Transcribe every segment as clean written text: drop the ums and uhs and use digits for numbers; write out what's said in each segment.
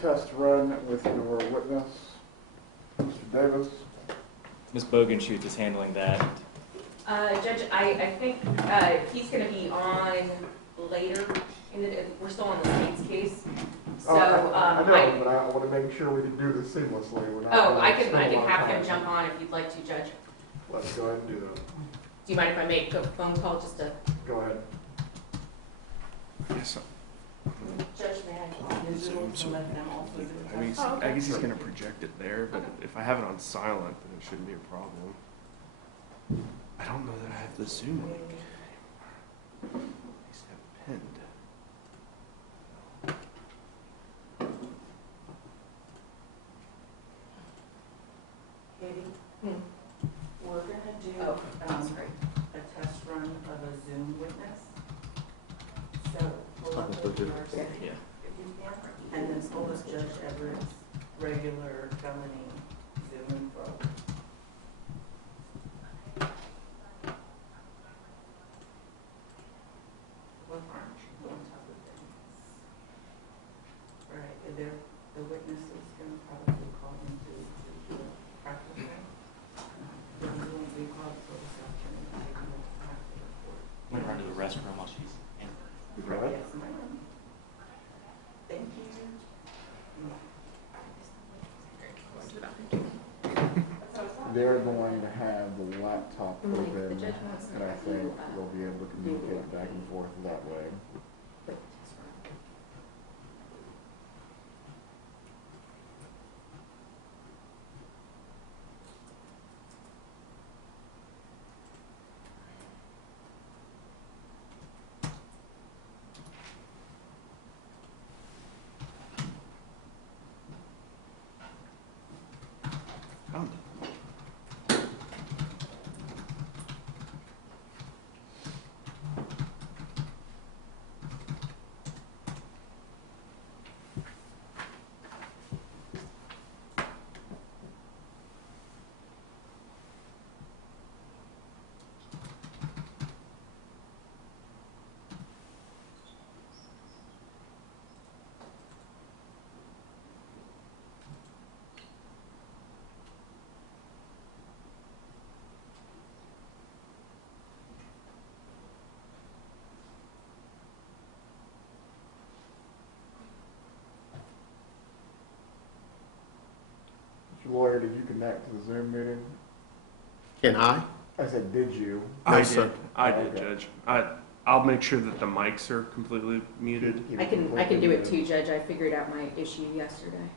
test run with your witness, Mr. Davis. Ms. Bogenschutz is handling that. Judge, I think he's going to be on later. We're still on the state's case. So I know, but I want to make sure we can do this seamlessly. I can have him jump on if you'd like to, Judge. Let's go ahead and do that. Do you mind if I make a phone call just to? Go ahead. Yes. Judge, may I use Zoom to let them also do the I mean, test? I guess he's gonna project it there, but if I have it on silent, then it shouldn't be a problem. I don't know that I have the Zoom link anymore. I used to have it pinned. Katie, we're gonna do a test run of a Zoom witness. So pull up the charge Yeah. if you can, and then pull up Judge Everett's regular felony Zoom info. What aren't you on top of things? Right, and the witness is gonna probably call into the practice room. We call it for this afternoon, take a look at the report. I'm going to run to the restroom while she's in. Right. Yes, ma'am. Thank you. They're going to have the laptop The open, judge wants to and I have think you, we'll be able to communicate back and forth that way. Found it. Mr. Lawyer, did you connect to the Zoom meeting? Can I? I said, did you? I Yes, sir. did. I Oh, did, okay. Judge. I'll make sure that the mics are completely muted. Keep I it can completely do it muted. too, Judge. I figured out my issue yesterday.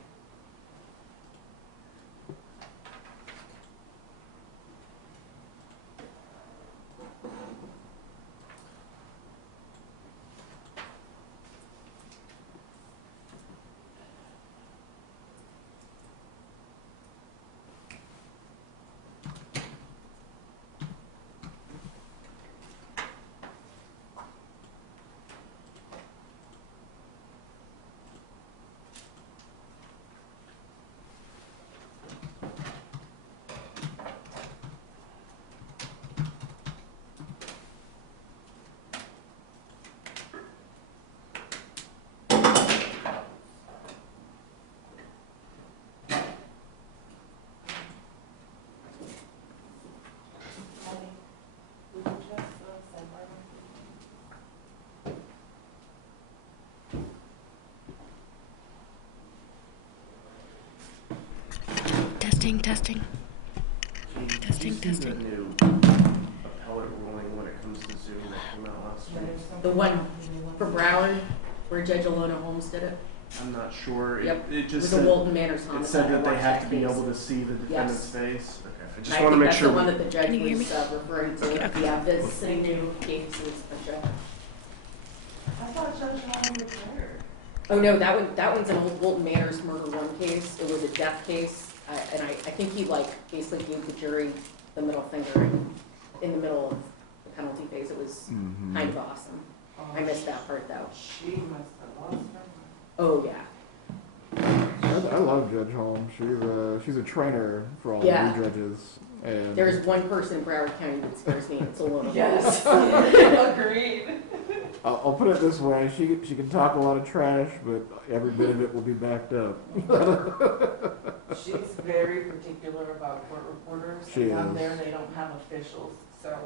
Would you just send our Testing, testing. Did Testing, you see testing. the new appellate ruling when it comes to Zoom that came out last week? The one for Broward, where Judge Alona Holmes did it, I'm not sure. Yep. It just with the said, Walton Manors it homicide. said that I they watched have that to be case. able to see the defendant's face. Okay. I just I want to think make that's sure. the one that the judge Can you hear was me? referring to. Okay. Yeah, this new case was I thought Judge Long retired. Oh no, that one's an old Walton Manors murder one case. It was a death case, and I think he basically gave the jury the middle finger in the middle of the penalty phase. It was kind of awesome. I missed that part though. She must have lost her. Oh yeah. I love Judge Holmes. She's a trainer for all Yeah. the new judges. And There's one person in Broward County that scares me, and it's Alona Holmes. Yes. Agreed. I'll put it this way: she can talk a lot of trash, but every bit of it will be backed up. She's very particular about court reporters. She And down is. there, they don't have officials, so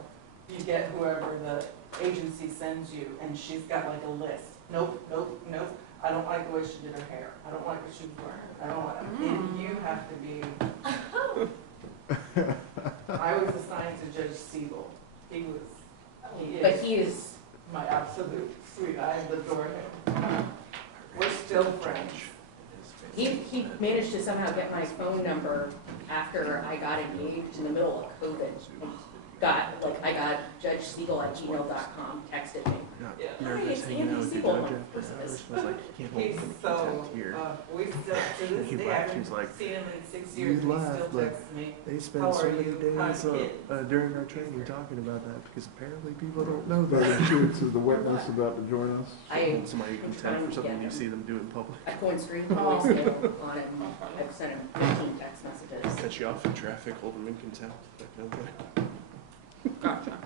you get whoever the agency sends you, and she's got like a list. Nope, nope, nope. I don't like the way she did her hair. I don't like what she was wearing. I don't like, and you have to be. I was assigned to Judge Siegel. He But he is, my absolute sweet. I adore him. We're still friends. he managed to somehow get my phone number after I got engaged in the middle of COVID. I got Judge Siegel at gmail.com texted me. Yeah. Hi, it's hanging out Andy with the Siegel. judge after hours. Was like, you can't hold He's him in so, contempt here. we still, to this He day, I laughed. haven't He's like, seen him in 6 "You years, and he laugh, still but texts me. They How spend are so many you? How's days kids? during our training talking about that because apparently people don't know But that. she was the witness about to join us. Hold somebody in contempt for something you see them do in public. I go straight to voicemail on it. I've sent him 15 text messages. Cut you off in traffic, hold them in contempt, that kind of thing. Gotcha.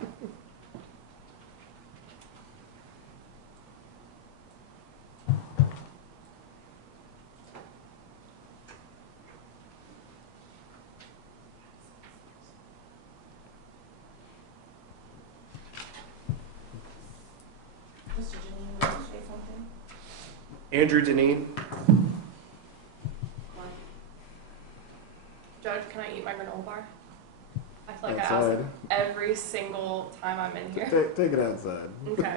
Mr. Janine, would you say something? Andrew Deneen. Judge, can I eat my granola bar? I feel like I ask Outside. every single time I'm in here. Take it outside. Okay.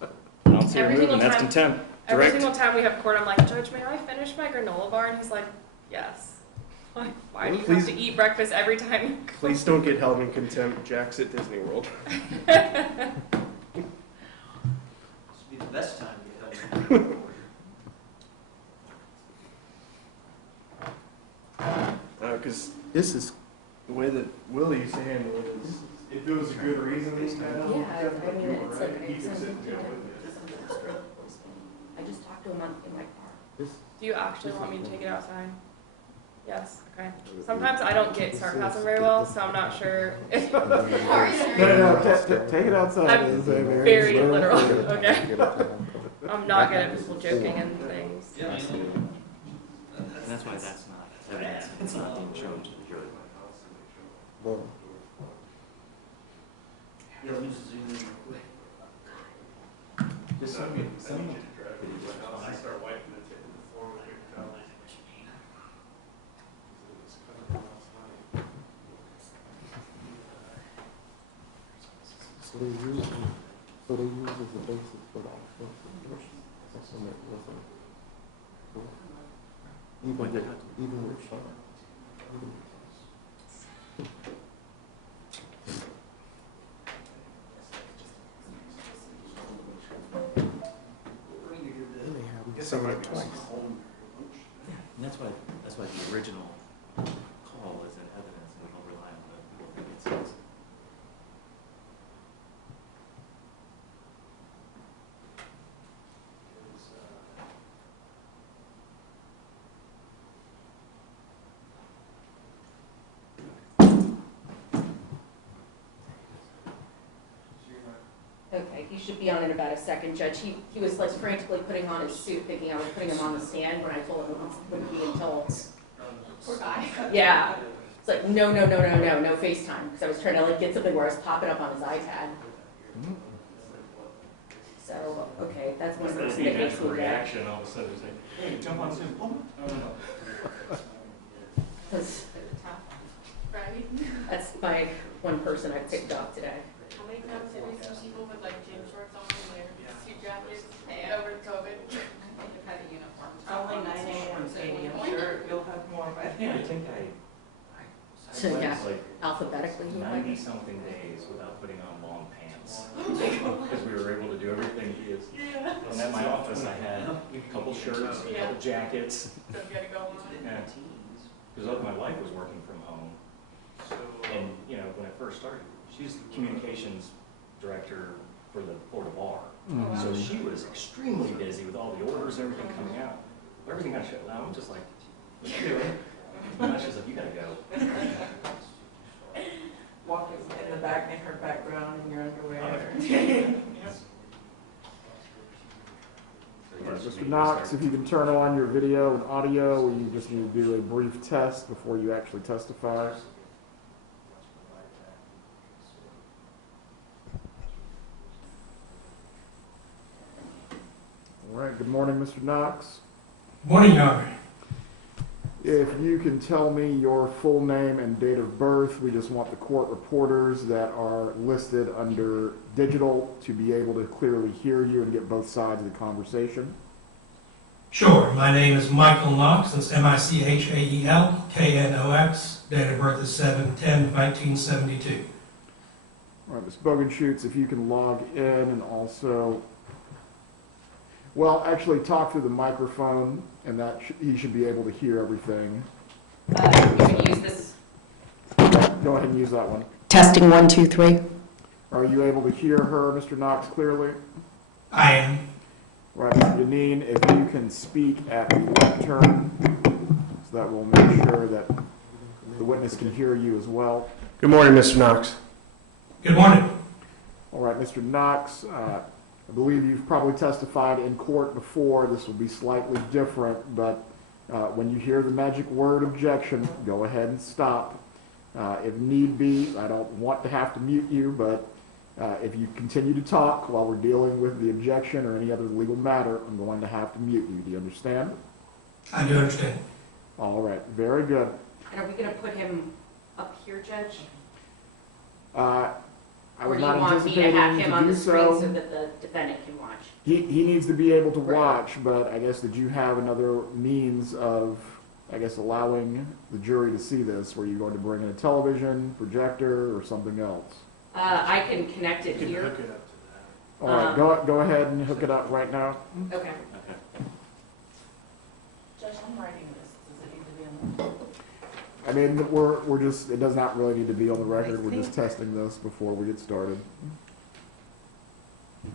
I don't see her Every moving, single that's time- contempt. Every Direct. single time we have court, I'm like, Judge, may I finish my granola bar? And he's like, yes. Like, why do you have to eat breakfast every time you go? Please don't get held in contempt. Jack's at Disney World. This would be the best time to get help. Because this is the way that Willie used to handle it. Is if it was a good reason, he's kind of Yeah, I mean, it's like, he I could sent sit him and to go him. with it. I just talked to him in my car. Do you actually want me to take it outside? Yes, okay. Sometimes I don't get sarcasm very well, so I'm not sure. If No, take it outside. I'm and say, "Mary, very it's literal, there." okay? I'm not good at people joking and things. And that's why that's not evidence, and it's not being shown to the jury. Well, Yeah, let me just zoom in real quick. Just some. I start wiping the floor with paper towels. so they use as a basis for the offense. That's when it wasn't. Even with and they have them say it twice. Yeah, and that's why the original call is in evidence, and we don't rely on what it says. Okay, he should be on in about a second, Judge. He was like frantically putting on his suit, thinking I was putting him on the stand when I told him it wouldn't be until. Poor guy. Yeah. It's like, no FaceTime. Because I was trying to like get something where I was popping up on his iPad. So, okay, that's one That's person the that makes natural me mad. reaction, all of a sudden, it's like, hey, jump on Zoom. Oh, no. 'Cause Right? that's my one person I picked up today. How many times have we seen people with like gym shorts on and their suit jackets over COVID? They've had a uniform. It's only 9 a.m., Katie. I'm sure you'll have more by I then. think I So, yeah, went like alphabetically, he might be. 90-something days without putting on long pants. Because we were able to do everything he is. Yeah. And at my office, I had a couple shirts, a couple jackets. So you gotta go on. Because my wife was working from home. And, you know, when I first started, she's the communications director for the bar. So she was extremely busy with all the orders, everything coming out. Everything got shut down. I'm just like, what are you doing? And she's like, you gotta go. Walking in the back in her background in your underwear. Mr. Knox, if you can turn on your video and audio, you just need to do a brief test before you actually testify. All right, good morning, Mr. Knox. Morning, Your Honor. If you can tell me your full name and date of birth, we just want the court reporters that are listed under digital to be able to clearly hear you and get both sides of the conversation. Sure. My name is Michael Knox. That's Michael Knox. Date of birth is 7/10/1972. All right, Ms. Bogenschutz, if you can log in and also, well, actually talk through the microphone, and that he should be able to hear everything. You can use this. Go ahead and use that one. Testing 1, 2, 3. Are you able to hear her, Mr. Knox, clearly? I am. Right, Mr. Deneen, if you can speak at the lectern, so that will make sure that the witness can hear you as well. Good morning, Mr. Knox. Good morning. All right, Mr. Knox, I believe you've probably testified in court before. This will be slightly different, but when you hear the magic word objection, go ahead and stop. If need be, I don't want to have to mute you, but if you continue to talk while we're dealing with the objection or any other legal matter, I'm going to have to mute you. Do you understand? I do understand. All right, very good. And are we going to put him up here, Judge? I Or was do you not want me to have anticipating him to on do the screen so. so that the defendant can watch? He needs to be able to Right. watch, but I guess did you have another means of, I guess, allowing the jury to see this? Were you going to bring in a television, projector, or something else? I can connect it You can here. hook it up to that. All right, go ahead and hook it up right now. Okay. Judge, I'm writing this. Does it need to be on the? I mean, we're just, it does not really need to be on the record. We're just testing this before we get started. You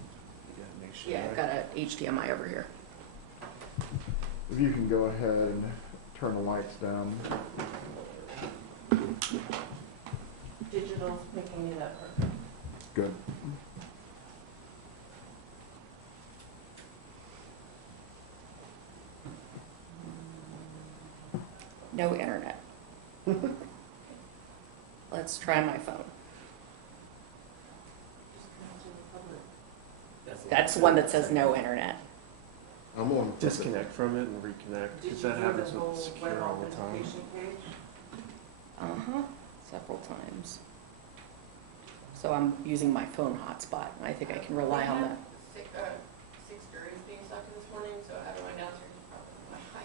gotta make sure, Yeah, I've right? got a HDMI over here. If you can go ahead and turn the lights down. Digital's picking it up perfect. Good. No internet. Let's try my phone. Just come to the public. That's the one that says no internet. I'm on. Disconnect from it and reconnect, Did because you that do happens the with whole secure web all the time. authentication page? Uh-huh, several times. So I'm using my phone hotspot. I think I can rely on that. Six juries being selected this morning, so everyone downstairs is probably Wi-Fi.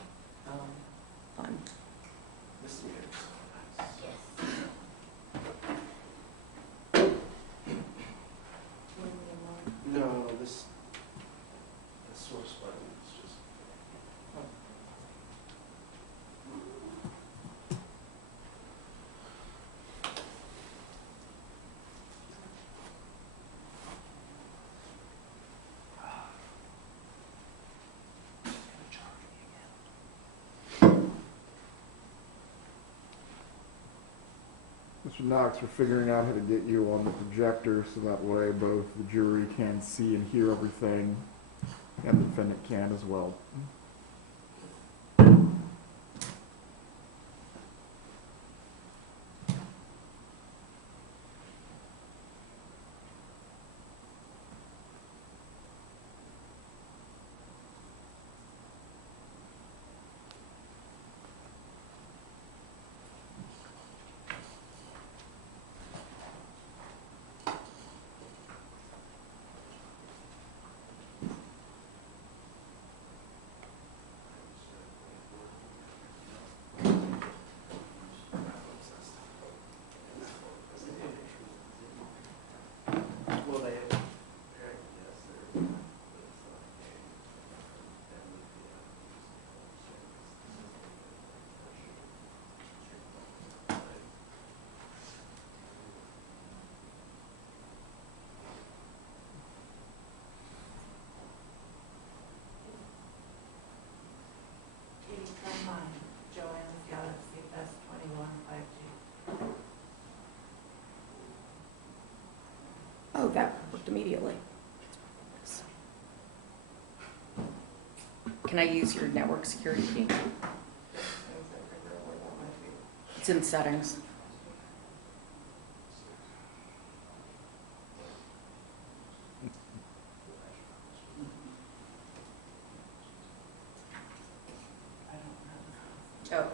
Fun. This is weird. No, the source button is just. Mr. Knox, we're figuring out how to get you on the projector so that way both the jury can see and hear everything and the defendant can as well. Well, they apparently, yes, they're, but it's not a game. That would be From mine, Joanne's Galaxy S21 5G. Oh, that worked immediately. Can I use your network security key? It's in settings. Oh.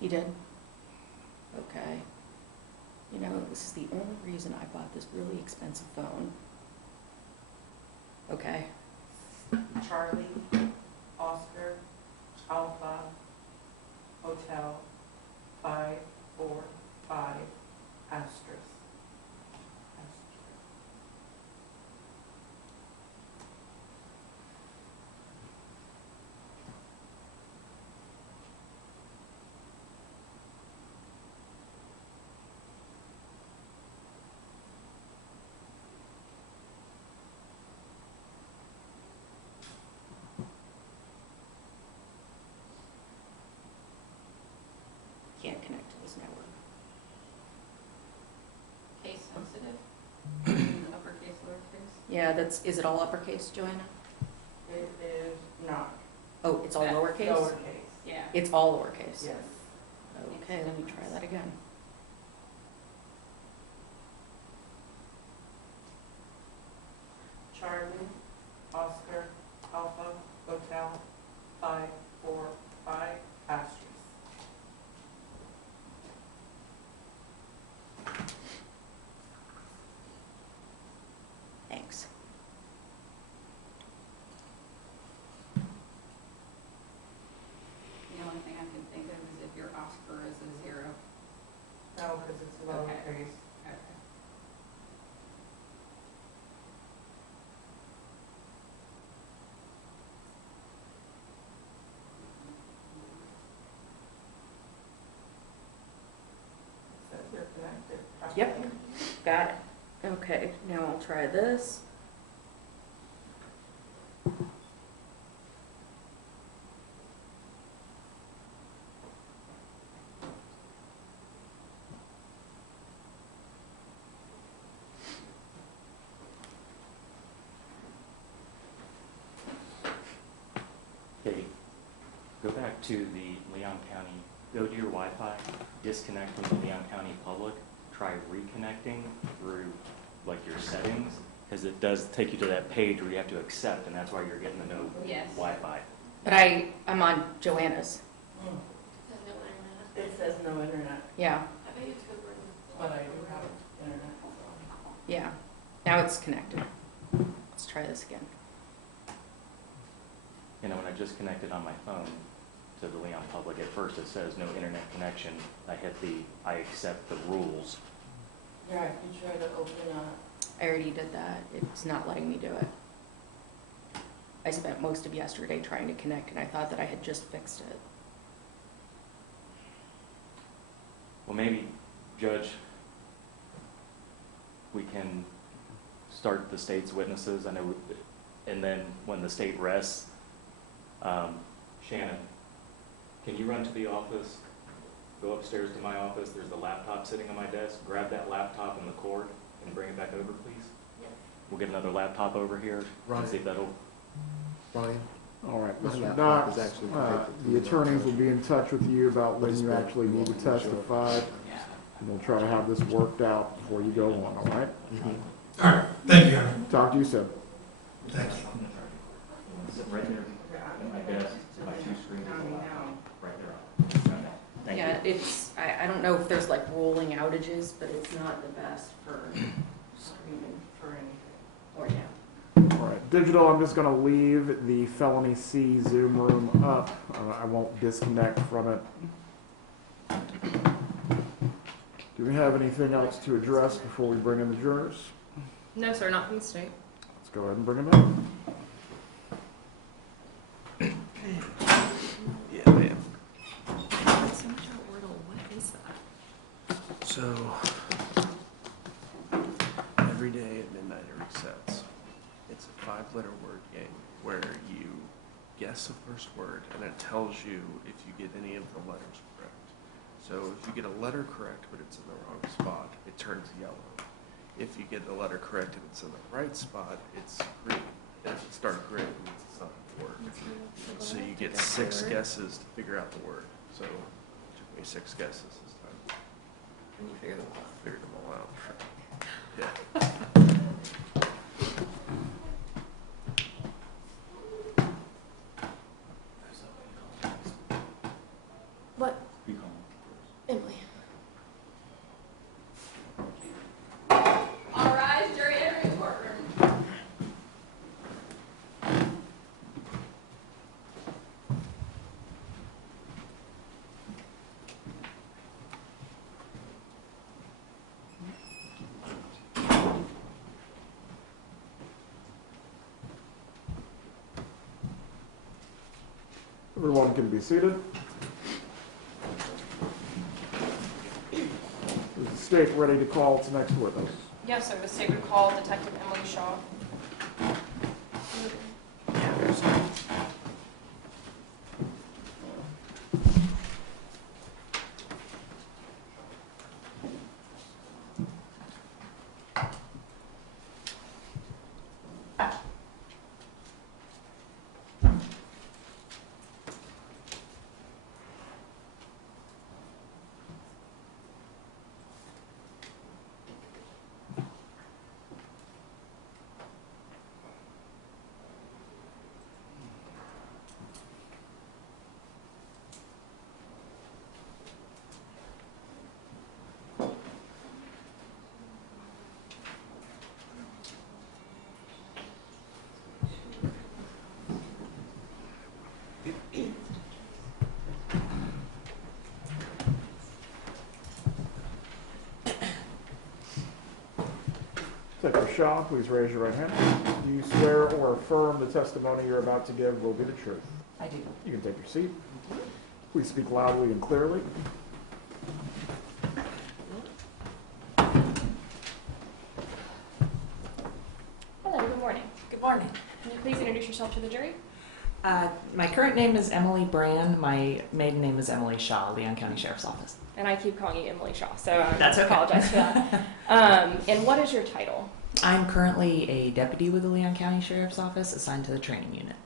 You did? Okay. You know, this is the only reason I bought this really expensive phone. Okay. Charlie, Oscar, Alpha, Hotel, 545, asterisk. Can't connect to this network. Case sensitive, uppercase, lowercase. Yeah, is it all uppercase, Joanna? It is not. Oh, it's all Yeah. lowercase? Lowercase, Yeah. It's all lowercase? yes. Okay, let me try that again. Charlie, Oscar, Alpha, Hotel, 545, asterisk. Thanks. The only thing I can think of is if your Oscar is a 0. No, because it's Okay. lowercase. Okay. Says you're connected. Yep. Got it. Okay, now I'll try this. Okay, go back to the Leon County, go to your Wi-Fi, disconnect from the Leon County Public, try reconnecting through like your settings, because it does take you to that page where you have to accept, and that's why you're getting the no Yes. Wi-Fi. But I'm on Joanna's. Mm. There's no internet. It says no internet, Yeah, I bet you it's because we're in the. but I do have internet, so. yeah. Now it's connected. Let's try this again. You know, when I just connected on my phone to the Leon Public, at first it says no internet connection. I hit I accept the rules. Yeah, if you try to open I already did that. It's not letting me do it. I spent most of yesterday trying to connect, and I thought that I had just fixed it. Well, maybe, Judge, we can start the state's witnesses. I know, and then when the state rests, Shannon, can you run to the office, go upstairs to my office, there's the laptop sitting on my desk, grab that laptop and the cord, and bring it back over, please? Yeah. We'll get another laptop over here, and see if that'll... Ryan, All right, my Mr. laptop Knox, is actually connected to the the attorneys will laptop. be in touch with you about when But you it's actually need to been- sure. testify, and we'll try to have this worked out before you go on, all right? All right, thank you, Your Honor. Talk to you soon. Thank you. Sit right there at my desk, my two screens is a laptop, right there. Thank you. Yeah, it's, I don't know if there's like rolling outages, but it's not the best for screening For anything. or, yeah. All right, digital, I'm just going to leave the Felony C Zoom room up. I won't disconnect from it. Do we have anything else to address before we bring in the jurors? No, sir, not from the state. Let's go ahead and bring them in. Yeah, man. So much about Wordle. What is that? So, every day at midnight it resets. It's a 5-letter word game where you guess the first word and it tells you if you get any of the letters correct. So if you get a letter correct but it's in the wrong spot, it turns yellow. If you get a letter correct and it's in the right spot, it's green. And if it starts green, it means it's not the word. So you get 6 guesses to figure out the word. So it took me 6 guesses this time. And you figure them out. Figured them all out. Yeah. What? Emily. All rise, jury entering the courtroom. Everyone can be seated. Is the state ready to call its next witness? Yes, sir. The state would call Detective Emily Shaw. Detective Shaw, please raise your right hand. Do you swear or affirm the testimony you're about to give will be the truth? I do. You can take your seat. Please speak loudly and clearly. Hello, good morning. Good morning. Can you please introduce yourself to the jury? My current name is Emily Brand. My maiden name is Emily Shaw, Leon County Sheriff's Office. And I keep calling you Emily Shaw, so I That's okay. apologize for that. And what is your title? I'm currently a deputy with the Leon County Sheriff's Office assigned to the training unit.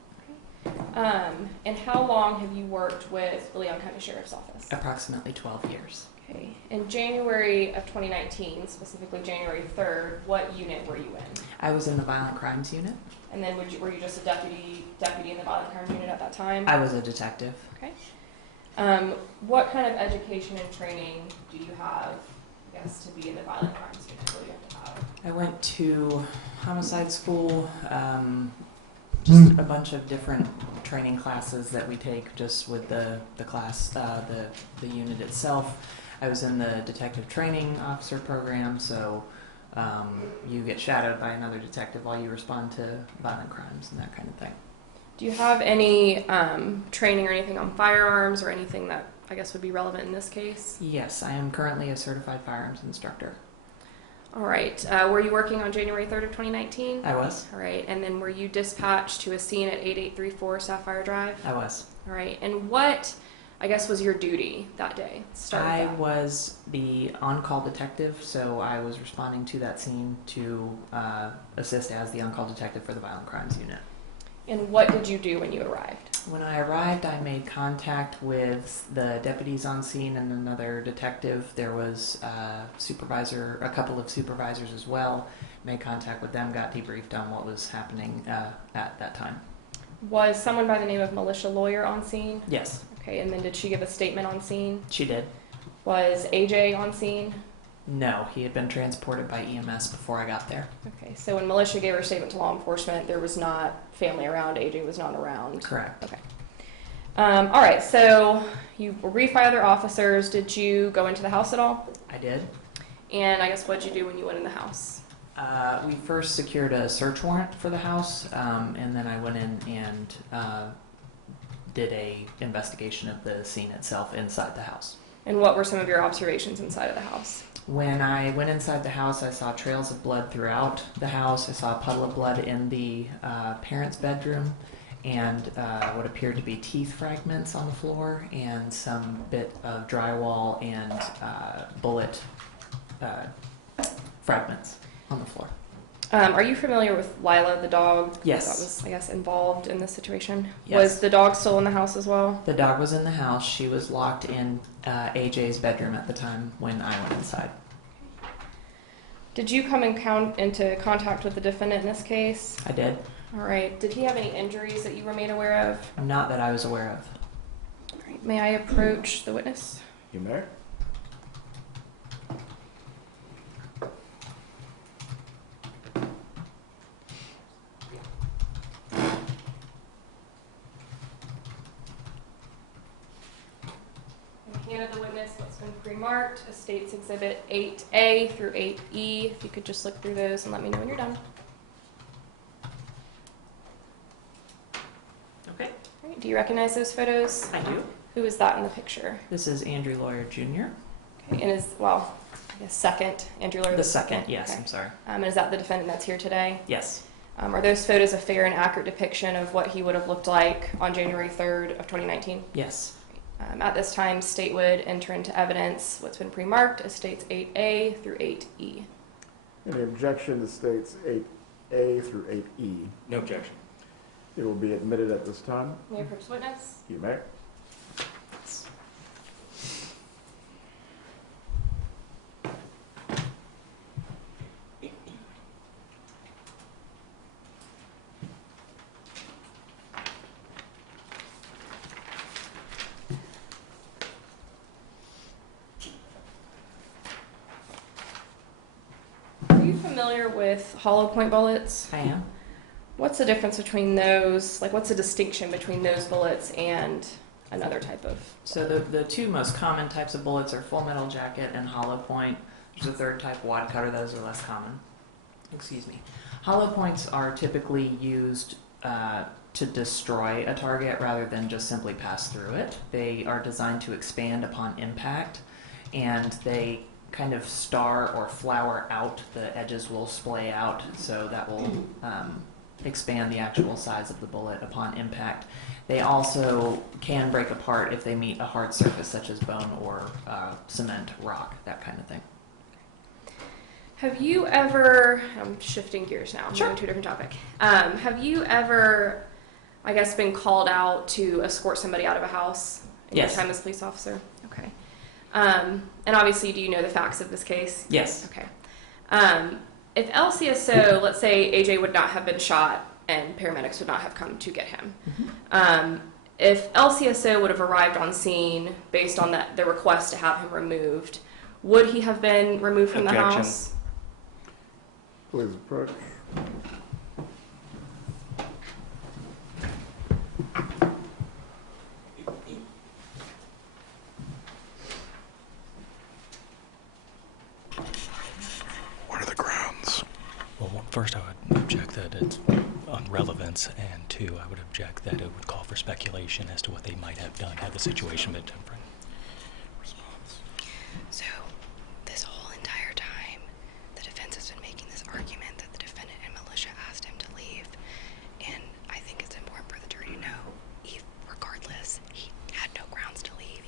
And how long have you worked with the Leon County Sheriff's Office? Approximately 12 years. Okay. In January of 2019, specifically January 3rd, what unit were you in? I was in the violent crimes unit. And then were you just a deputy in the violent crimes unit at that time? I was a detective. Okay. What kind of education and training do you have, I guess, to be in the violent crimes unit? What do you have to have? I went to homicide school, just a bunch of different training classes that we take just with the class, the unit itself. I was in the detective training officer program, so you get shadowed by another detective while you respond to violent crimes and that kind of thing. Do you have any training or anything on firearms or anything that I guess would be relevant in this case? Yes, I am currently a certified firearms instructor. All right. Were you working on January 3rd of 2019? I was. All right. And then were you dispatched to a scene at 8834 Sapphire Drive? I was. All right. And what I guess, was your duty that day? Start with I that. was the on-call detective, so I was responding to that scene to assist as the on-call detective for the violent crimes unit. And what did you do when you arrived? When I arrived, I made contact with the deputies on scene and another detective. There was a couple of supervisors as well. Made contact with them, got debriefed on what was happening at that time. Was someone by the name of Militia Lawyer on scene? Yes, Okay, and then did she give a statement on scene? she did. Was AJ on scene? No, he had been transported by EMS before I got there. Okay, so when Militia gave her statement to law enforcement, there was not family around, AJ was not around? Correct. Okay. All right, so you were briefed by other officers. Did you go into the house at all? I did. And I guess what did you do when you went in the house? We first secured a search warrant for the house, and then I went in and did a investigation of the scene itself inside the house. And what were some of your observations inside of the house? When I went inside the house, I saw trails of blood throughout the house. I saw a puddle of blood in the parents' bedroom, and what appeared to be teeth fragments on the floor, and some bit of drywall and bullet fragments on the floor. Are you familiar with Lila, the dog? Yes. That was, I guess, involved in this situation? Yes. Was the dog still in the house as well? The dog was in the house. She was locked in AJ's bedroom at the time when I went inside. Did you come into contact with the defendant in this case? I did. All right. Did he have any injuries that you were made aware of? Not that I was aware of. All right. May I approach the witness? You may. Handed the witness what's been pre-marked, Estates Exhibit 8A through 8E. If you could just look through those and let me know when you're done. Okay. All right. Do you recognize those photos? I do. Who is that in the picture? This is Andrew Lawyer Jr. Okay. And I guess second, Andrew Lawyer. The second, yes, Okay. I'm sorry. And is that the defendant that's here today? Yes. Are those photos a fair and accurate depiction of what he would have looked like on January 3rd of 2019? Yes. At this time, state would enter into evidence what's been pre-marked, Estates 8A through 8E. Any objection to states 8A through 8E? No objection. It will be admitted at this time. May I approach the witness? You may. Are you familiar with hollow point bullets? I am. What's the difference between those, like what's the distinction between those bullets and another type of? So the two most common types of bullets are full metal jacket and hollow point. There's a third type, wad cutter. Those are less common. Excuse me. Hollow points are typically used to destroy a target rather than just simply pass through it. They are designed to expand upon impact, and they kind of star or flower out. The edges will splay out, so that will expand the actual size of the bullet upon impact. They also can break apart if they meet a hard surface such as bone or cement, rock, that kind of thing. Have you ever, I'm shifting gears now, I'm Sure. going to a different topic. Have you ever, I guess, been called out to escort somebody out of a house in Yes. your time as a police officer? Okay. And obviously, do you know the facts of this case? Yes. Okay. If LCSO, let's say AJ would not have been shot and paramedics would not have come to get him. If LCSO would have arrived on scene based on the request to have him removed, would he have been removed from the Objection. house? Please approach. What are the grounds? Well, first I would object that it's on relevance, and two, I would object that it would call for speculation as to what they might have done had the situation been different. So, this whole entire time, the defense has been making this argument that the defendant and militia asked him to leave, and I think it's important for the jury to know, regardless, he had no grounds to leave.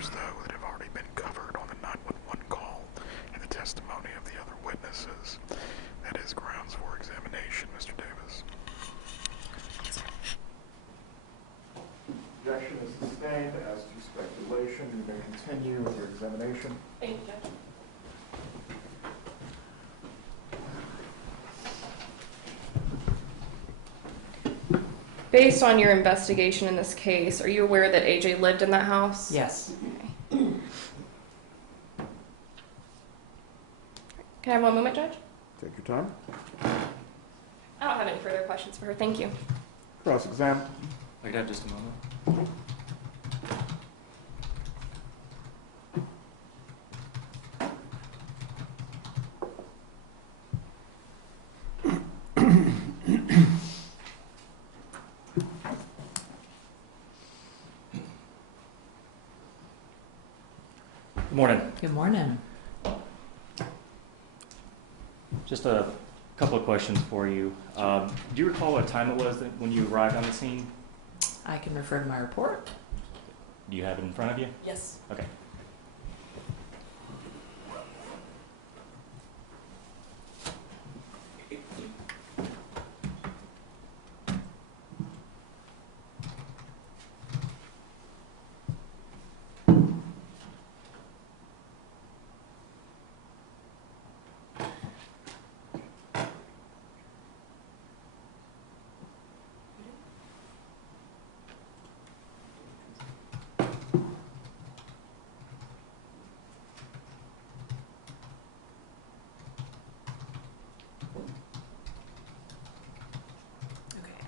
matters, though, that have already been covered on the 911 call and the testimony of the other witnesses. That is grounds for examination, Mr. Davis. Objection is sustained. As to speculation, you may continue with your examination. Thank you, Judge. Based on your investigation in this case, are you aware that AJ lived in that house? Yes. Okay. Can I have one moment, Judge? Take your time. I don't have any further questions for her. Thank you. Cross-exam. I could have just a moment. Good morning. Good morning. Just a couple of questions for you. Do you recall what time it was when you arrived on the scene? I can refer to my report. Do you have it in front of you? Yes. Okay.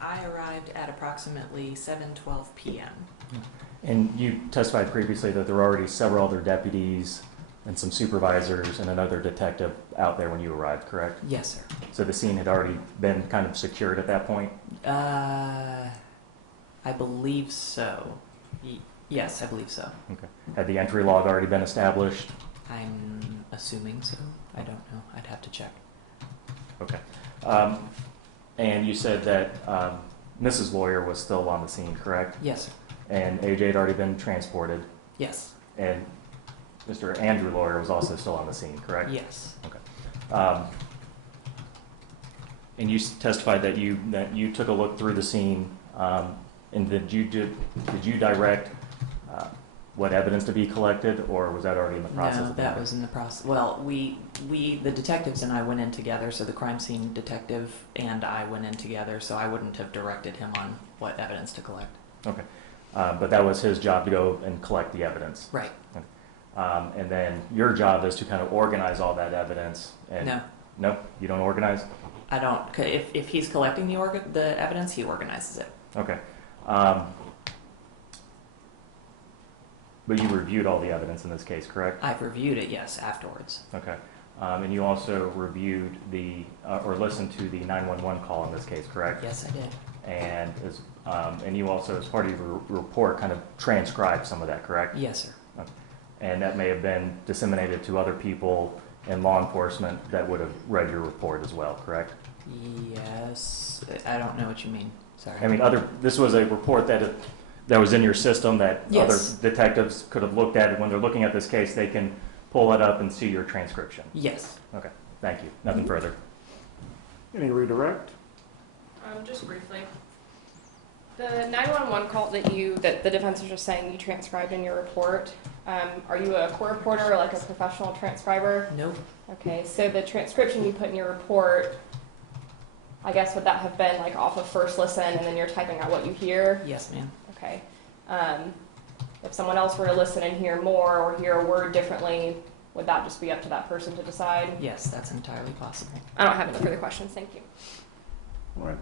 I arrived at approximately 7:12 p.m. And you testified previously that there were already several other deputies and some supervisors and another detective out there when you arrived, correct? Yes, sir. So the scene had already been kind of secured at that point? I believe so. Yes, I believe so. Okay. Had the entry log already been established? I'm assuming so. I don't know. I'd have to check. Okay. And you said that Mrs. Lawyer was still on the scene, correct? Yes, sir. And AJ had already been transported? Yes. And Mr. Andrew Lawyer was also still on the scene, correct? Yes. Okay. And you testified that you took a look through the scene, and did you direct what evidence to be collected, or was that already in the process? No, that was in the process. Well, the detectives and I went in together, so the crime scene detective and I went in together, so I wouldn't have directed him on what evidence to collect. Okay. But that was his job to go and collect the evidence? Right. Okay. And then your job is to kind of organize all that evidence? And No. No? You don't organize? I don't. If he's collecting the evidence, he organizes it. Okay. But you reviewed all the evidence in this case, correct? I've reviewed it, yes, afterwards. Okay. And you also reviewed or listened to the 911 call in this case, correct? Yes, I did. And you also, as part of your report, kind of transcribed some of that, correct? Yes, sir. Okay. And that may have been disseminated to other people in law enforcement that would have read your report as well, correct? Yes. I don't know what you mean. Sorry. I mean, this was a report that was in your system that Yes. other detectives could have looked at. When they're looking at this case, they can pull it up and see your transcription. Yes. Okay, thank you. Nothing further. Any redirect? Just briefly. The 911 call that the defense was just saying you transcribed in your report, are you a court reporter or like a professional transcriber? Nope. Okay, so the transcription you put in your report, I guess would that have been like off of first listen and then you're typing out what you hear? Yes, ma'am. Okay. If someone else were to listen and hear more or hear a word differently, would that just be up to that person to decide? Yes, that's entirely possible. I don't have any further questions. Thank you. All right,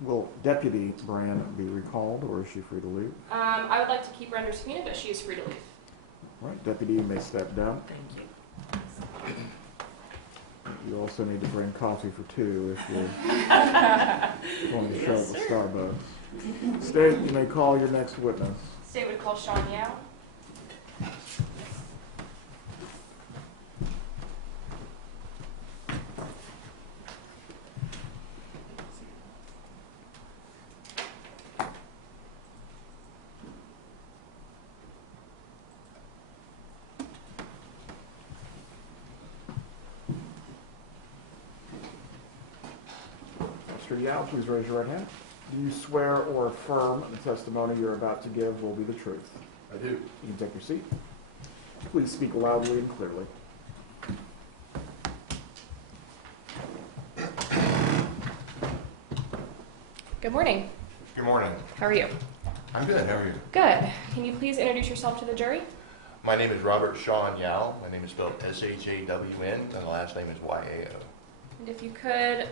will Deputy Brand be recalled, or is she free to leave? I would like to keep her under subpoena, but she is free to leave. All right, Deputy, you may step down. Thank you. You also need to bring coffee for two if you're going to show up at Starbucks. State, you may call your next witness. State would call Sean Yao. Mr. Yao, please raise your right hand. Do you swear or affirm the testimony you're about to give will be the truth? I do. You can take your seat. Please speak loudly and clearly. Good morning. Good morning. How are you? I'm good. How are you? Good. Can you please introduce yourself to the jury? My name is Robert Sean Yao. My name is spelled S-H-A-W-N, and the last name is Y-A-O. And if you could,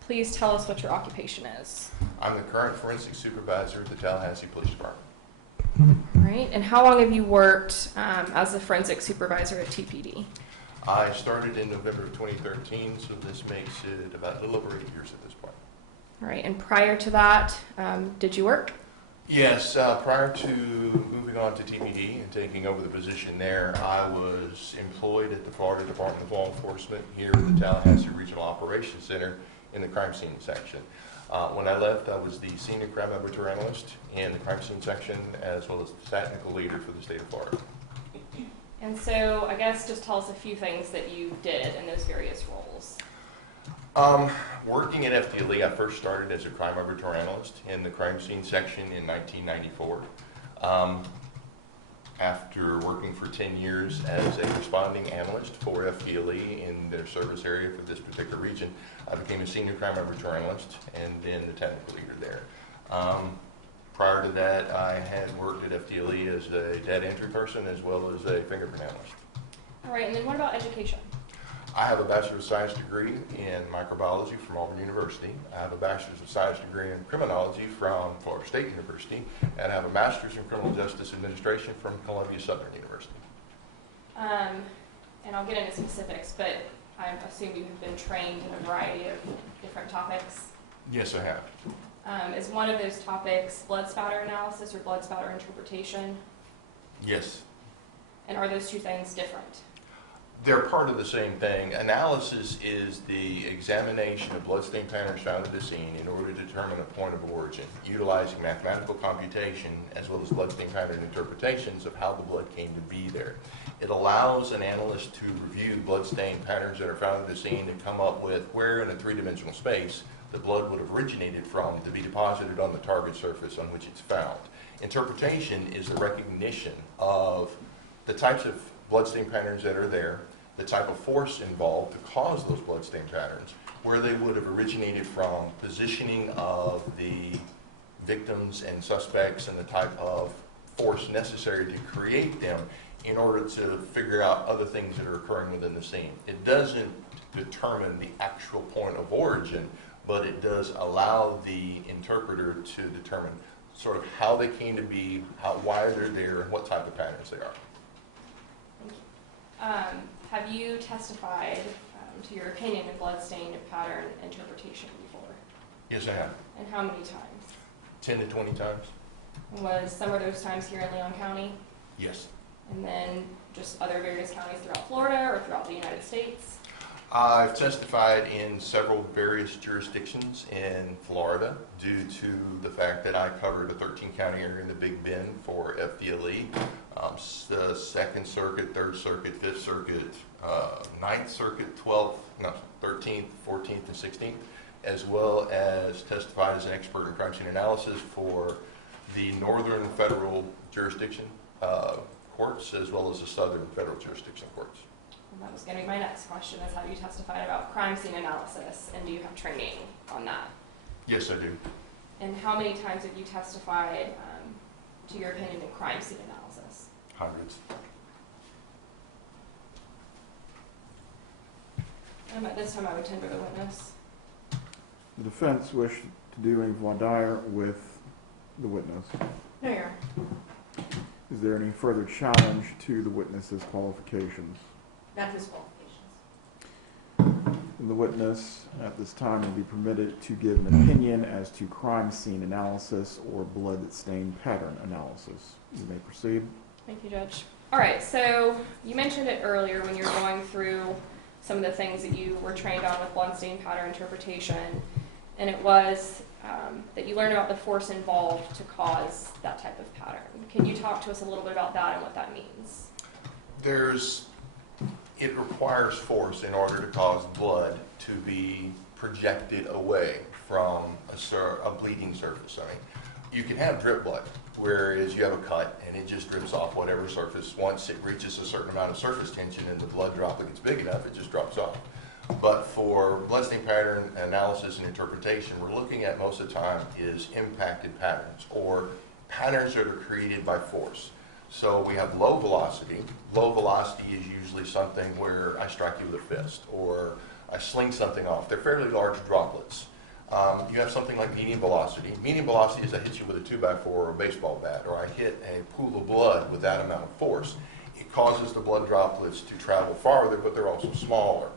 please tell us what your occupation is. I'm the current forensic supervisor at the Tallahassee Police Department. All right. And how long have you worked as a forensic supervisor at TPD? I started in November of 2013, so this makes it about a little over 8 years at this point. All right. And prior to that, did you work? Yes, prior to moving on to TPD and taking over the position there, I was employed at the Florida Department of Law Enforcement here at the Tallahassee Regional Operations Center in the crime scene section. When I left, I was the senior crime laboratory analyst in the crime scene section, as well as the technical leader for the state of Florida. And so I guess just tell us a few things that you did in those various roles. Working at FDLE, I first started as a crime laboratory analyst in the crime scene section in 1994. After working for 10 years as a responding analyst for FDLE in their service area for this particular region, I became a senior crime laboratory analyst and then the technical leader there. Prior to that, I had worked at FDLE as a data entry person as well as a fingerprint analyst. All right. And then what about education? I have a Bachelor of Science degree in microbiology from Auburn University. I have a Bachelor's of Science degree in criminology from Florida State University, and I have a Master's in Criminal Justice Administration from Columbia Southern University. And I'll get into specifics, but I assume you have been trained in a variety of different topics. Yes, I have. Is one of those topics blood spatter analysis or blood spatter interpretation? Yes. And are those two things different? They're part of the same thing. Analysis is the examination of bloodstain patterns found at the scene in order to determine a point of origin, utilizing mathematical computation as well as bloodstain pattern interpretations of how the blood came to be there. It allows an analyst to review bloodstain patterns that are found at the scene and come up with where in a three-dimensional space the blood would have originated from to be deposited on the target surface on which it's found. Interpretation is the recognition of the types of bloodstain patterns that are there, the type of force involved to cause those bloodstain patterns, where they would have originated from, positioning of the victims and suspects, and the type of force necessary to create them in order to figure out other things that are occurring within the scene. It doesn't determine the actual point of origin, but it does allow the interpreter to determine sort of how they came to be, why they're there, and what type of patterns they are. Have you testified to your opinion in bloodstain pattern interpretation before? Yes, I have. And how many times? 10 to 20 times. Was some of those times here in Leon County? Yes. And then just other various counties throughout Florida or throughout the United States? I've testified in several various jurisdictions in Florida due to the fact that I covered a 13-county area in the Big Bend for FDLE. The 2nd Circuit, 3rd Circuit, 5th Circuit, 9th Circuit, 13th, 14th, and 16th, as well as testified as an expert in crime scene analysis for the Northern Federal Jurisdiction courts, as well as the Southern Federal Jurisdiction courts. And that was going to be my next question, is have you testified about crime scene analysis, and do you have training on that? Yes, I do. And how many times have you testified to your opinion in crime scene analysis? Hundreds. At this time, I would tender the witness. The defense wish to do any voir dire with the witness. No, Your Honor. Is there any further challenge to the witness's qualifications? Not his qualifications. The witness at this time will be permitted to give an opinion as to crime scene analysis or blood stain pattern analysis. You may proceed. Thank you, Judge. All right, so you mentioned it earlier when you were going through some of the things that you were trained on with blood stain pattern interpretation, and it was that you learned about the force involved to cause that type of pattern. Can you talk to us a little bit about that and what that means? It requires force in order to cause blood to be projected away from a bleeding surface. I mean, you can have drip blood, whereas you have a cut and it just drips off whatever surface. Once it reaches a certain amount of surface tension and the blood droplet gets big enough, it just drops off. But for bloodstain pattern analysis and interpretation, we're looking at most of the time is impacted patterns, or patterns that are created by force. So we have low velocity. Low velocity is usually something where I strike you with a fist, or I sling something off. They're fairly large droplets. You have something like medium velocity. Medium velocity is I hit you with a 2x4 or a baseball bat, or I hit a pool of blood with that amount of force. It causes the blood droplets to travel farther, but they're also smaller.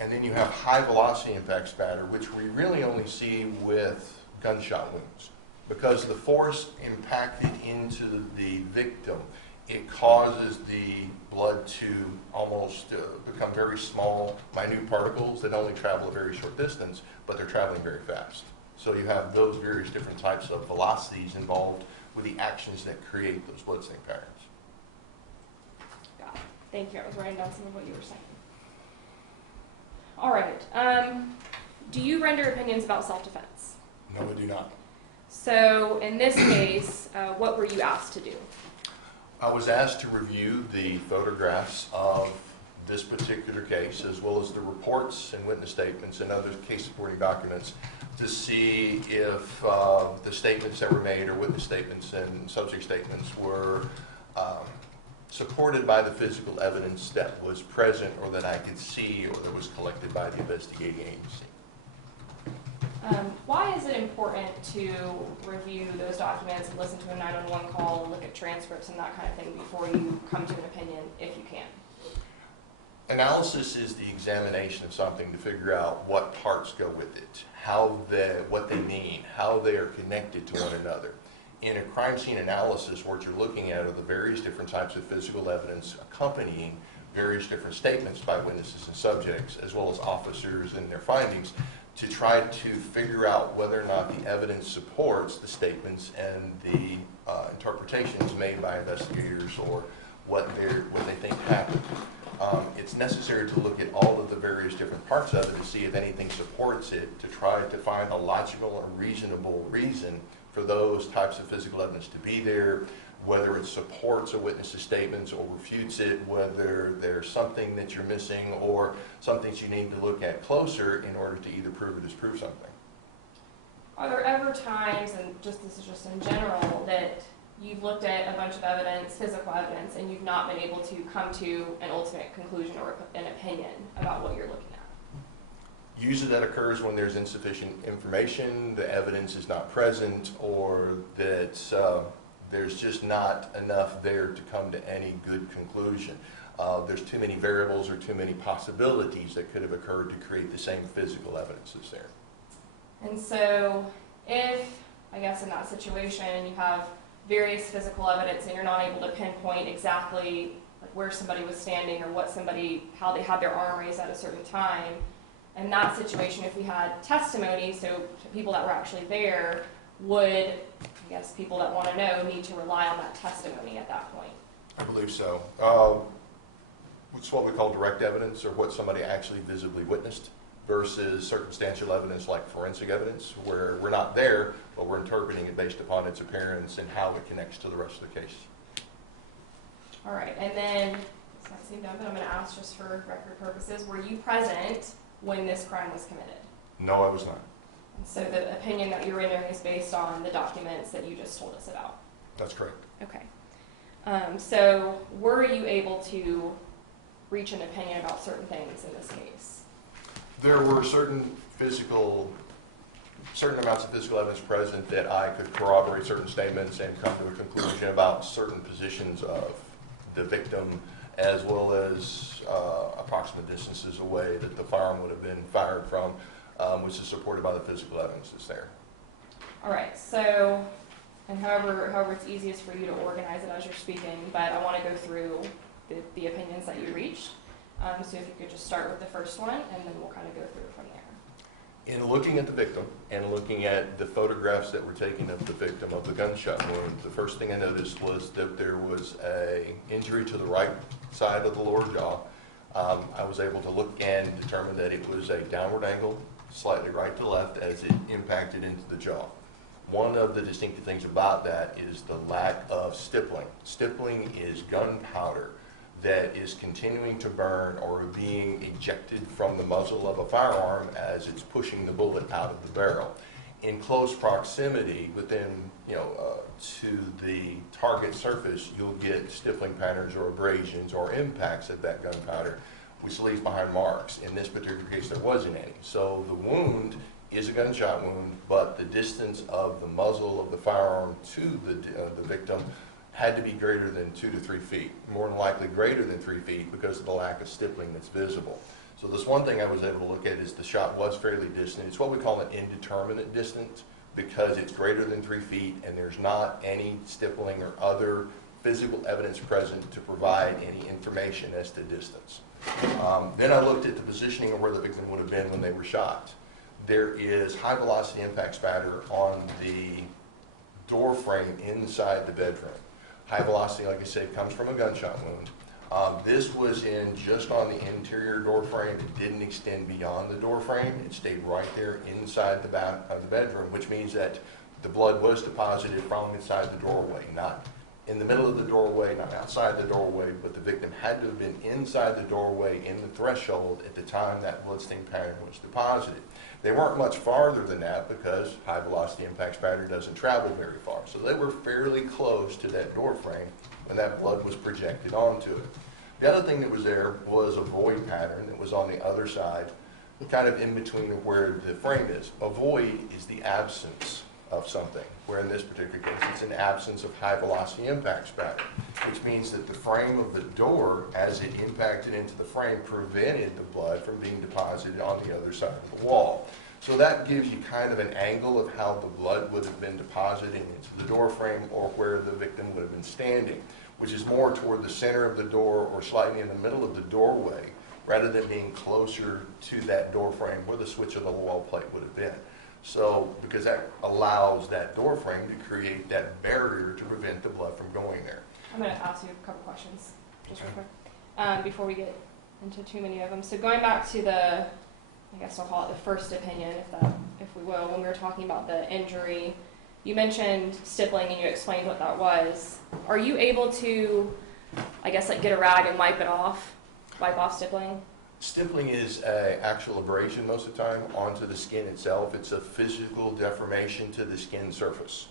And then you have high velocity impact spatter, which we really only see with gunshot wounds. Because the force impacted into the victim, it causes the blood to almost become very small, minute particles that only travel a very short distance, but they're traveling very fast. So you have those various different types of velocities involved with the actions that create those bloodstain patterns. Got it. Thank you. I was writing down some of what you were saying. All right. Do you render opinions about self-defense? No, I do not. So in this case, what were you asked to do? I was asked to review the photographs of this particular case, as well as the reports and witness statements and other case supporting documents, to see if the statements that were made, or witness statements and subject statements, were supported by the physical evidence that was present, or that I could see, or that was collected by the investigating agency. Why is it important to review those documents and listen to a 911 call and look at transcripts and that kind of thing before you come to an opinion, if you can? Analysis is the examination of something to figure out what parts go with it, what they mean, how they are connected to one another. In a crime scene analysis, what you're looking at are the various different types of physical evidence accompanying various different statements by witnesses and subjects, as well as officers and their findings, to try to figure out whether or not the evidence supports the statements and the interpretations made by investigators, or what they think happened. It's necessary to look at all of the various different parts of it to see if anything supports it, to try to find a logical or reasonable reason for those types of physical evidence to be there, whether it supports a witness's statements or refutes it, whether there's something that you're missing or some things you need to look at closer in order to either prove or disprove something. Are there ever times, and this is just in general, that you've looked at a bunch of evidence, physical evidence, and you've not been able to come to an ultimate conclusion or an opinion about what you're looking at? Usually that occurs when there's insufficient information, the evidence is not present, or that there's just not enough there to come to any good conclusion. There's too many variables or too many possibilities that could have occurred to create the same physical evidence that's there. And so if, I guess in that situation, you have various physical evidence and you're not able to pinpoint exactly like where somebody was standing, or how they had their arm raised at a certain time, in that situation, if we had testimony, so people that were actually there, would, I guess, people that want to know need to rely on that testimony at that point? I believe so. It's what we call direct evidence, or what somebody actually visibly witnessed, versus circumstantial evidence like forensic evidence, where we're not there, but we're interpreting it based upon its appearance and how it connects to the rest of the case. All right, and then, this might seem dumb, but I'm going to ask just for record purposes, were you present when this crime was committed? No, I was not. And so the opinion that you're rendering is based on the documents that you just told us about? That's correct. Okay. So were you able to reach an opinion about certain things in this case? There were certain amounts of physical evidence present that I could corroborate certain statements and come to a conclusion about certain positions of the victim, as well as approximate distances away that the firearm would have been fired from, which is supported by the physical evidence that's there. All right, so, and however it's easiest for you to organize it as you're speaking, but I want to go through the opinions that you reached. So if you could just start with the first one, and then we'll kind of go through from there. In looking at the victim and looking at the photographs that were taken of the victim of the gunshot wound, the first thing I noticed was that there was an injury to the right side of the lower jaw. I was able to look and determine that it was a downward angle slightly right to left as it impacted into the jaw. One of the distinctive things about that is the lack of stippling. Stippling is gunpowder that is continuing to burn or being ejected from the muzzle of a firearm as it's pushing the bullet out of the barrel. In close proximity, within, to the target surface, you'll get stippling patterns or abrasions or impacts of that gunpowder, which leaves behind marks. In this particular case, there wasn't any. So the wound is a gunshot wound, but the distance of the muzzle of the firearm to the victim had to be greater than 2 to 3 feet, more than likely greater than 3 feet because of the lack of stippling that's visible. So this one thing I was able to look at is the shot was fairly distant. It's what we call an indeterminate distance because it's greater than 3 feet and there's not any stippling or other physical evidence present to provide any information as to distance. Then I looked at the positioning of where the victim would have been when they were shot. There is high velocity impact spatter on the door frame inside the bedroom. High velocity, like I said, comes from a gunshot wound. This was in just on the interior door frame. It didn't extend beyond the door frame. It stayed right there inside the bedroom, which means that the blood was deposited from inside the doorway, not in the middle of the doorway, not outside the doorway, but the victim had to have been inside the doorway in the threshold at the time that bloodstain pattern was deposited. They weren't much farther than that because high velocity impact spatter doesn't travel very far. So they were fairly close to that door frame when that blood was projected onto it. The other thing that was there was a void pattern that was on the other side, kind of in between where the frame is. A void is the absence of something, where in this particular case it's an absence of high velocity impact spatter, which means that the frame of the door, as it impacted into the frame, prevented the blood from being deposited on the other side of the wall. So that gives you kind of an angle of how the blood would have been deposited into the door frame or where the victim would have been standing, which is more toward the center of the door or slightly in the middle of the doorway, rather than being closer to that door frame where the switch of the wall plate would have been. So, because that allows that door frame to create that barrier to prevent the blood from going there. I'm going to ask you a couple questions, just real quick, before we get into too many of them. So going back to the, I guess I'll call it the first opinion, if we will, when we were talking about the injury, you mentioned stippling and you explained what that was. Are you able to, I guess, like get a rag and wipe off stippling? Stippling is an actual abrasion most of the time onto the skin itself. It's a physical deformation to the skin surface.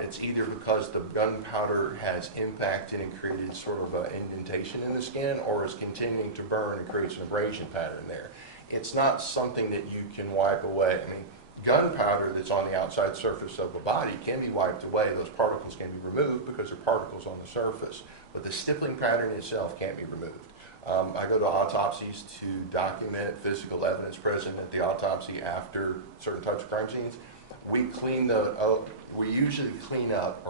It's either because the gunpowder has impacted and created sort of an indentation in the skin or is continuing to burn and creates an abrasion pattern there. It's not something that you can wipe away. I mean, gunpowder that's on the outside surface of a body can be wiped away. Those particles can be removed because they're particles on the surface. But the stippling pattern itself can't be removed. I go to autopsies to document physical evidence present at the autopsy after certain types of crime scenes. We usually clean up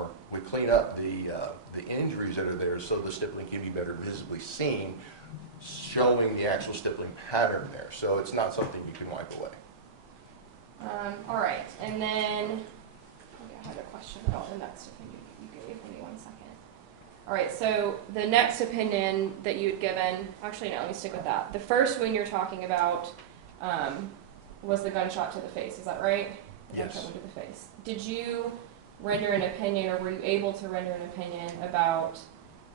the injuries that are there so the stippling can be better visibly seen, showing the actual stippling pattern there. So it's not something you can wipe away. All right, and then I had a question about the next opinion you gave. Give me 1 second. All right, so the next opinion that you had given, actually no, let me stick with that. The first one you're talking about was the gunshot to the face, is that right? The Yes. gunshot to the face. Did you render an opinion, or were you able to render an opinion about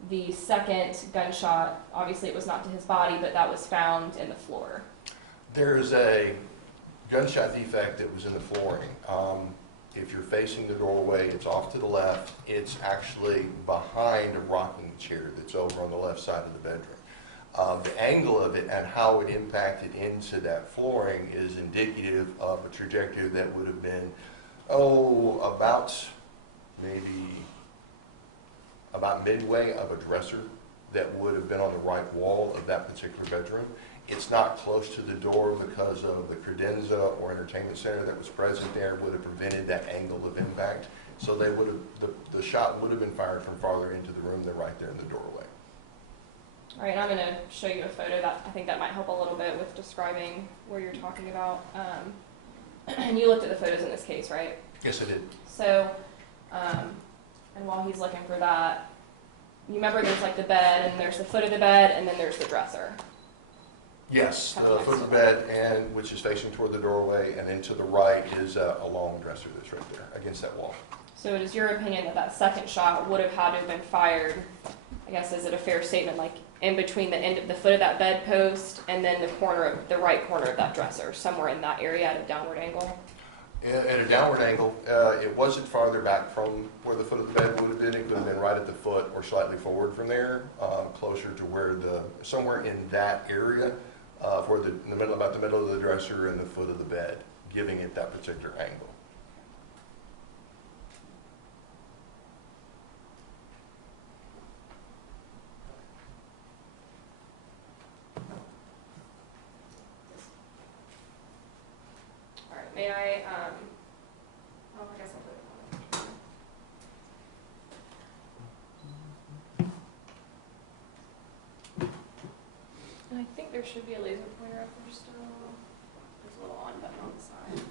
the second gunshot? Obviously it was not to his body, but that was found in the floor. There's a gunshot defect that was in the flooring. If you're facing the doorway, it's off to the left. It's actually behind a rocking chair that's over on the left side of the bedroom. The angle of it and how it impacted into that flooring is indicative of a trajectory that would have been, about midway of a dresser that would have been on the right wall of that particular bedroom. It's not close to the door because of the credenza or entertainment center that was present there would have prevented that angle of impact. So they would have, the shot would have been fired from farther into the room than right there in the doorway. All right, and I'm going to show you a photo that I think that might help a little bit with describing where you're talking about. And you looked at the photos in this case, right? Yes, I did. So, and while he's looking for that, you remember there's like the bed, and there's the foot of the bed, and then there's the dresser. Yes, Coming the next foot to of the bed, and which is facing toward the doorway, and then to the right is a long dresser that's right there against that wall. So it is your opinion that that second shot would have had to have been fired, I guess, is it a fair statement, like in between the end of the foot of that bedpost and then the right corner of that dresser, somewhere in that area at a downward angle? At a downward angle, it wasn't farther back from where the foot of the bed would have been. It could have been right at the foot or slightly forward from there, closer to where somewhere in that area, about the middle of the dresser and the foot of the bed, giving it that particular angle. All right, may I, oh, I guess I'll put it on. And I think there should be a laser pointer up there still. There's a little on button on the side.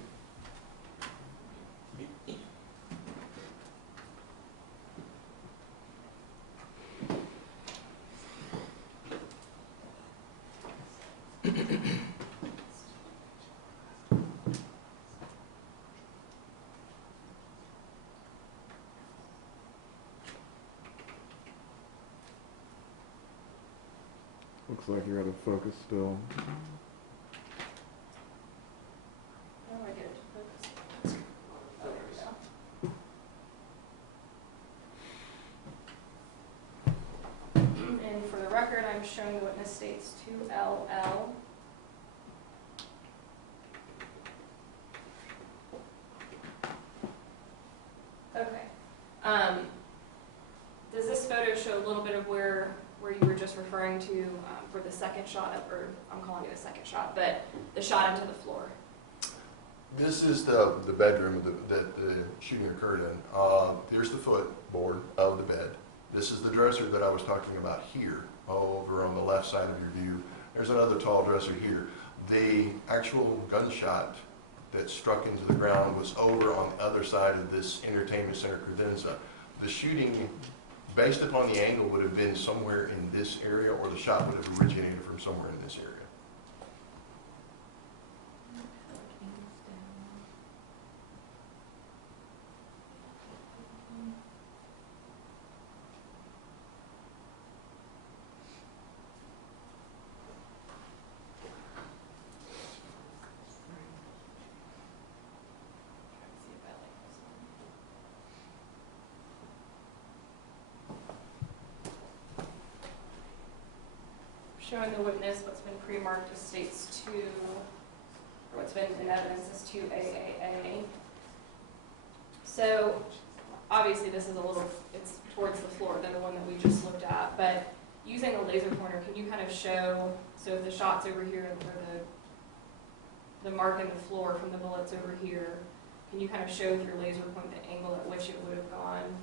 Looks like you're out of focus still. How do I get it to focus? Oh, there we go. And for the record, I'm showing the witness states 2LL. Okay. Does this photo show a little bit of where you were just referring to for the second shot, or I'm calling it a second shot, but the shot into the floor? This is the bedroom that the shooting occurred in. Here's the footboard of the bed. This is the dresser that I was talking about here, over on the left side of your view. There's another tall dresser here. The actual gunshot that struck into the ground was over on the other side of this entertainment center credenza. The shooting, based upon the angle, would have been somewhere in this area, or the shot would have originated from somewhere in this area. Showing the witness what's been pre-marked as states 2, or what's been in evidence as 2AAA. So obviously this is it's towards the floor than the one that we just looked at, but using a laser pointer, can you kind of show, so if the shot's over here, or the mark in the floor from the bullet's over here, can you kind of show with your laser point the angle at which it would have gone?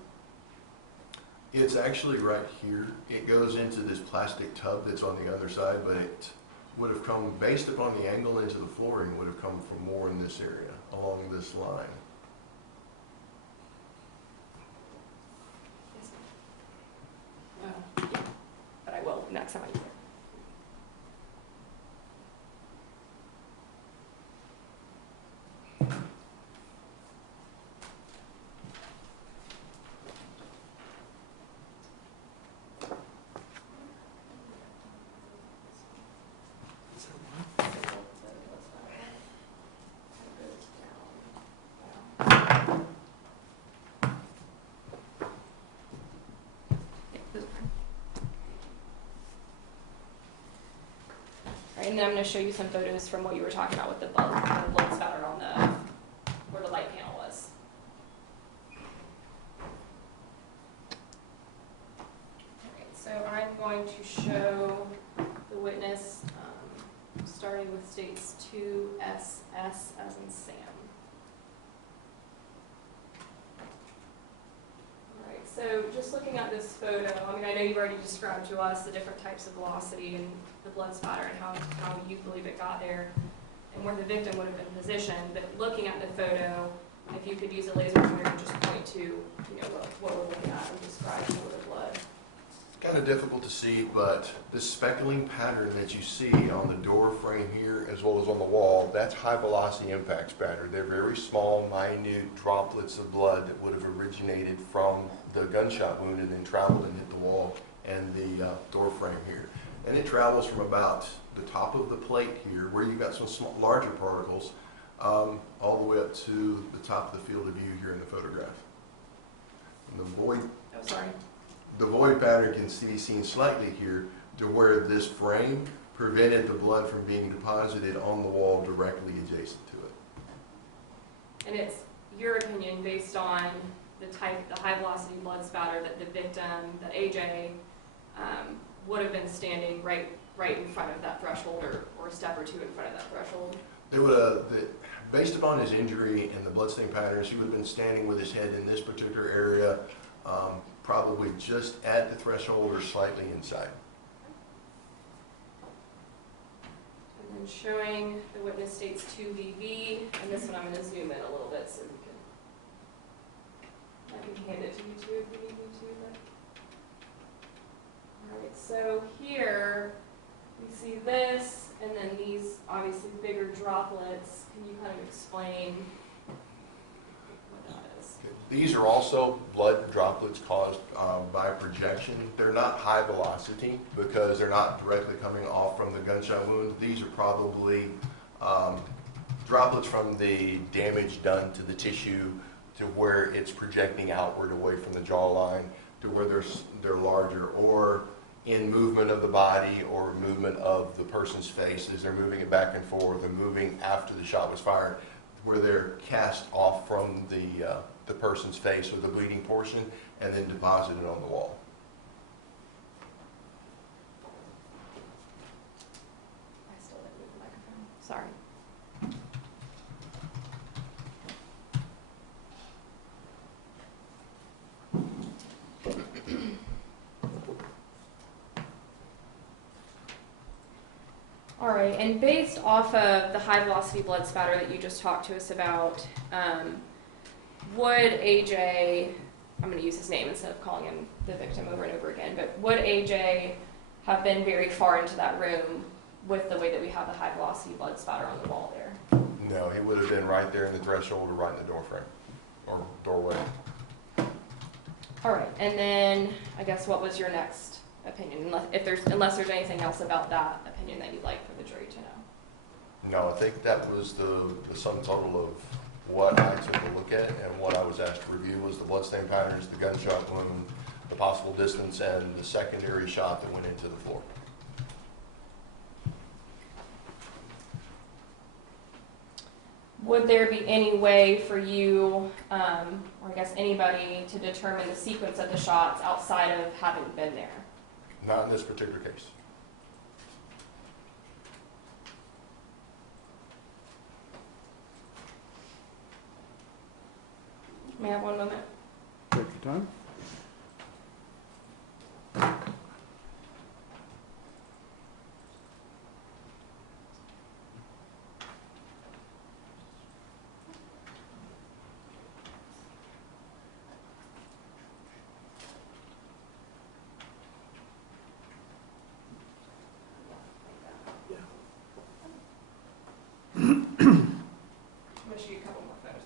It's actually right here. It goes into this plastic tub that's on the other side, but it would have come, based upon the angle into the flooring, would have come from more in this area, along this line. Yeah, but I will next time I use it. And then I'm going to show you some photos from what you were talking about with the blood spatter on where the light panel was. Alright, so I'm going to show the witness starting with states 2SS as in Sam. Alright, so just looking at this photo, I mean, I know you've already described to us the different types of velocity and the blood spatter and how you believe it got there and where the victim would have been positioned, but looking at the photo, if you could use a laser pointer and just point to, what we're looking at and describe some of the blood. kind of difficult to see, but the speckling pattern that you see on the door frame here as well as on the wall, that's high velocity impact spatter. They're very small, minute droplets of blood that would have originated from the gunshot wound and then traveled and hit the wall and the door frame here. And it travels from about the top of the plate here, where you've got some larger particles, all the way up to the top of the field of view here in the photograph. And the void, Oh, sorry. the void pattern can be seen slightly here to where this frame prevented the blood from being deposited on the wall directly adjacent to it. And it's your opinion based on the high velocity blood spatter that the victim, that AJ, would have been standing right in front of that threshold, or a step or two in front of that threshold? They would based upon his injury and the bloodstain patterns, he would have been standing with his head in this particular area, probably just at the threshold or slightly inside. And then showing the witness states 2VV, and this one I'm going to zoom in a little bit so we can, I can hand it to you too if you need me to. But. All right, so here we see this, and then these obviously bigger droplets. Can you kind of explain what that is? These are also blood droplets caused by projection. They're not high velocity because they're not directly coming off from the gunshot wound. These are probably droplets from the damage done to the tissue to where it's projecting outward away from the jawline to where they're larger, or in movement of the body or movement of the person's face as they're moving it back and forth and moving after the shot was fired, where they're cast off from the person's face or the bleeding portion and then deposited on the wall. I still didn't move the microphone. Sorry. All right, and based off of the high velocity blood spatter that you just talked to us about, would AJ, I'm going to use his name instead of calling him the victim over and over again, but would AJ have been very far into that room with the way that we have the high velocity blood spatter on the wall there? No, he would have been right there in the threshold or right in the door frame or doorway. All right, and then I guess what was your next opinion, unless there's anything else about that opinion that you'd like for the jury to know? No, I think that was the sum total of what I took a look at, and what I was asked to review was the bloodstain patterns, the gunshot wound, the possible distance, and the secondary shot that went into the floor. Would there be any way for you, or I guess anybody, to determine the sequence of the shots outside of having been there? Not in this particular case. May I have one moment? Take your time. I'm going to show you a couple more photos.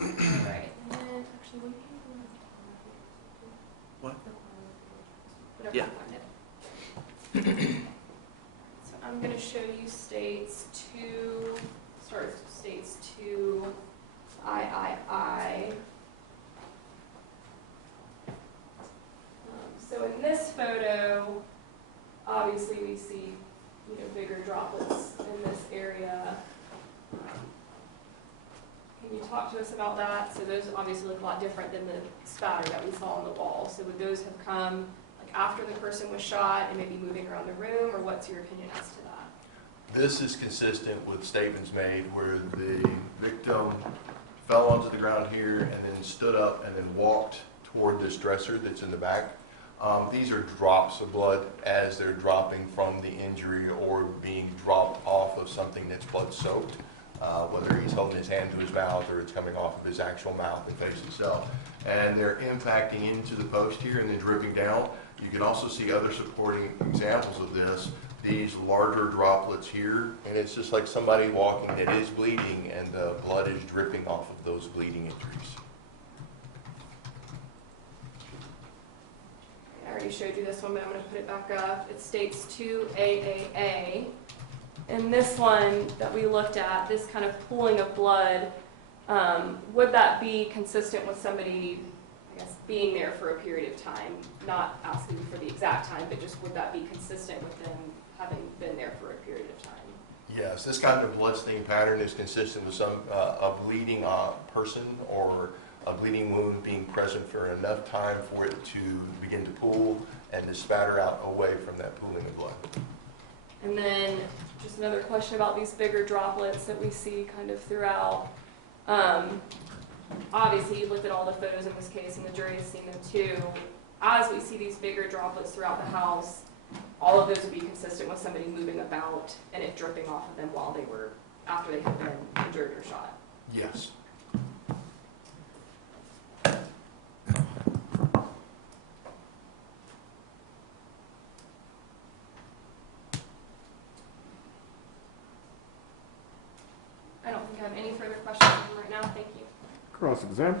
All right, and then actually, What? Whatever Yeah. you find it. So I'm going to show you states 2, states 2, I. So in this photo, obviously we see, bigger droplets in this area. Can you talk to us about that? So those obviously look a lot different than the spatter that we saw on the wall. So would those have come after the person was shot and maybe moving around the room, or what's your opinion as to that? This is consistent with statements made where the victim fell onto the ground here and then stood up and then walked toward this dresser that's in the back. These are drops of blood as they're dropping from the injury or being dropped off of something that's blood soaked. whether he's holding his hand to his mouth or it's coming off of his actual mouth and face itself. And they're impacting into the post here and then dripping down. You can also see other supporting examples of this, these larger droplets here, and it's just like somebody walking that is bleeding and the blood is dripping off of those bleeding injuries. I already showed you this one, but I'm going to put it back up. It states 2AAA. And this one that we looked at, this kind of pooling of blood, would that be consistent with somebody, I guess, being there for a period of time? Not asking for the exact time, but just would that be consistent with them having been there for a period of time? Yes, this kind of bloodstain pattern is consistent with a bleeding person or a bleeding wound being present for enough time for it to begin to pool and to spatter out away from that pooling of blood. And then just another question about these bigger droplets that we see kind of throughout. Obviously, you looked at all the photos in this case, and the jury has seen them too. As we see these bigger droplets throughout the house, all of those would be consistent with somebody moving about and it dripping off of them while they were, after they had been injured or shot. Yes. I don't think I have any further questions for right now. Thank you. Cross-exam.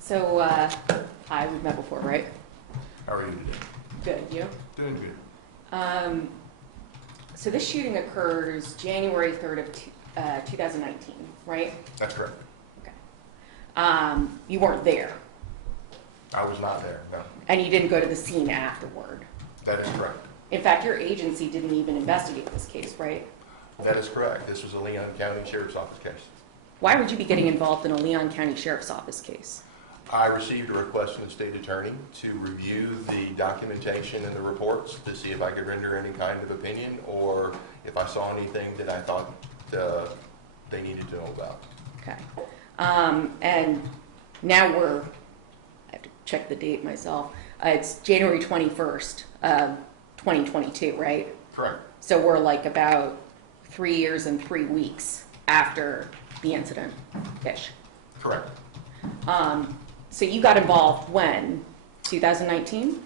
So, hi, we've met before, right? How are you today? Good, you? Doing good. So this shooting occurs January 3rd of 2019, right? That's correct. Okay. You weren't there, I was not there, no. and you didn't go to the scene afterward. That is correct. In fact, your agency didn't even investigate this case, right? That is correct. This was a Leon County Sheriff's Office case. Why would you be getting involved in a Leon County Sheriff's Office case? I received a request from the state attorney to review the documentation and the reports to see if I could render any kind of opinion or if I saw anything that I thought they needed to know about. Okay. And now I have to check the date myself. It's January 21st, 2022, right? Correct. So we're like about 3 years and 3 weeks after the incident-ish. Correct. So you got involved when? 2019?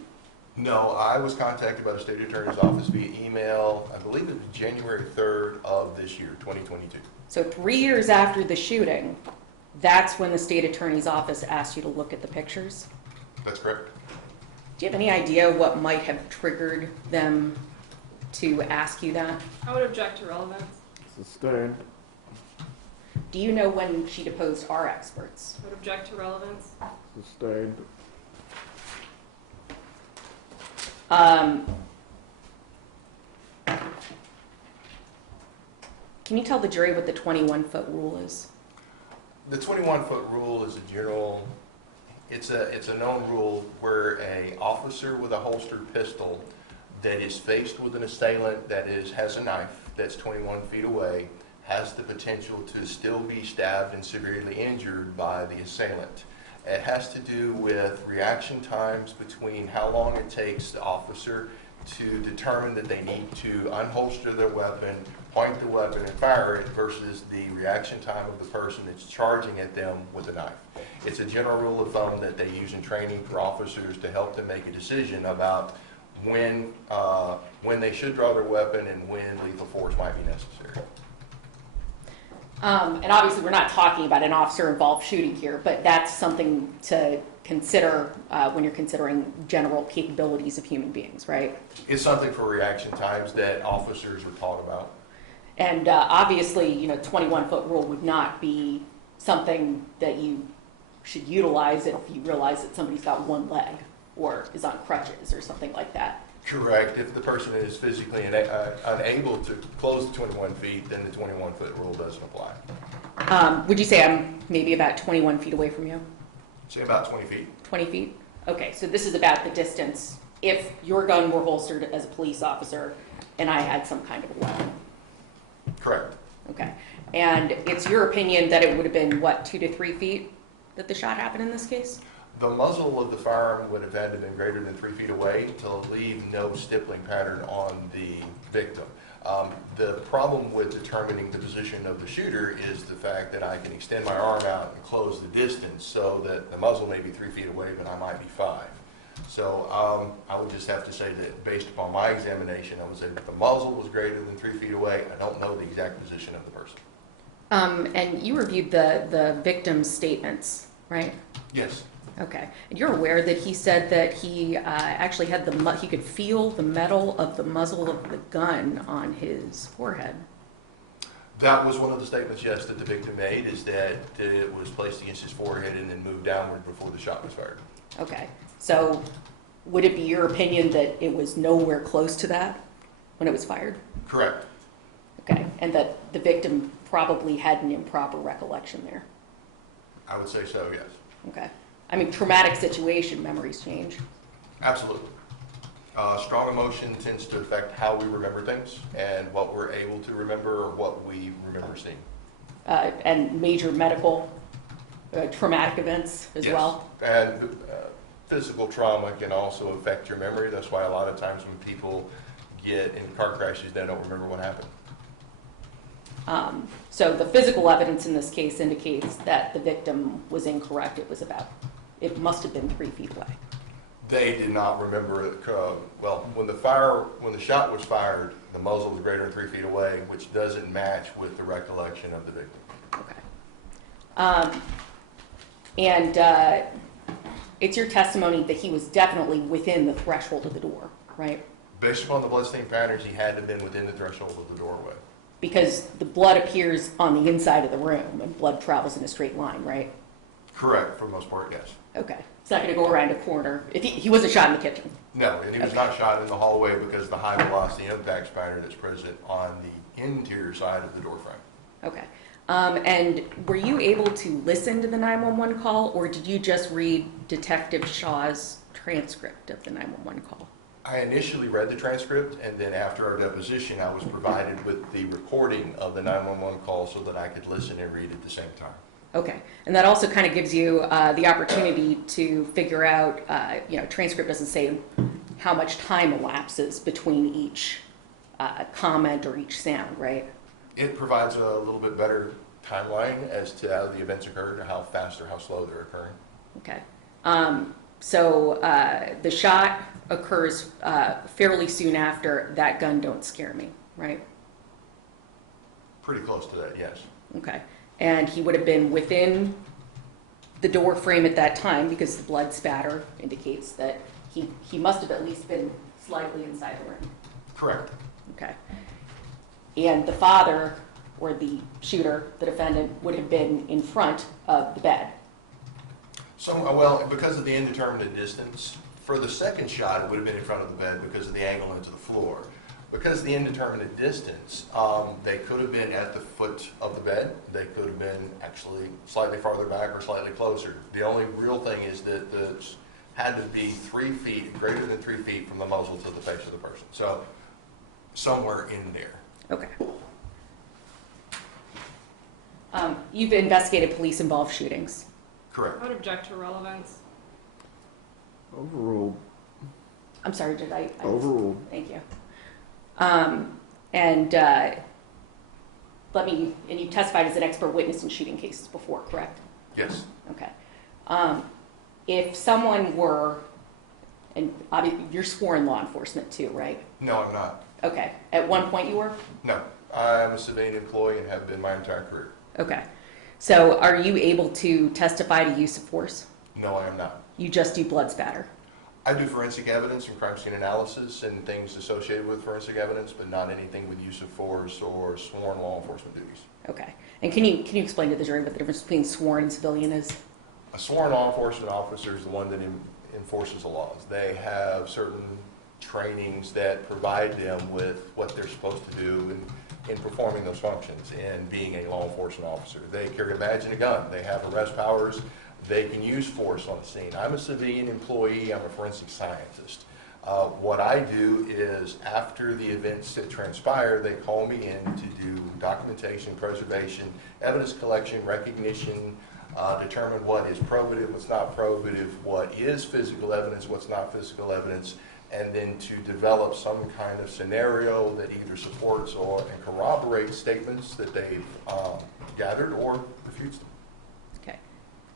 No, I was contacted by the state attorney's office via email, I believe it was January 3rd of this year, 2022. So 3 years after the shooting, that's when the state attorney's office asked you to look at the pictures? That's correct. Do you have any idea what might have triggered them to ask you that? I would object to relevance. Sustained. Do you know when she deposed our experts? I would object to relevance. Sustained. Can you tell the jury what the 21-foot rule is? The 21-foot rule is a general, it's a known rule where a officer with a holstered pistol that is faced with an assailant that has a knife that's 21 feet away has the potential to still be stabbed and severely injured by the assailant. It has to do with reaction times between how long it takes the officer to determine that they need to unholster their weapon, point the weapon, and fire it versus the reaction time of the person that's charging at them with a knife. It's a general rule of thumb that they use in training for officers to help them make a decision about when they should draw their weapon and when lethal force might be necessary. And obviously, we're not talking about an officer-involved shooting here, but that's something to consider when you're considering general capabilities of human beings, right? It's something for reaction times that officers are taught about. And obviously, 21-foot rule would not be something that you should utilize if you realize that somebody's got one leg or is on crutches or something like that. Correct. If the person is physically unable to close the 21 feet, then the 21-foot rule doesn't apply. Would you say I'm maybe about 21 feet away from you? Say about 20 feet. 20 feet? Okay, so this is about the distance if your gun were holstered as a police officer and I had some kind of a weapon. Correct. Okay. And it's your opinion that it would have been, what, 2 to 3 feet that the shot happened in this case? The muzzle of the firearm would have had to have been greater than 3 feet away to leave no stippling pattern on the victim. The problem with determining the position of the shooter is the fact that I can extend my arm out and close the distance so that the muzzle may be 3 feet away, but I might be 5. So I would just have to say that based upon my examination, I would say that the muzzle was greater than 3 feet away. I don't know the exact position of the person. And you reviewed the victim's statements, right? Yes. Okay. And you're aware that he said that he actually had he could feel the metal of the muzzle of the gun on his forehead. That was one of the statements, yes, that the victim made, is that it was placed against his forehead and then moved downward before the shot was fired. Okay. So would it be your opinion that it was nowhere close to that when it was fired? Correct. Okay. And that the victim probably had an improper recollection there? I would say so, yes. Okay. I mean, traumatic situation, memories change. Absolutely. Strong emotion tends to affect how we remember things and what we're able to remember or what we remember seeing. And major medical traumatic events as Yes. well? And physical trauma can also affect your memory. That's why a lot of times when people get in car crashes, they don't remember what happened. So the physical evidence in this case indicates that the victim was incorrect. It must have been 3 feet away. They did not remember it. Well, when the shot was fired, the muzzle was greater than 3 feet away, which doesn't match with the recollection of the victim. Okay. And it's your testimony that he was definitely within the threshold of the door, right? Based upon the bloodstain patterns, he had to have been within the threshold of the doorway. Because the blood appears on the inside of the room and blood travels in a straight line, right? Correct, for the most part, yes. Okay. It's not going to go around a corner. If he wasn't shot in the kitchen. No, and he was not shot in the hallway because of the high velocity impact pattern that's present on the interior side of the door frame. Okay. And were you able to listen to the 911 call, or did you just read Detective Shaw's transcript of the 911 call? I initially read the transcript, and then after our deposition, I was provided with the recording of the 911 call so that I could listen and read at the same time. Okay. And that also kind of gives you the opportunity to figure out, transcript doesn't say how much time elapses between each comment or each sound, right? It provides a little bit better timeline as to how the events occurred, or how fast or how slow they're occurring. Okay. So the shot occurs fairly soon after That Gun Don't Scare Me, right? Pretty close to that, yes. Okay. And he would have been within the door frame at that time because the blood spatter indicates that he must have at least been slightly inside the room. Correct. Okay. And the father, or the shooter, the defendant, would have been in front of the bed. So, well, because of the indeterminate distance, for the second shot, it would have been in front of the bed because of the angle into the floor. Because of the indeterminate distance, they could have been at the foot of the bed. They could have been actually slightly farther back or slightly closer. The only real thing is that it had to be 3 feet, greater than 3 feet from the muzzle to the face of the person. So, somewhere in there. Okay. You've investigated police-involved shootings. Correct. I would object to relevance. Overruled. I'm sorry, did I Overruled. Thank you. And you testified as an expert witness in shooting cases before, correct? Yes. Okay. If someone were, and obviously you're sworn law enforcement too, right? No, I'm not. Okay. At one point you were? No. I'm a civilian employee and have been my entire career. Okay. So are you able to testify to use of force? No, I am not. You just do blood spatter? I do forensic evidence and crime scene analysis and things associated with forensic evidence, but not anything with use of force or sworn law enforcement duties. Okay. And can you explain to the jury what the difference between sworn and civilian is? A sworn law enforcement officer is the one that enforces the laws. They have certain trainings that provide them with what they're supposed to do in performing those functions and being a law enforcement officer. They carry a badge and a gun. They have arrest powers. They can use force on the scene. I'm a civilian employee. I'm a forensic scientist. What I do is, after the events that transpire, they call me in to do documentation, preservation, evidence collection, recognition, determine what is probative, what's not probative, what is physical evidence, what's not physical evidence, and then to develop some kind of scenario that either supports or corroborates statements that they've gathered or refutes them. Okay.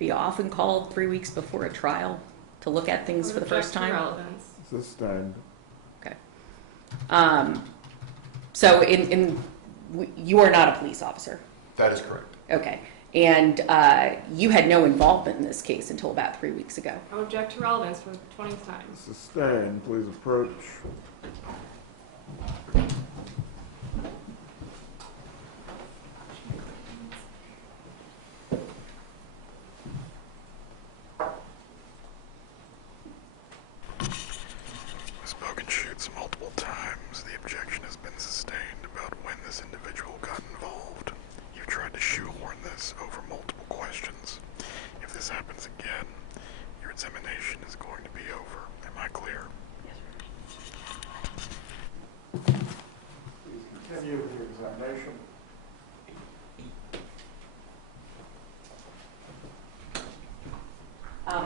Are you often called 3 weeks before a trial to look at things for the first time? Relevance. Sustained. Okay. So you are not a police officer? That is correct. Okay. And you had no involvement in this case until about 3 weeks ago? I object to relevance for the 20th time. Sustained. Please approach. Spoken shoots multiple times. The objection has been sustained about when this individual got involved. You've tried to shoehorn this over multiple questions. If this happens again, your examination is going to be over. Am I clear? Yes, sir. Please continue with your examination.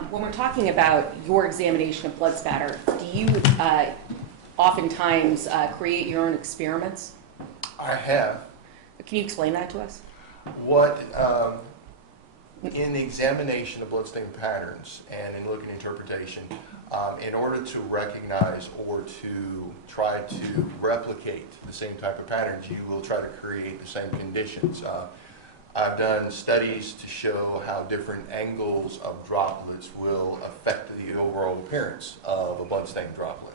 When we're talking about your examination of blood spatter, do you oftentimes create your own experiments? I have. Can you explain that to us? What, in the examination of bloodstained patterns and in looking at interpretation, in order to recognize or to try to replicate the same type of patterns, you will try to create the same conditions. I've done studies to show how different angles of droplets will affect the overall appearance of a bloodstained droplet,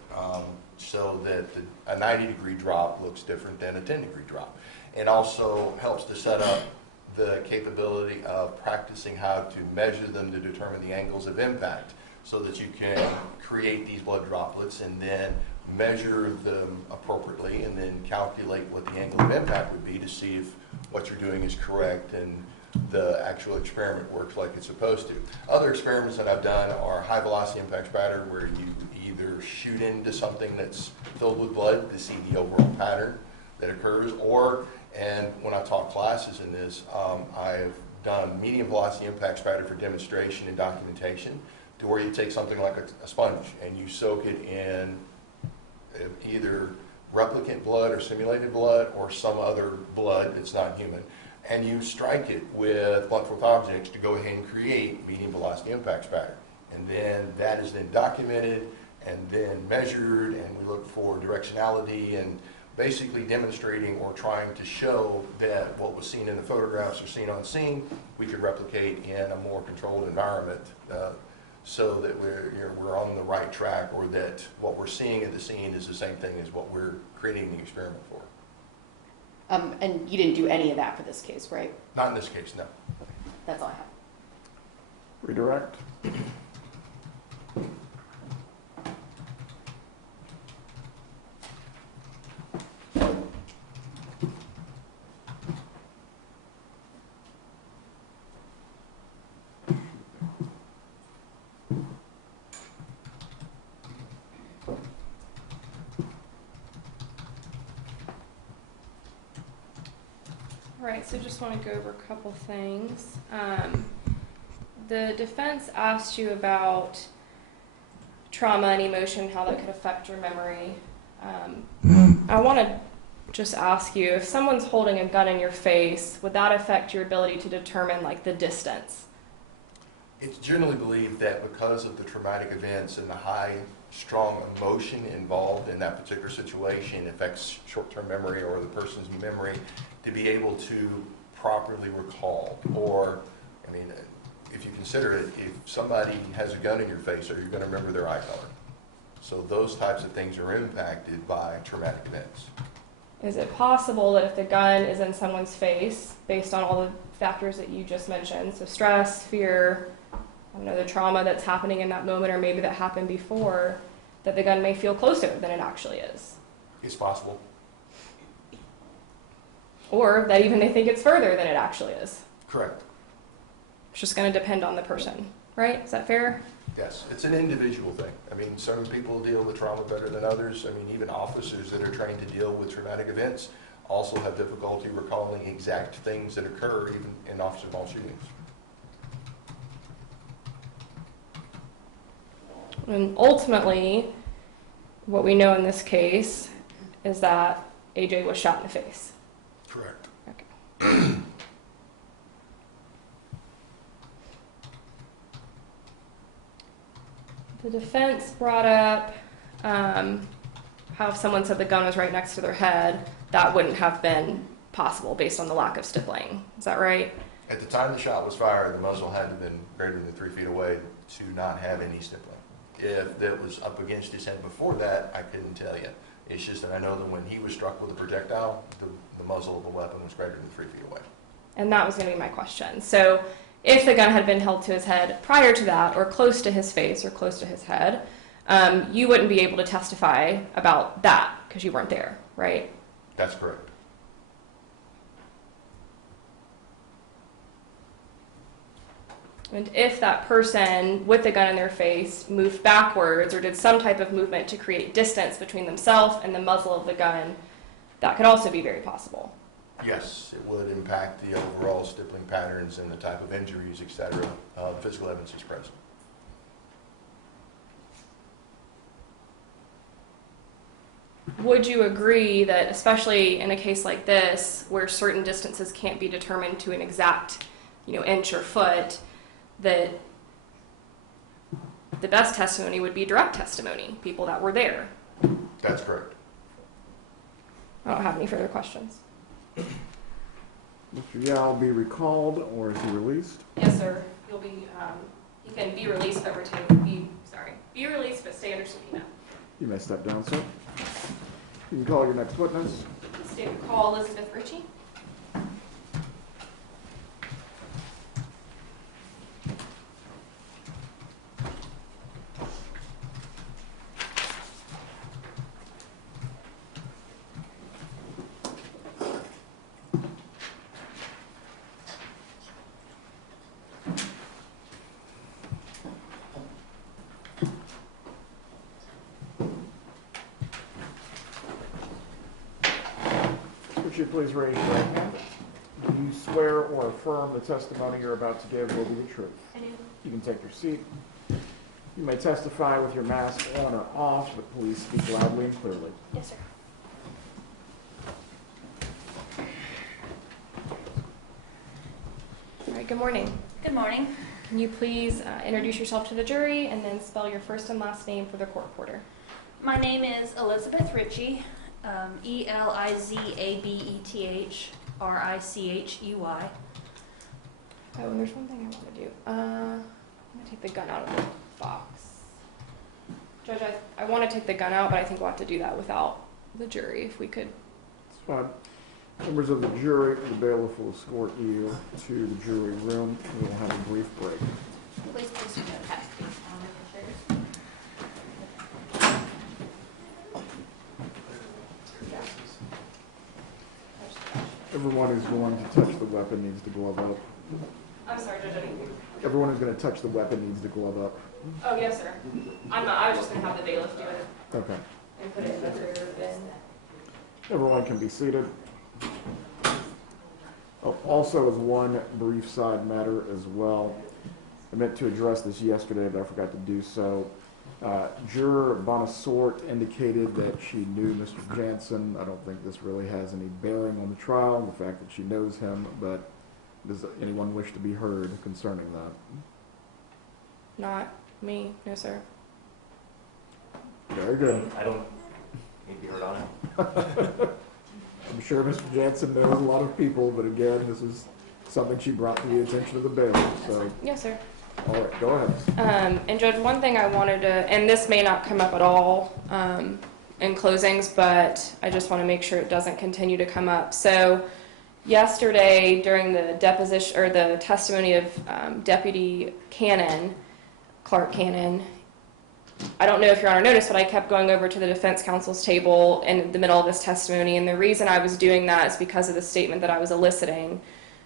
so that a 90-degree drop looks different than a 10-degree drop. It also helps to set up the capability of practicing how to measure them to determine the angles of impact, so that you can create these blood droplets and then measure them appropriately and then calculate what the angle of impact would be to see if what you're doing is correct and the actual experiment works like it's supposed to. Other experiments that I've done are high velocity impact spatter, where you either shoot into something that's filled with blood to see the overall pattern that occurs, or, and when I taught classes in this, I've done medium velocity impact spatter for demonstration and documentation, to where you take something like a sponge and you soak it in either replicant blood or simulated blood or some other blood that's not human, and you strike it with blunt force objects to go ahead and create medium velocity impact spatter. And then that is then documented and then measured, and we look for directionality and basically demonstrating or trying to show that what was seen in the photographs or seen on scene, we could replicate in a more controlled environment, so that we're on the right track, or that what we're seeing at the scene is the same thing as what we're creating the experiment for. And you didn't do any of that for this case, right? Not in this case, no. Okay. That's all I have. Redirect. All right, so just want to go over a couple things. The defense asked you about trauma and emotion, how that could affect your memory. I want to just ask you, if someone's holding a gun in your face, would that affect your ability to determine like the distance? It's generally believed that because of the traumatic events and the high, strong emotion involved in that particular situation affects short-term memory or the person's memory to be able to properly recall. Or, I mean, if you consider it, if somebody has a gun in your face, are you going to remember their eye color? So those types of things are impacted by traumatic events. Is it possible that if the gun is in someone's face, based on all the factors that you just mentioned, so stress, fear, I don't know, the trauma that's happening in that moment, or maybe that happened before, that the gun may feel closer than it actually is? It's possible. Or that even they think it's further than it actually is. Correct. It's just going to depend on the person, right? Is that fair? Yes, it's an individual thing. I mean, some people deal with trauma better than others. I mean, even officers that are trained to deal with traumatic events also have difficulty recalling exact things that occur even in officer-involved shootings. And ultimately, what we know in this case is that AJ was shot in the face. Correct. Okay. The defense brought up how if someone said the gun was right next to their head, that wouldn't have been possible based on the lack of stippling. Is that right? At the time the shot was fired, the muzzle had to have been greater than 3 feet away to not have any stippling. If that was up against his head before that, I couldn't tell you. It's just that I know that when he was struck with a projectile, the muzzle of the weapon was greater than 3 feet away. And that was going to be my question. So if the gun had been held to his head prior to that, or close to his face, or close to his head, you wouldn't be able to testify about that because you weren't there, right? That's correct. And if that person with the gun in their face moved backwards or did some type of movement to create distance between themselves and the muzzle of the gun, that could also be very possible. Yes, it would impact the overall stippling patterns and the type of injuries, etc. Physical evidence is present. Would you agree that, especially in a case like this, where certain distances can't be determined to an exact, inch or foot, that the best testimony would be direct testimony, people that were there? That's correct. I don't have any further questions. Mr. Yao be recalled, or is he released? Yes, sir. He'll be. He can be released, but be released, but stay under subpoena. You may step down, sir. You can call your next witness. State call Elizabeth Ritchie. Would you please raise your right hand? Do you swear or affirm the testimony you're about to give will be the truth? I do. You can take your seat. You may testify with your mask on or off, but please speak loudly and clearly. Yes, sir. All right, good morning. Good morning. Can you please introduce yourself to the jury and then spell your first and last name for the court reporter? My name is Elizabeth Ritchie, ELIZABETHRICHEY. Oh, and there's one thing I want to do. I'm going to take the gun out of the box. Judge, I want to take the gun out, but I think we'll have to do that without the jury, if we could. It's fine. Members of the jury, the bailiff will escort you to the jury room. We will have a brief break. Please proceed to pass these on with the chairs. Everyone who's going to touch the weapon needs to glove up. I'm sorry, Judge. Everyone who's going to touch the weapon needs to glove up. Oh, yes, sir. I was just going to have the bailiff do it Okay. and put it in the rear bin. Everyone can be seated. Oh, also, as one brief side matter as well, I meant to address this yesterday, but I forgot to do so. Juror Bonasort indicated that she knew Mr. Jansen. I don't think this really has any bearing on the trial, the fact that she knows him, but does anyone wish to be heard concerning that? Not me, no, sir. Very good. I don't need to be heard on it. I'm sure Mr. Jansen knows a lot of people, but again, this is something she brought to the attention of the bailiff, so. Yes, sir. All right, go ahead. And Judge, one thing I wanted to, and this may not come up at all in closings, but I just want to make sure it doesn't continue to come up. So yesterday, during the deposition or the testimony of Deputy Clark Cannon, I don't know if Your Honor noticed, but I kept going over to the defense counsel's table in the middle of this testimony, and the reason I was doing that is because of the statement that I was eliciting.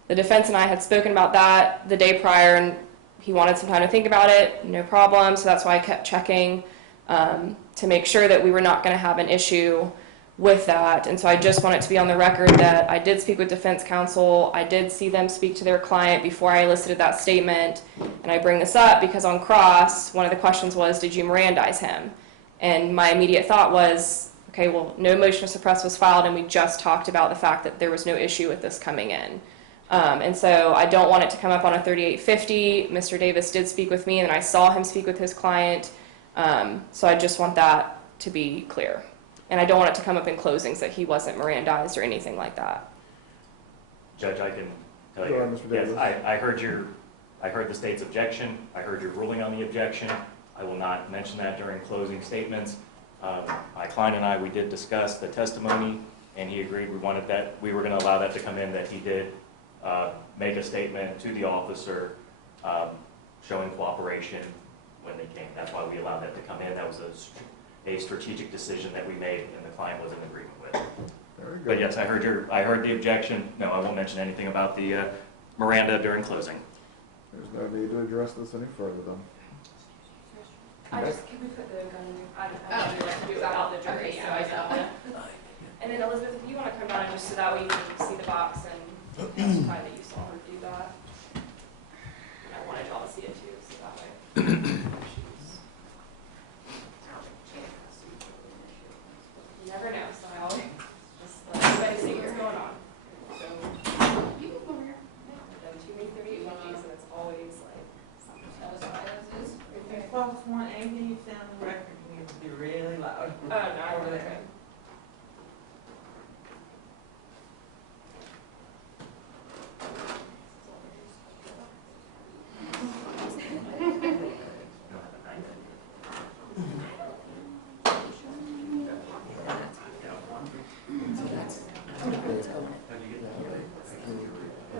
The defense and I had spoken about that the day prior, and he wanted some time to think about it, no problem. So that's why I kept checking to make sure that we were not going to have an issue with that. And so I just want it to be on the record that I did speak with defense counsel. I did see them speak to their client before I elicited that statement. And I bring this up because on cross, one of the questions was, did you Mirandize him? And my immediate thought was, okay, well, no motion to suppress was filed, and we just talked about the fact that there was no issue with this coming in. And so I don't want it to come up on a 3850. Mr. Davis did speak with me, and I saw him speak with his client. So I just want that to be clear. And I don't want it to come up in closings that he wasn't Mirandized or anything like that. Judge, I can tell Go you, ahead, Mr. yes, Davis. I heard the state's objection. I heard your ruling on the objection. I will not mention that during closing statements. My client and I, we did discuss the testimony, and he agreed we were going to allow that to come in, that he did make a statement to the officer showing cooperation when they came. That's why we allowed that to come in. That was a strategic decision that we made, and the client was in agreement with. Very good. But yes, I heard the objection. No, I won't mention anything about the Miranda during closing. There's no need to address this any further, then. Can we put the gun in? I don't know what to do about the jury, so I don't. And then Elizabeth, if you want to come down just so that way you can see the box and testify that you saw her do that. And I wanted y'all to see it too, so that way. You never know, so I always just let everybody see what's going on. So, you can come over here. I've done too many 3850s, and it's always like something. That was why this is. If you folks want anything you say on the record, you need to be really loud. Oh, no, over there.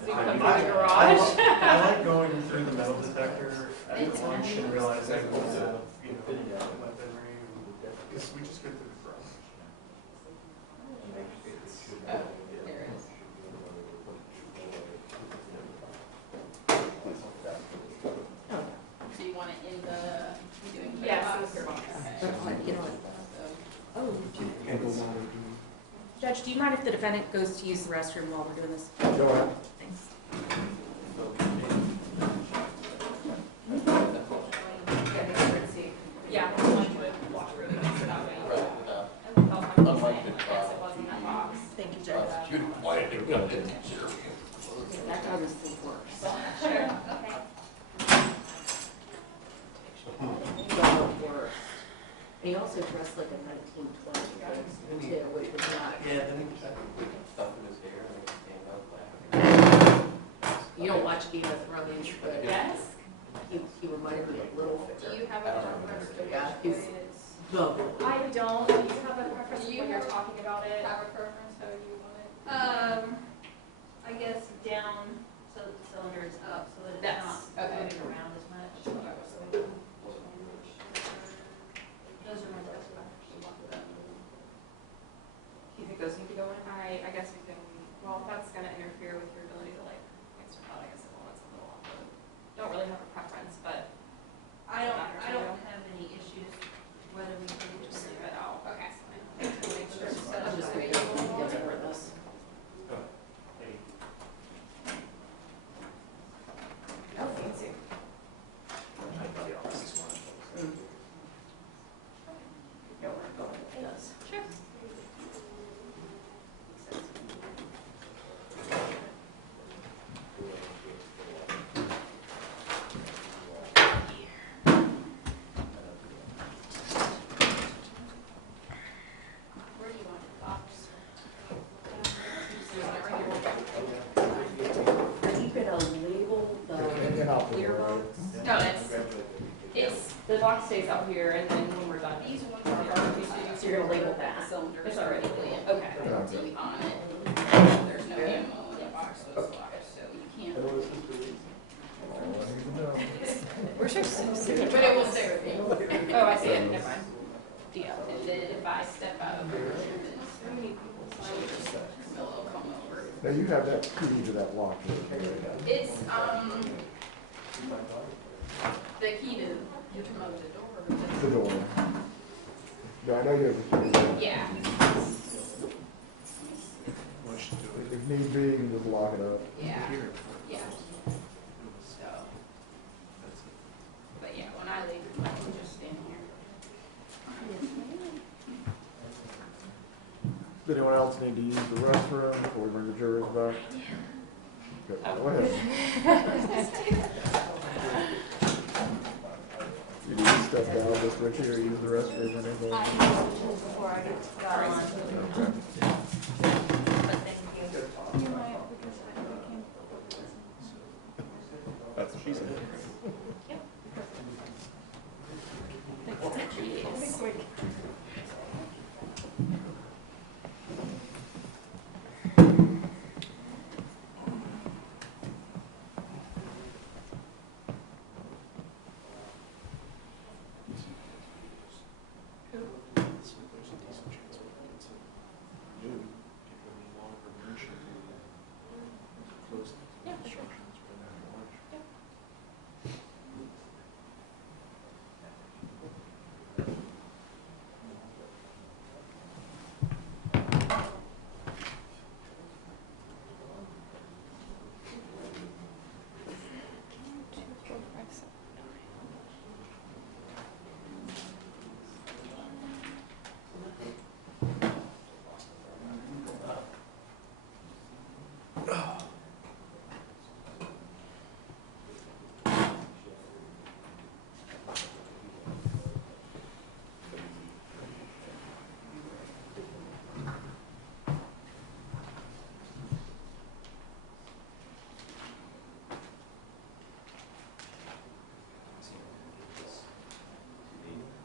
I like going through the metal detector at lunch and realizing that, weaponry, because we just go through the garage. So you want it in the, you doing the Yes, box? in the box. Okay. Oh, Judge, do you mind if the defendant goes to use the restroom while we're doing this? Go ahead. Thanks. Yeah, one would walk really good, so that way. And we felt comfortable saying, yes, it was in that box. Thank you, Judge. That obviously works. Sure, okay. He also dressed like a 1920s too, which was not. Yeah, then he just stuff in his hair and stand up laughing. You don't watch Game of Thrones, but Yes. he reminded me of Littlefinger. Do you have a preference to which Yeah, way he's it's? lovely. I don't. Do you have a preference Do you when you're have- talking about it? Have a preference how you want it? I guess down so that the cylinder is up, so that it's That's- not okay. moving around as much. That's what I was thinking. Those are my best preferences. Do you think those need to go in? I guess we can, well, if that's gonna interfere with your ability to like answer that, I guess it will, it's a little awkward. Don't really have a preference, but I don't have any issues whether we can just leave it out. Okay. Make sure it's I'm just waiting for him to get over this. Oh, fancy. No, we're going with this. Sure. Where do you want the box? Are you gonna label the clear box? No, it's, the box stays out here and then when we're done. These ones are. So you're gonna label that? Cylinder. It's already labeled. Okay. Empty on it. There's no ammo in the box, so it's locked, so you can't. We're so sick. But it will stay with me. Oh, I see it, never mind. Yeah, and then if I step out of here, then Camilla will come over. Now, you have that key to that lock. It's, The key to, you're talking about the door? The door. Yeah, I know you have the key. Yeah. If need be, you can just lock it up. Yeah. Yeah. So. But yeah, when I leave, I can just stand here. Does anyone else need to use the restroom before we bring the jurors back? Okay, go ahead. You need to step down just right here, use the restroom or anything. Before I get going. Okay. But thank you. That's what she said.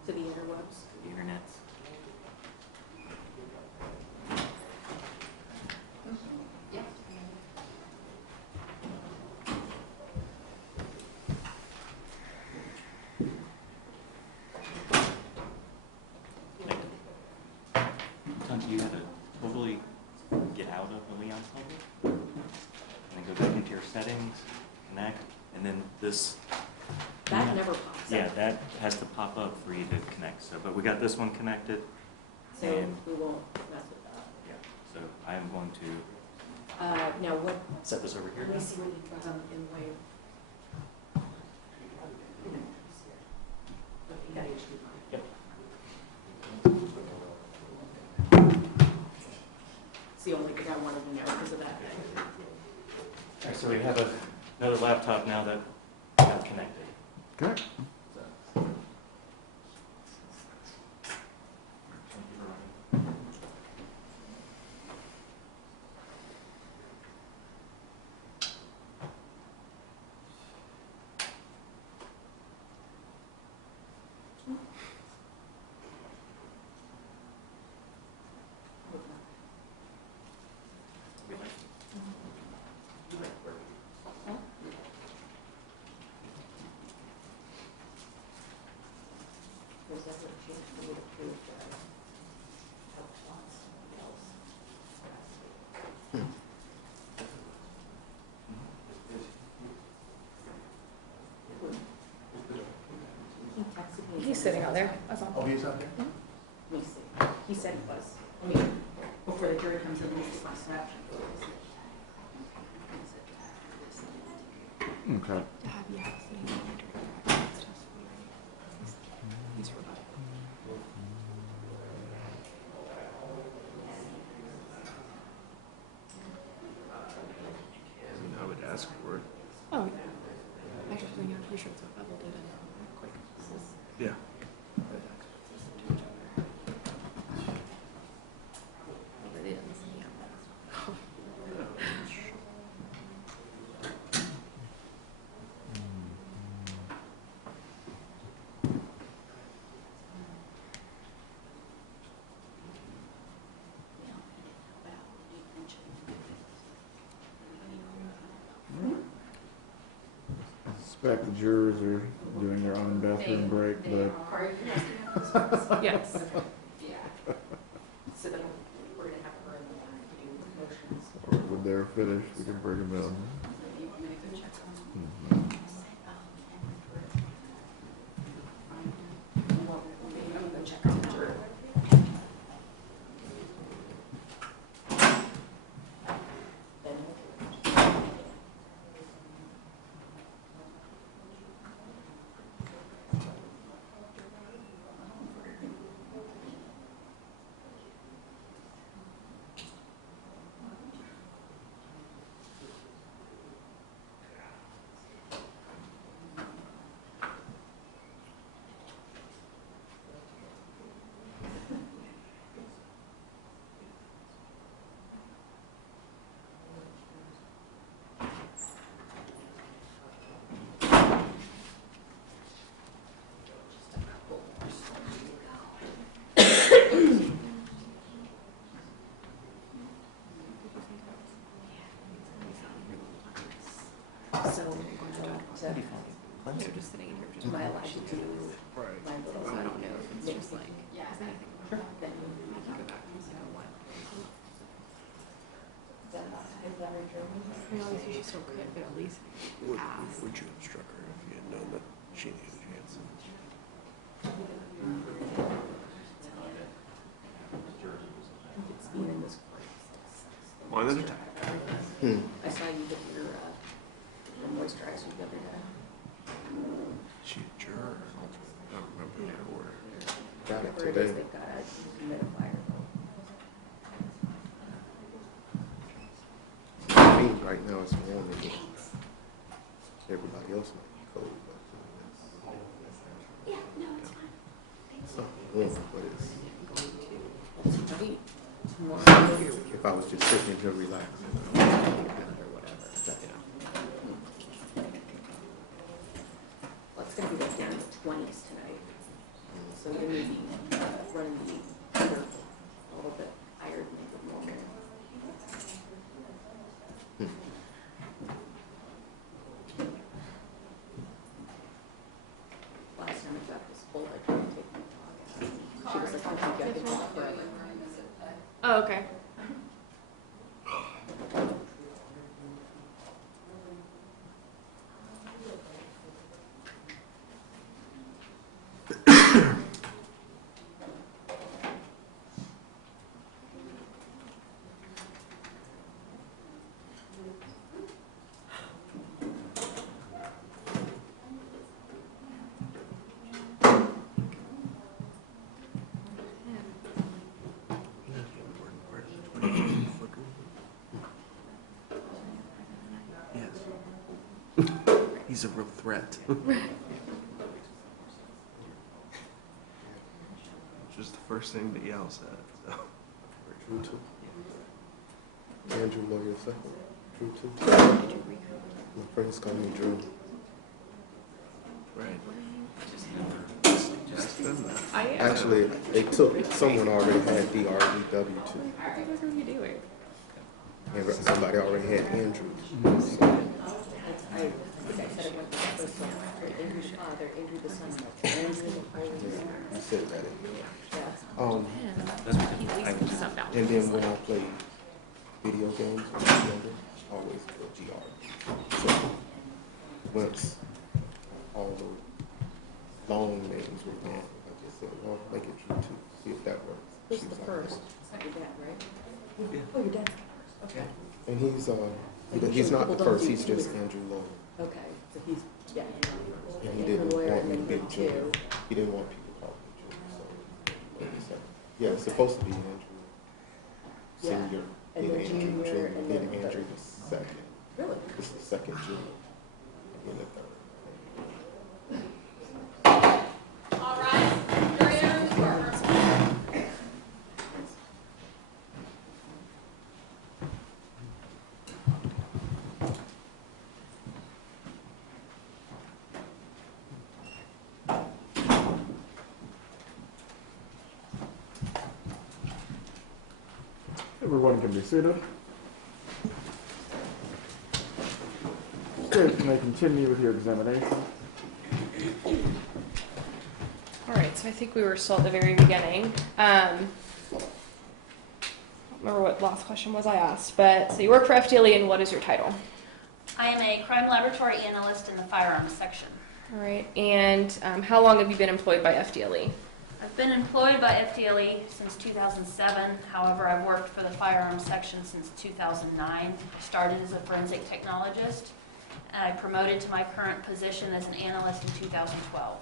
To the interwebs. The internets. Yeah. Sometimes you have to totally get out of the Leon Public and then go back into your settings, connect, and then this. That never pops up. Yeah, that has to pop up for you to connect. So, but we got this one connected. So and we won't mess with that. yeah, so I am going to Now what? set this over here. Let me see what you've got in the way. Yep. It's the only thing I wanted to know because of that. All right, so we have another laptop now that got connected. Okay. He's sitting out there. That's all. Oh, he's out there? Let me see. He said he was. I mean, before the jury comes in, we need to find some action. Okay. To have you sitting in the he's rebuttal. I would ask for it. Oh, I just think I'm pretty sure it's what Bevel did in quick. Yeah. I suspect the jurors are doing their own bathroom break, but Yes. Yeah. So then we're gonna have her in the back do motions. when they're finished, we can bring them in. I'm gonna go check on. Mhm. know, just sitting in here, just Am I allowed to do Right. my little? So I don't know if it's just like, Yeah. is anything Sure. then we can go back and say what. I always usually still could, but at least ask. Would you have struck her if you had known that she needed Jansen? It's even this court. One at a time. I saw you with your moisturizer the other day. She a juror or an alternate? I don't remember the order. Got it Whatever it today. is, they've got a humidifier. I mean, right now it's warm. Everybody else might be cold, but Yeah, no, it's fine. it's not warm, but it's. It's heavy. More If I was just sitting here relaxing, or whatever. Well, it's gonna be like down in the 20s tonight. So you're gonna be running the heater a little bit higher than normal. Last time I got this cold, I tried to take my dog out. She was like, I think I can walk forever. Oh, okay. Yes. He's a real threat. Which was the first thing that y'all said. So. True too. Andrew lawyer second. True too. My friends call me Drew. Right. Just them that. Actually, they took, someone already had DREW too. What are you doing? And somebody already had Andrew. I think I said it went to the first one. Andrew's father, Andrew the son, Andrew the You said that. yeah. And then when I played video games when I was younger, I always put GR. So once all the long names were gone, I just said, well, make it Drew too. See if that works. Who's She the was like, first? Your dad, right? Oh, your dad's the first. Okay. and he's not the first, he's just Andrew Lawyer. Okay, so he's, yeah. And he didn't want me to be Drew. He didn't want people to call me Drew, so. Yeah, it's supposed to be Andrew Senior, And then then Andrew junior, Junior, and then then Andrew the second. Really? This is the second junior, and the third. All right, you're in the courtroom. Everyone can be seated. State, you may continue with your examination. All right, so I think we were still at the very beginning. I don't remember what last question was I asked, but so you work for FDLE, and what is your title? I am a crime laboratory analyst in the firearms section. All right, and how long have you been employed by FDLE? I've been employed by FDLE since 2007. However, I've worked for the firearms section since 2009. I started as a forensic technologist, and I promoted to my current position as an analyst in 2012.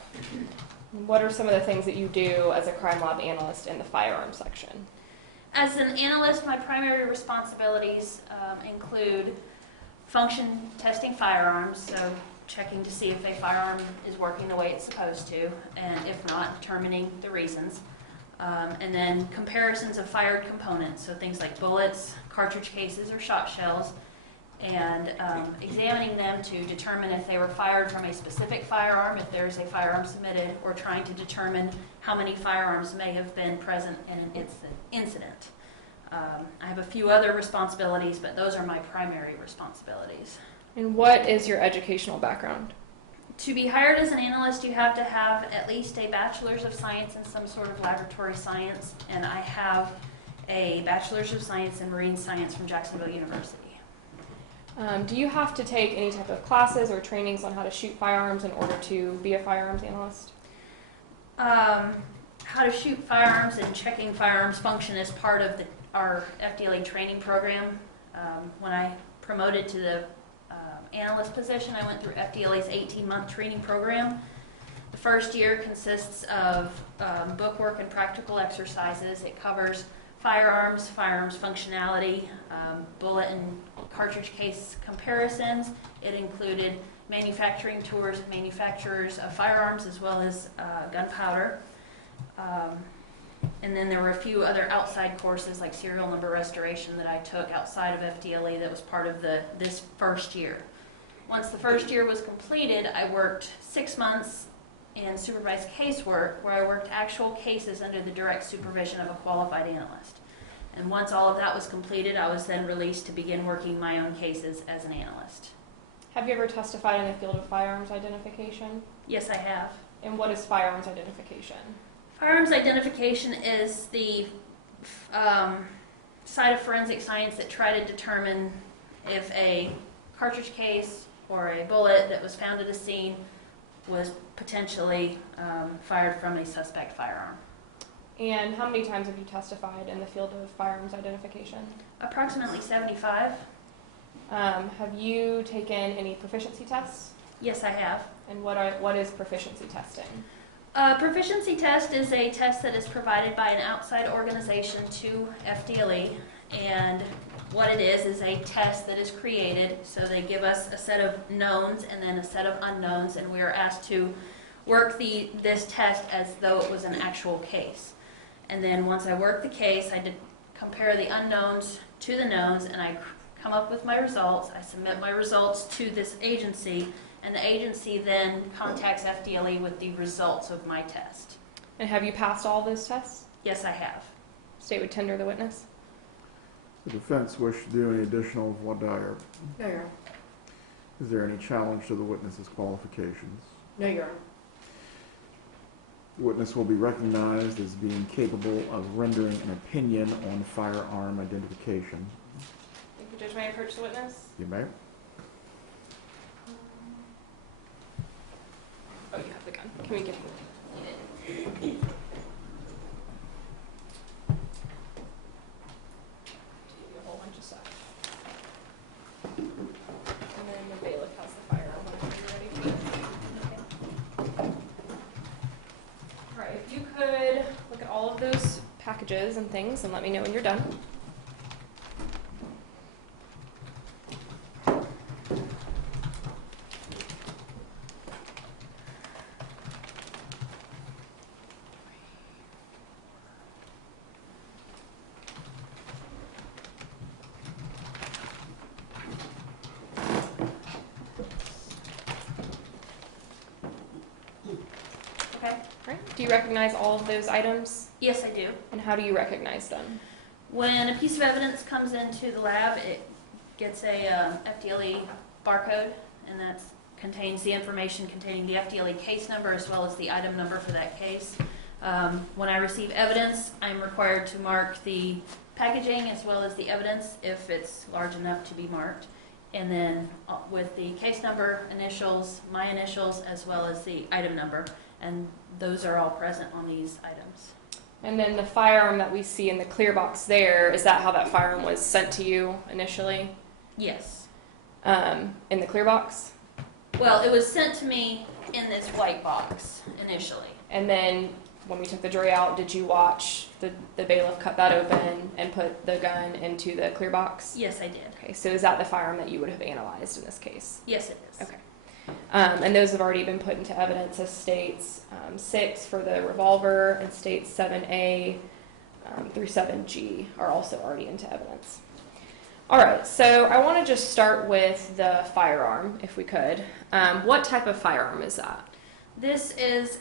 What are some of the things that you do as a crime lab analyst in the firearms section? As an analyst, my primary responsibilities include function testing firearms, so checking to see if a firearm is working the way it's supposed to, and if not, determining the reasons. And then comparisons of fired components, so things like bullets, cartridge cases, or shot shells, and examining them to determine if they were fired from a specific firearm, if there's a firearm submitted, or trying to determine how many firearms may have been present in an incident. I have a few other responsibilities, but those are my primary responsibilities. And what is your educational background? To be hired as an analyst, you have to have at least a bachelor's of science in some sort of laboratory science, and I have a bachelor's of science in marine science from Jacksonville University. Do you have to take any type of classes or trainings on how to shoot firearms in order to be a firearms analyst? How to shoot firearms and checking firearms function is part of our FDLE training program. When I promoted to the analyst position, I went through FDLE's 18-month training program. The first year consists of bookwork and practical exercises. It covers firearms functionality, bullet and cartridge case comparisons. It included manufacturing tours of manufacturers of firearms as well as gunpowder. And then there were a few other outside courses like serial number restoration that I took outside of FDLE that was part of this first year. Once the first year was completed, I worked 6 months in supervised casework where I worked actual cases under the direct supervision of a qualified analyst. And once all of that was completed, I was then released to begin working my own cases as an analyst. Have you ever testified in the field of firearms identification? Yes, I have. And what is firearms identification? Firearms identification is the side of forensic science that try to determine if a cartridge case or a bullet that was found at a scene was potentially fired from a suspect firearm. And how many times have you testified in the field of firearms identification? Approximately 75. Have you taken any proficiency tests? Yes, I have. And what is proficiency testing? Proficiency test is a test that is provided by an outside organization to FDLE, and what it is a test that is created. So they give us a set of knowns and then a set of unknowns, and we are asked to work this test as though it was an actual case. And then once I work the case, I compare the unknowns to the knowns, and I come up with my results. I submit my results to this agency, and the agency then contacts FDLE with the results of my test. And have you passed all those tests? Yes, I have. State would tender the witness. The defense wish to do any additional voir dire? No, Your Honor. Is there any challenge to the witness's qualifications? No, Your Honor. The witness will be recognized as being capable of rendering an opinion on firearm identification. Thank you, Judge. May I approach the witness? You may. Oh, you have the gun. Can we get him? A whole bunch of stuff. And then the bailiff has the firearm whenever you're ready. Okay. All right, if you could look at all of those packages and things and let me know when you're done. Do you recognize all of those items? Yes, I do. And how do you recognize them? When a piece of evidence comes into the lab, it gets a FDLE barcode, and that contains the information containing the FDLE case number as well as the item number for that case. When I receive evidence, I'm required to mark the packaging as well as the evidence if it's large enough to be marked. And then with the case number, initials, my initials, as well as the item number. And those are all present on these items. And then the firearm that we see in the clear box there, is that how that firearm was sent to you initially? Yes. In the clear box? Well, it was sent to me in this white box initially. And then when we took the jury out, did you watch the bailiff cut that open and put the gun into the clear box? Yes, I did. Okay, so is that the firearm that you would have analyzed in this case? Yes, it is. Okay. And those have already been put into evidence as states 6 for the revolver and states 7A through 7G are also already into evidence. All right, so I want to just start with the firearm, if we could. What type of firearm is that? This is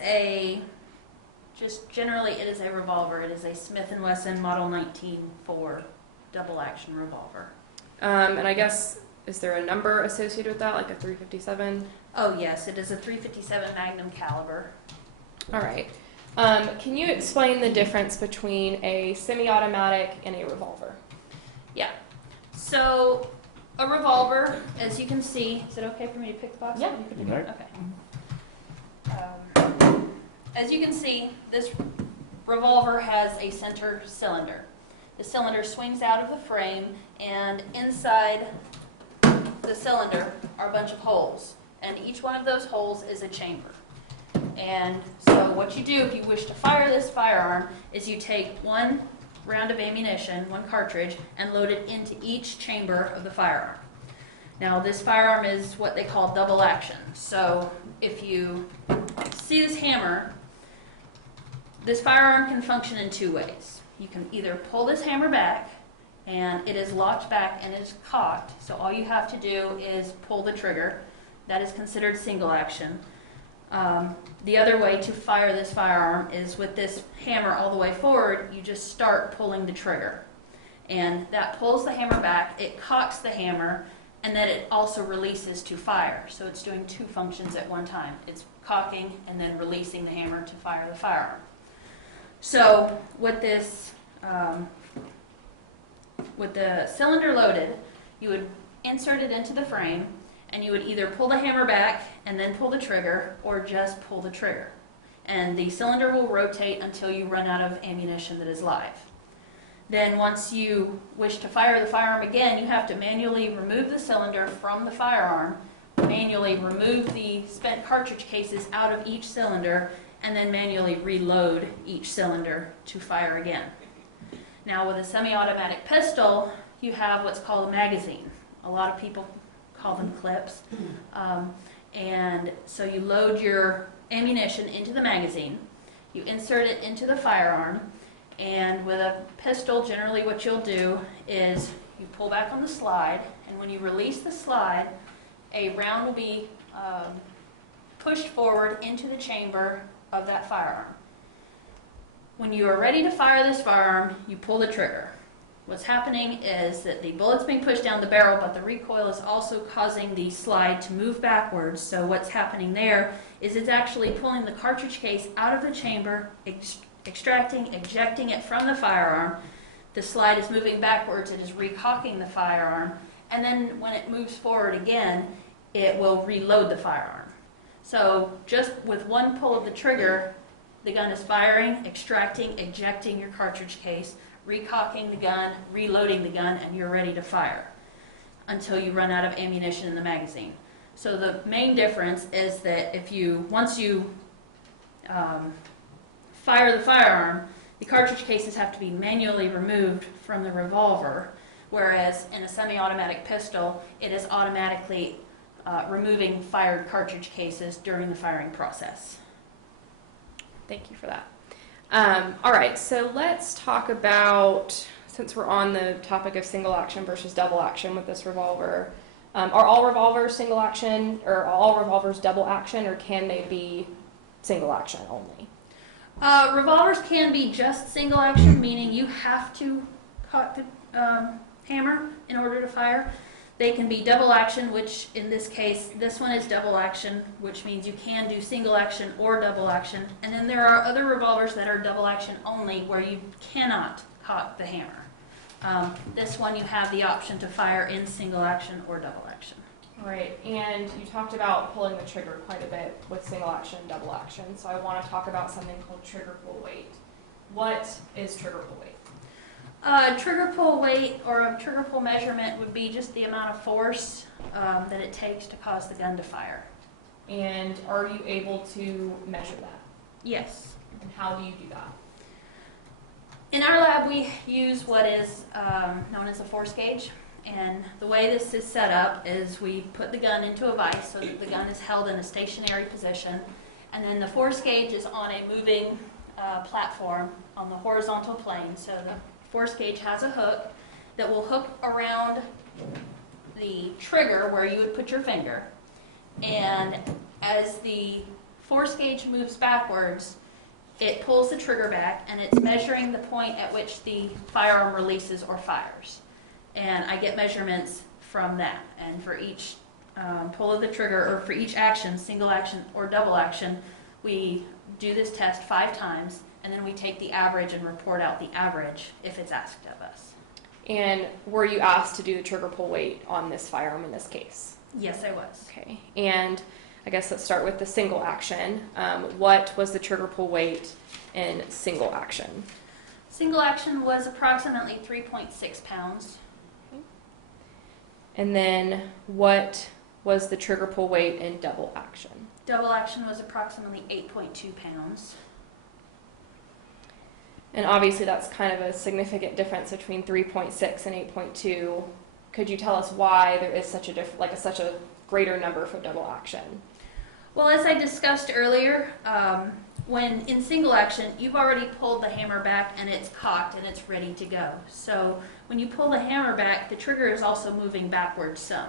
just generally it is a revolver. It is a Smith & Wesson Model 19 4 double action revolver. And I guess is there a number associated with that, like a 357? Oh yes, it is a 357 Magnum caliber. All right. Can you explain the difference between a semi-automatic and a revolver? Yeah. So a revolver, as you can see, is it okay for me to pick the box? Yeah. You can pick Right. it. Okay. As you can see, this revolver has a center cylinder. The cylinder swings out of the frame, and inside the cylinder are a bunch of holes, and each one of those holes is a chamber. And so what you do if you wish to fire this firearm is you take one round of ammunition, one cartridge, and load it into each chamber of the firearm. Now this firearm is what they call double action. So if you see this hammer, this firearm can function in two ways. You can either pull this hammer back and it is locked back and is cocked, so all you have to do is pull the trigger. That is considered single action. The other way to fire this firearm is with this hammer all the way forward, you just start pulling the trigger. And that pulls the hammer back, it cocks the hammer, and then it also releases to fire. So it's doing two functions at one time. It's cocking and then releasing the hammer to fire the firearm. So with this, with the cylinder loaded, you would insert it into the frame, and you would either pull the hammer back and then pull the trigger, or just pull the trigger. And the cylinder will rotate until you run out of ammunition that is live. Then once you wish to fire the firearm again, you have to manually remove the cylinder from the firearm, manually remove the spent cartridge cases out of each cylinder, and then manually reload each cylinder to fire again. Now with a semi-automatic pistol, you have what's called a magazine. A lot of people call them clips. And so you load your ammunition into the magazine, you insert it into the firearm, and with a pistol, generally what you'll do is you pull back on the slide, and when you release the slide, a round will be pushed forward into the chamber of that firearm. When you are ready to fire this firearm, you pull the trigger. What's happening is that the bullet's being pushed down the barrel, but the recoil is also causing the slide to move backwards. So what's happening there is it's actually pulling the cartridge case out of the chamber, extracting, ejecting it from the firearm. The slide is moving backwards, it is recocking the firearm, and then when it moves forward again, it will reload the firearm. So just with one pull of the trigger, the gun is firing, extracting, ejecting your cartridge case, recocking the gun, reloading the gun, and you're ready to fire until you run out of ammunition in the magazine. So the main difference is that once you fire the firearm, the cartridge cases have to be manually removed from the revolver, whereas in a semi-automatic pistol, it is automatically removing fired cartridge cases during the firing process. Thank you for that. All right, so let's talk about, since we're on the topic of single action versus double action with this revolver, are all revolvers single action, or are all revolvers double action, or can they be single action only? Revolvers can be just single action, meaning you have to cock the hammer in order to fire. They can be double action, which in this case, this one is double action, which means you can do single action or double action. And then there are other revolvers that are double action only, where you cannot cock the hammer. This one you have the option to fire in single action or double action. All right, and you talked about pulling the trigger quite a bit with single action and double action, so I want to talk about something called trigger pull weight. What is trigger pull weight? Trigger pull weight, or a trigger pull measurement, would be just the amount of force that it takes to cause the gun to fire. And are you able to measure that? Yes. And how do you do that? In our lab, we use what is known as a force gauge. And the way this is set up is we put the gun into a vise so that the gun is held in a stationary position. And then the force gauge is on a moving platform on the horizontal plane. So the force gauge has a hook that will hook around the trigger where you would put your finger. And as the force gauge moves backwards, it pulls the trigger back, and it's measuring the point at which the firearm releases or fires. And I get measurements from that. And for each pull of the trigger, or for each action, single action or double action, we do this test 5 times, and then we take the average and report out the average if it's asked of us. And were you asked to do the trigger pull weight on this firearm in this case? Yes, I was. Okay. And I guess let's start with the single action. What was the trigger pull weight in single action? Single action was approximately 3.6 pounds. And then what was the trigger pull weight in double action? Double action was approximately 8.2 pounds. And obviously that's kind of a significant difference between 3.6 and 8.2. Could you tell us why there is such a such a greater number for double action? Well, as I discussed earlier, when in single action, you've already pulled the hammer back and it's cocked and it's ready to go. So when you pull the hammer back, the trigger is also moving backwards some.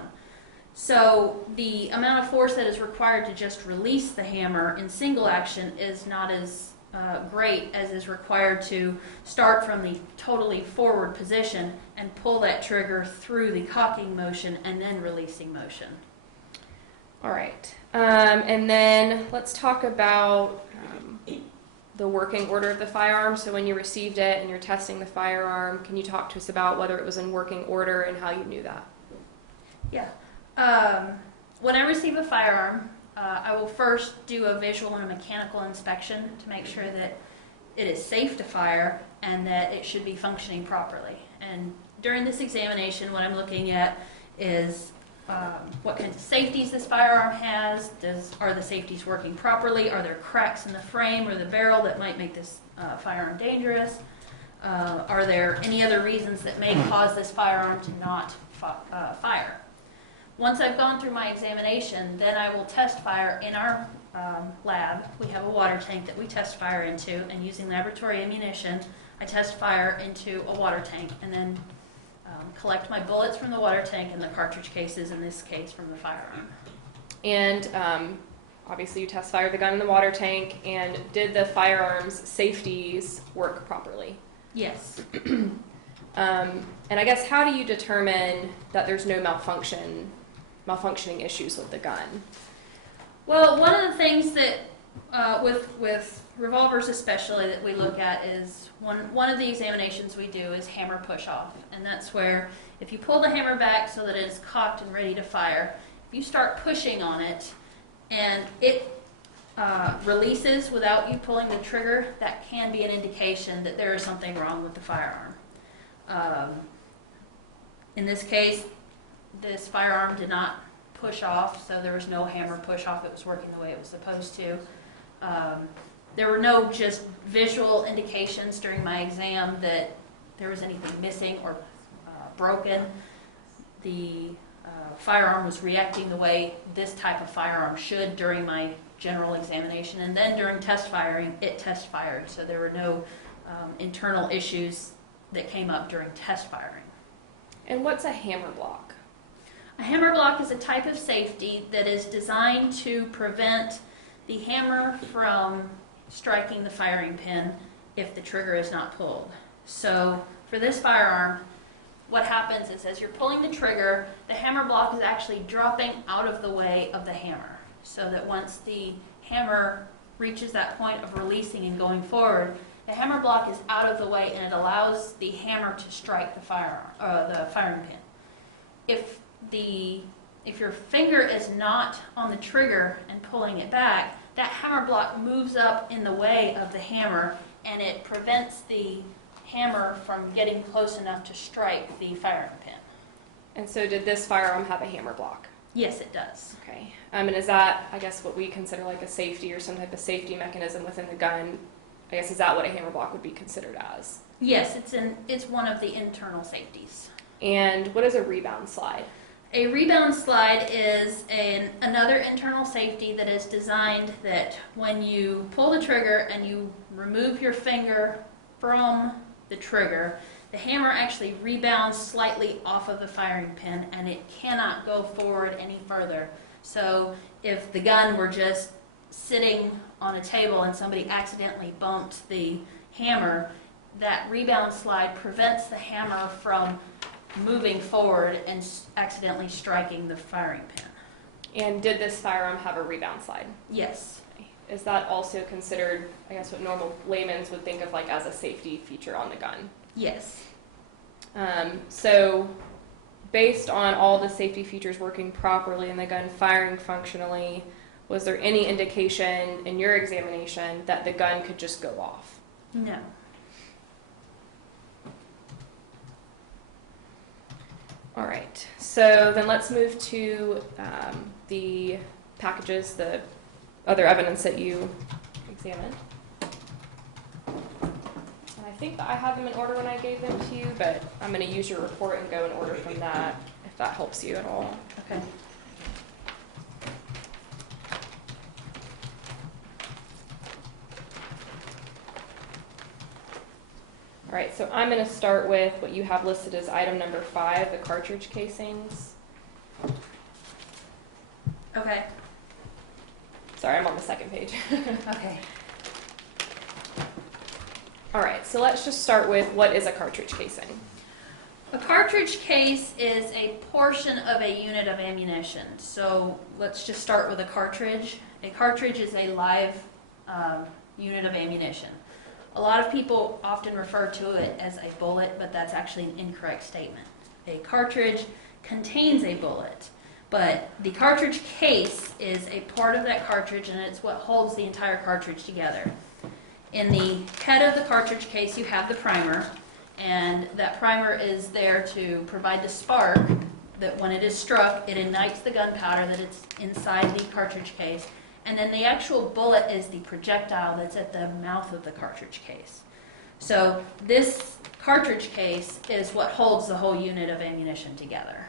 So the amount of force that is required to just release the hammer in single action is not as great as is required to start from the totally forward position and pull that trigger through the cocking motion and then releasing motion. All right. And then let's talk about the working order of the firearm. So when you received it and you're testing the firearm, can you talk to us about whether it was in working order and how you knew that? Yeah. When I receive a firearm, I will first do a visual and a mechanical inspection to make sure that it is safe to fire and that it should be functioning properly. And during this examination, what I'm looking at is what kinds of safeties this firearm has. Are the safeties working properly? Are there cracks in the frame or the barrel that might make this firearm dangerous? Are there any other reasons that may cause this firearm to not fire? Once I've gone through my examination, then I will test fire in our lab. We have a water tank that we test fire into, and using laboratory ammunition, I test fire into a water tank and then collect my bullets from the water tank and the cartridge cases, in this case, from the firearm. And obviously you test fired the gun in the water tank, and did the firearm's safeties work properly? Yes. And I guess how do you determine that there's no malfunctioning issues with the gun? Well, one of the things that with revolvers especially that we look at is one of the examinations we do is hammer push off, and that's where if you pull the hammer back so that it is cocked and ready to fire, if you start pushing on it and it releases without you pulling the trigger, that can be an indication that there is something wrong with the firearm. In this case, this firearm did not push off, so there was no hammer push off. It was working the way it was supposed to. There were no just visual indications during my exam that there was anything missing or broken. The firearm was reacting the way this type of firearm should during my general examination, and then during test firing, it test fired, so there were no internal issues that came up during test firing. And what's a hammer block? A hammer block is a type of safety that is designed to prevent the hammer from striking the firing pin if the trigger is not pulled. So for this firearm, what happens is as you're pulling the trigger, the hammer block is actually dropping out of the way of the hammer, so that once the hammer reaches that point of releasing and going forward, the hammer block is out of the way and it allows the hammer to strike the firing pin. If your finger is not on the trigger and pulling it back, that hammer block moves up in the way of the hammer and it prevents the hammer from getting close enough to strike the firing pin. And so did this firearm have a hammer block? Yes, it does. Okay. And is that, I guess, what we consider like a safety or some type of safety mechanism within the gun? I guess, is that what a hammer block would be considered as? Yes, it's one of the internal safeties. And what is a rebound slide? A rebound slide is another internal safety that is designed that when you pull the trigger and you remove your finger from the trigger, the hammer actually rebounds slightly off of the firing pin and it cannot go forward any further. So if the gun were just sitting on a table and somebody accidentally bumped the hammer, that rebound slide prevents the hammer from moving forward and accidentally striking the firing pin. And did this firearm have a rebound slide? Yes. Is that also considered, I guess, what normal laymen would think of like as a safety feature on the gun? Yes. So based on all the safety features working properly and the gun firing functionally, was there any indication in your examination that the gun could just go off? No. All right, so then let's move to the packages, the other evidence that you examined. And I think that I had them in order when I gave them to you, but I'm going to use your report and go in order from that, if that helps you at all. Okay. All right, so I'm going to start with what you have listed as item number 5, the cartridge casings. Okay. Sorry, I'm on the second page. Okay. All right, so let's just start with what is a cartridge casing? A cartridge case is a portion of a unit of ammunition. So let's just start with a cartridge. A cartridge is a live unit of ammunition. A lot of people often refer to it as a bullet, but that's actually an incorrect statement. A cartridge contains a bullet, but the cartridge case is a part of that cartridge, and it's what holds the entire cartridge together. In the head of the cartridge case, you have the primer, and that primer is there to provide the spark that when it is struck, it ignites the gunpowder that is inside the cartridge case. And then the actual bullet is the projectile that's at the mouth of the cartridge case. So this cartridge case is what holds the whole unit of ammunition together.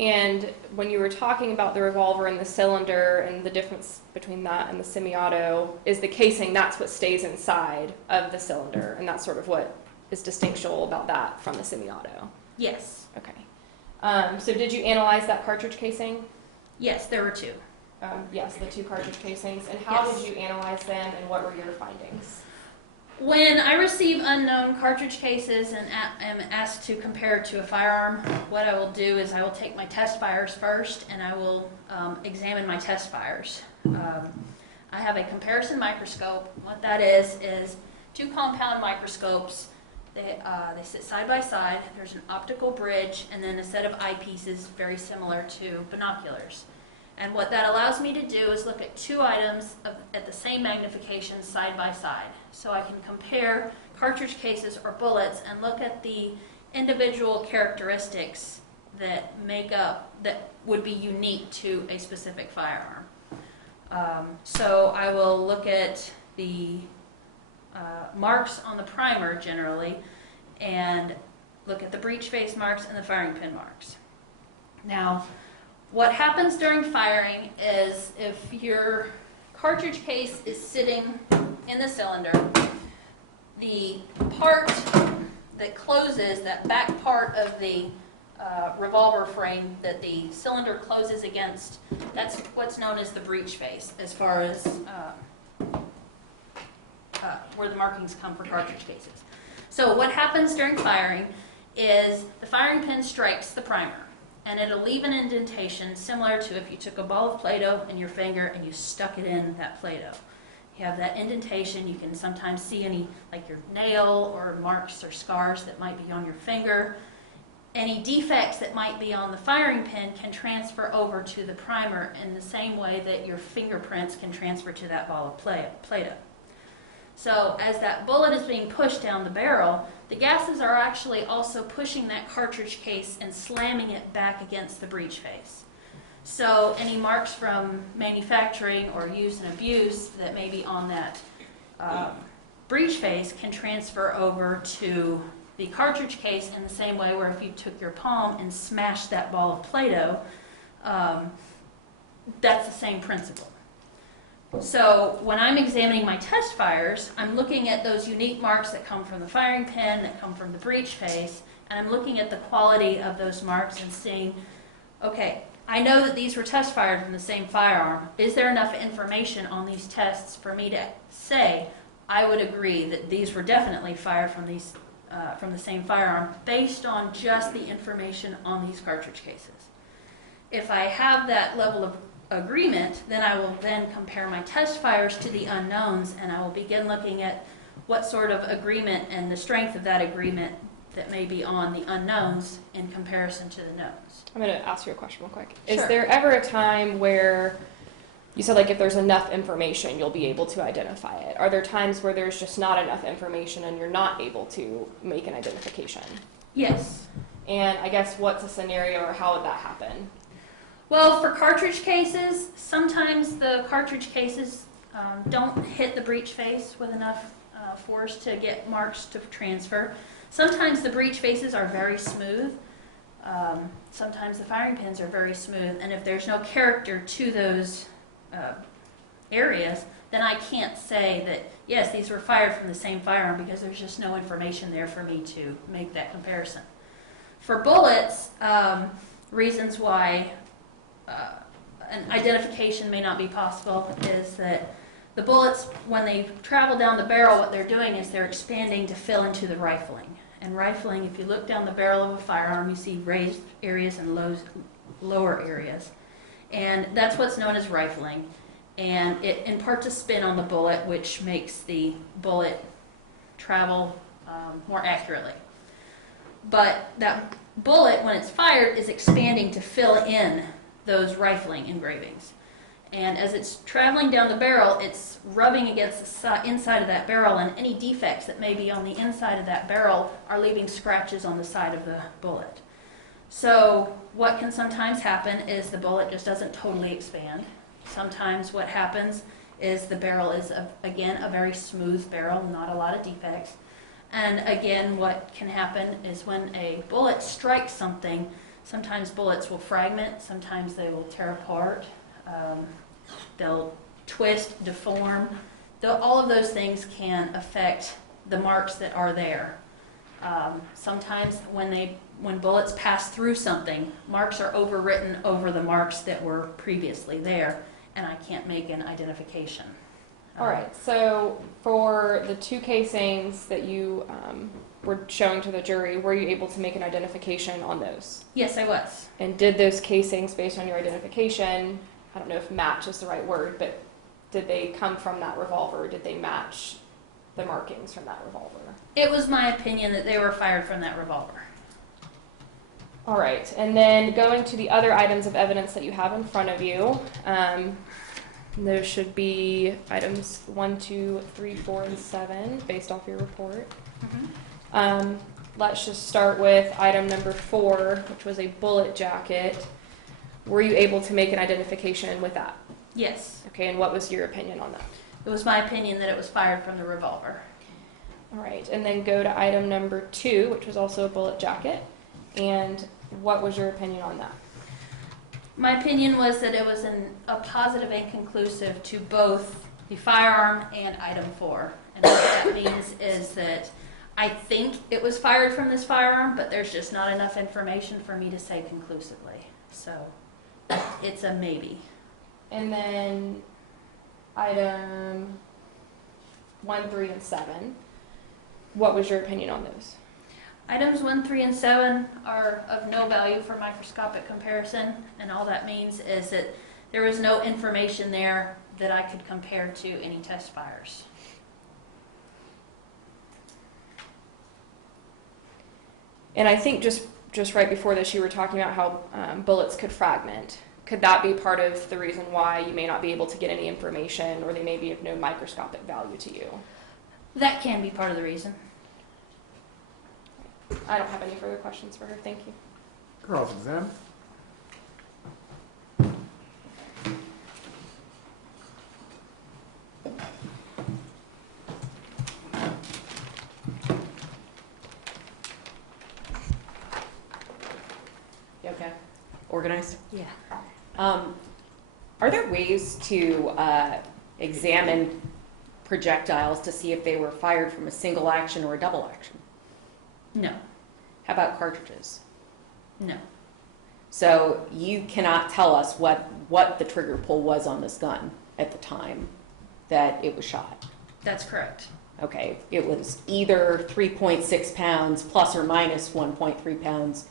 And when you were talking about the revolver and the cylinder and the difference between that and the semi-auto, is the casing, that's what stays inside of the cylinder, and that's sort of what is distinctional about that from the semi-auto? Yes. Okay. So did you analyze that cartridge casing? Yes, there were 2. Yes, the 2 cartridge casings. And how Yes. did you analyze them, and what were your findings? When I receive unknown cartridge cases and am asked to compare it to a firearm, what I will do is I will take my test fires first, and I will examine my test fires. I have a comparison microscope. What that is 2 compound microscopes. They sit side by side. There's an optical bridge and then a set of eyepieces very similar to binoculars. And what that allows me to do is look at 2 items at the same magnification side by side. So I can compare cartridge cases or bullets and look at the individual characteristics that would be unique to a specific firearm. So I will look at the marks on the primer generally, and look at the breech face marks and the firing pin marks. Now, what happens during firing is if your cartridge case is sitting in the cylinder, the part that closes, that back part of the revolver frame that the cylinder closes against, that's what's known as the breech face as far as where the markings come for cartridge cases. So what happens during firing is the firing pin strikes the primer, and it'll leave an indentation similar to if you took a ball of Play-Doh in your finger and you stuck it in that Play-Doh. You have that indentation. You can sometimes see any, like your nail or marks or scars that might be on your finger. Any defects that might be on the firing pin can transfer over to the primer in the same way that your fingerprints can transfer to that ball of Play-Doh. So as that bullet is being pushed down the barrel, the gases are actually also pushing that cartridge case and slamming it back against the breech face. So any marks from manufacturing or use and abuse that may be on that breech face can transfer over to the cartridge case in the same way where if you took your palm and smashed that ball of Play-Doh, that's the same principle. So when I'm examining my test fires, I'm looking at those unique marks that come from the firing pin, that come from the breech face, and I'm looking at the quality of those marks and seeing, okay, I know that these were test fired from the same firearm. Is there enough information on these tests for me to say, I would agree that these were definitely fired from these from the same firearm based on just the information on these cartridge cases. If I have that level of agreement, then I will then compare my test fires to the unknowns, and I will begin looking at what sort of agreement and the strength of that agreement that may be on the unknowns in comparison to the knowns. I'm going to ask you a question real quick. Is Sure. there ever a time where you said, like, if there's enough information, you'll be able to identify it? Are there times where there's just not enough information and you're not able to make an identification? Yes. And I guess what's a scenario, or how would that happen? Well, for cartridge cases, sometimes the cartridge cases don't hit the breech face with enough force to get marks to transfer. Sometimes the breech faces are very smooth. Sometimes the firing pins are very smooth, and if there's no character to those areas, then I can't say that, yes, these were fired from the same firearm, because there's just no information there for me to make that comparison. For bullets, reasons why an identification may not be possible is that the bullets, when they travel down the barrel, what they're doing is they're expanding to fill into the rifling. And rifling, if you look down the barrel of a firearm, you see raised areas and lower areas. And that's what's known as rifling. And it imparts a spin on the bullet, which makes the bullet travel more accurately. But that bullet, when it's fired, is expanding to fill in those rifling engravings. And as it's traveling down the barrel, it's rubbing against the inside of that barrel, and any defects that may be on the inside of that barrel are leaving scratches on the side of the bullet. So what can sometimes happen is the bullet just doesn't totally expand. Sometimes what happens is the barrel is, again, a very smooth barrel, not a lot of defects. And again, what can happen is when a bullet strikes something, sometimes bullets will fragment, sometimes they will tear apart. They'll twist, deform. All of those things can affect the marks that are there. Sometimes when bullets pass through something, marks are overwritten over the marks that were previously there, and I can't make an identification. All right, so for the two casings that you were showing to the jury, were you able to make an identification on those? Yes, I was. And did those casings, based on your identification, I don't know if match is the right word, but did they come from that revolver? Did they match the markings from that revolver? It was my opinion that they were fired from that revolver. All right, and then going to the other items of evidence that you have in front of you, those should be items 1, 2, 3, 4, and 7, based off your report. Mm-hmm. Let's just start with item number 4, which was a bullet jacket. Were you able to make an identification with that? Yes. Okay, and what was your opinion on that? It was my opinion that it was fired from the revolver. All right, and then go to item number 2, which was also a bullet jacket. And what was your opinion on that? My opinion was that it was a positive and conclusive to both the firearm and item 4. And what that means is that I think it was fired from this firearm, but there's just not enough information for me to say conclusively. So it's a maybe. And then item 1, 3, and 7. What was your opinion on those? Items 1, 3, and 7 are of no value for microscopic comparison, and all that means is that there was no information there that I could compare to any test fires. And I think just right before this, you were talking about how bullets could fragment. Could that be part of the reason why you may not be able to get any information, or they may be of no microscopic value to you? That can be part of the reason. I don't have any further questions for her. Thank you. Cross-examine. You okay? Organized? Yeah. Are there ways to examine projectiles to see if they were fired from a single action or a double action? No. How about cartridges? No. So you cannot tell us what the trigger pull was on this gun at the time that it was shot? That's correct. Okay, it was either 3.6 pounds plus or minus 1.3 pounds,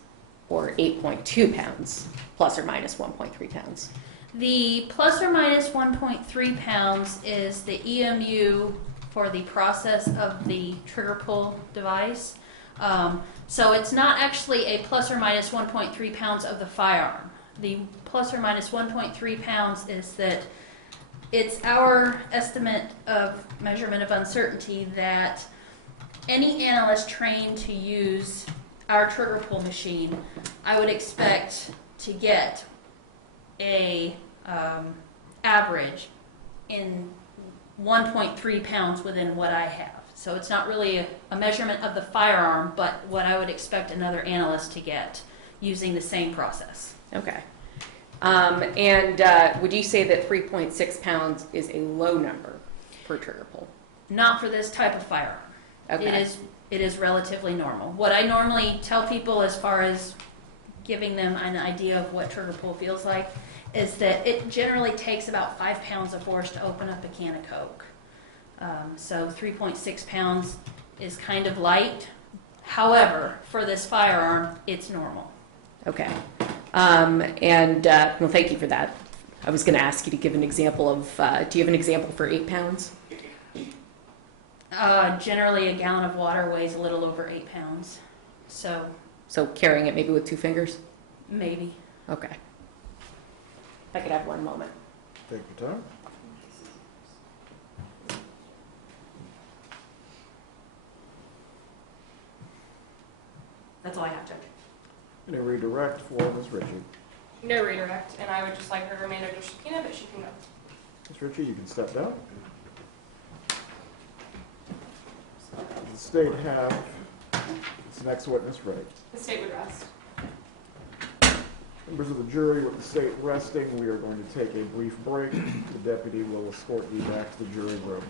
or 8.2 pounds plus or minus 1.3 pounds. The plus or minus 1.3 pounds is the EMU for the process of the trigger pull device. So it's not actually a plus or minus 1.3 pounds of the firearm. The plus or minus 1.3 pounds is that it's our estimate of measurement of uncertainty that any analyst trained to use our trigger pull machine, I would expect to get a average in 1.3 pounds within what I have. So it's not really a measurement of the firearm, but what I would expect another analyst to get using the same process. Okay. And would you say that 3.6 pounds is a low number for trigger pull? Not for this type of firearm. Okay. It is relatively normal. What I normally tell people as far as giving them an idea of what trigger pull feels like is that it generally takes about 5 pounds of force to open up a can of Coke. So 3.6 pounds is kind of light. However, for this firearm, it's normal. Okay. Well, thank you for that. I was going to ask you to give an example of, do you have an example for 8 pounds? Generally, a gallon of water weighs a little over 8 pounds. So Carrying it maybe with 2 fingers? maybe. Okay. If I could have one moment. Take your time. That's all I have, Judge. Any redirect for Ms. Ritchie? No redirect, and I would just like her to remain under subpoena, but she can go. Ms. Ritchie, you can step down. Does the state have its next witness ready? The state would rest. Members of the jury, with the state resting, we are going to take a brief break. The deputy will escort you back to the jury room.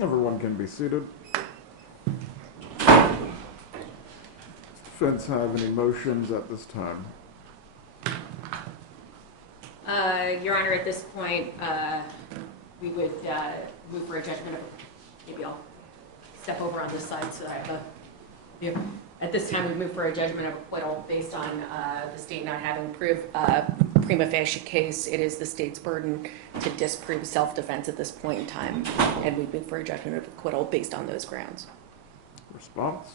Everyone can be seated. Defense have any motions at this time? Your Honor, at this point, we would move for a judgment of, maybe I'll step over on this side so that I have a, at this time we move for a judgment of acquittal based on the state not having proved prima facie case. It is the state's burden to disprove self-defense at this point in time, and we move for a judgment of acquittal based on those grounds. Response?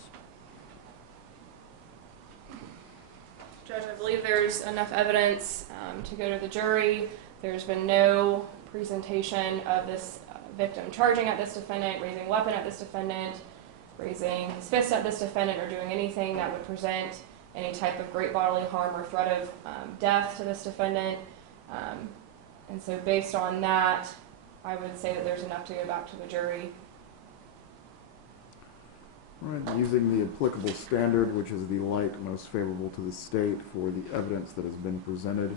Judge, I believe there's enough evidence to go to the jury. There's been no presentation of this victim charging at this defendant, raising a weapon at this defendant, raising his fist at this defendant, or doing anything that would present any type of great bodily harm or threat of death to this defendant. And so based on that, I would say that there's enough to go back to the jury. All right, using the applicable standard, which is the light most favorable to the state for the evidence that has been presented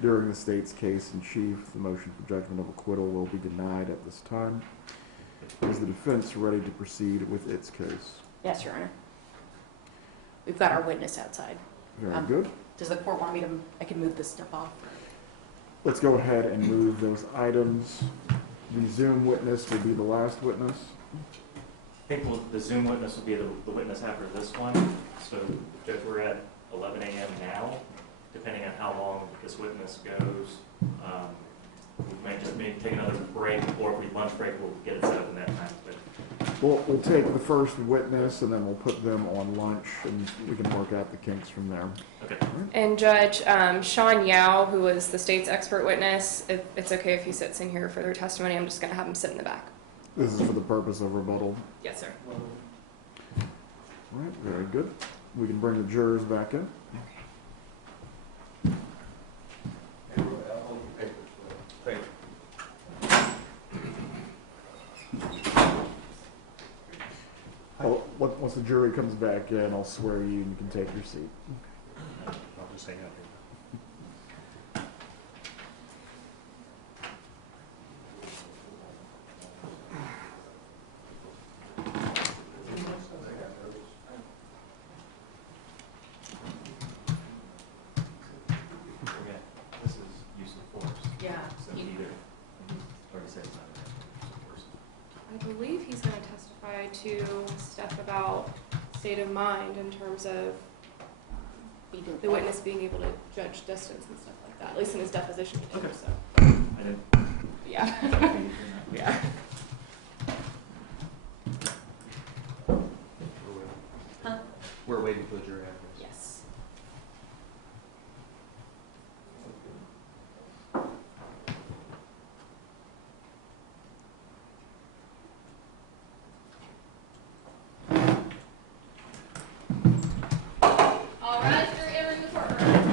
during the state's case in chief, the motion for judgment of acquittal will be denied at this time. Is the defense ready to proceed with its case? Yes, Your Honor. We've got our witness outside. Very good. Does the court want me to, I can move this stuff off? Let's go ahead and move those items. The Zoom witness will be the last witness. I think the Zoom witness will be the witness after this one. So, Judge, we're at 11 a.m. now. Depending on how long this witness goes, we might just maybe take another break, or if we lunch break, we'll get it set up in that time. But We'll take the first witness, and then we'll put them on lunch, and we can work out the kinks from there. Okay. And Judge, Sean Yao, who was the state's expert witness, if it's okay if he sits in here for their testimony, I'm just going to have him sit in the back. This is for the purpose of rebuttal. Yes, sir. All right, very good. We can bring the jurors back in. Once the jury comes back in, I'll swear you and you can take your seat. I'll just hang out here. This is use of force. Yeah. So either, already said it's not an use of force. I believe he's going to testify to stuff about state of mind in terms of the witness being able to judge distance and stuff like that, at least in his deposition. Okay. So. I didn't. Yeah. Yeah. Huh? We're waiting for the jury after this. Yes. All right, you're entering the courtroom.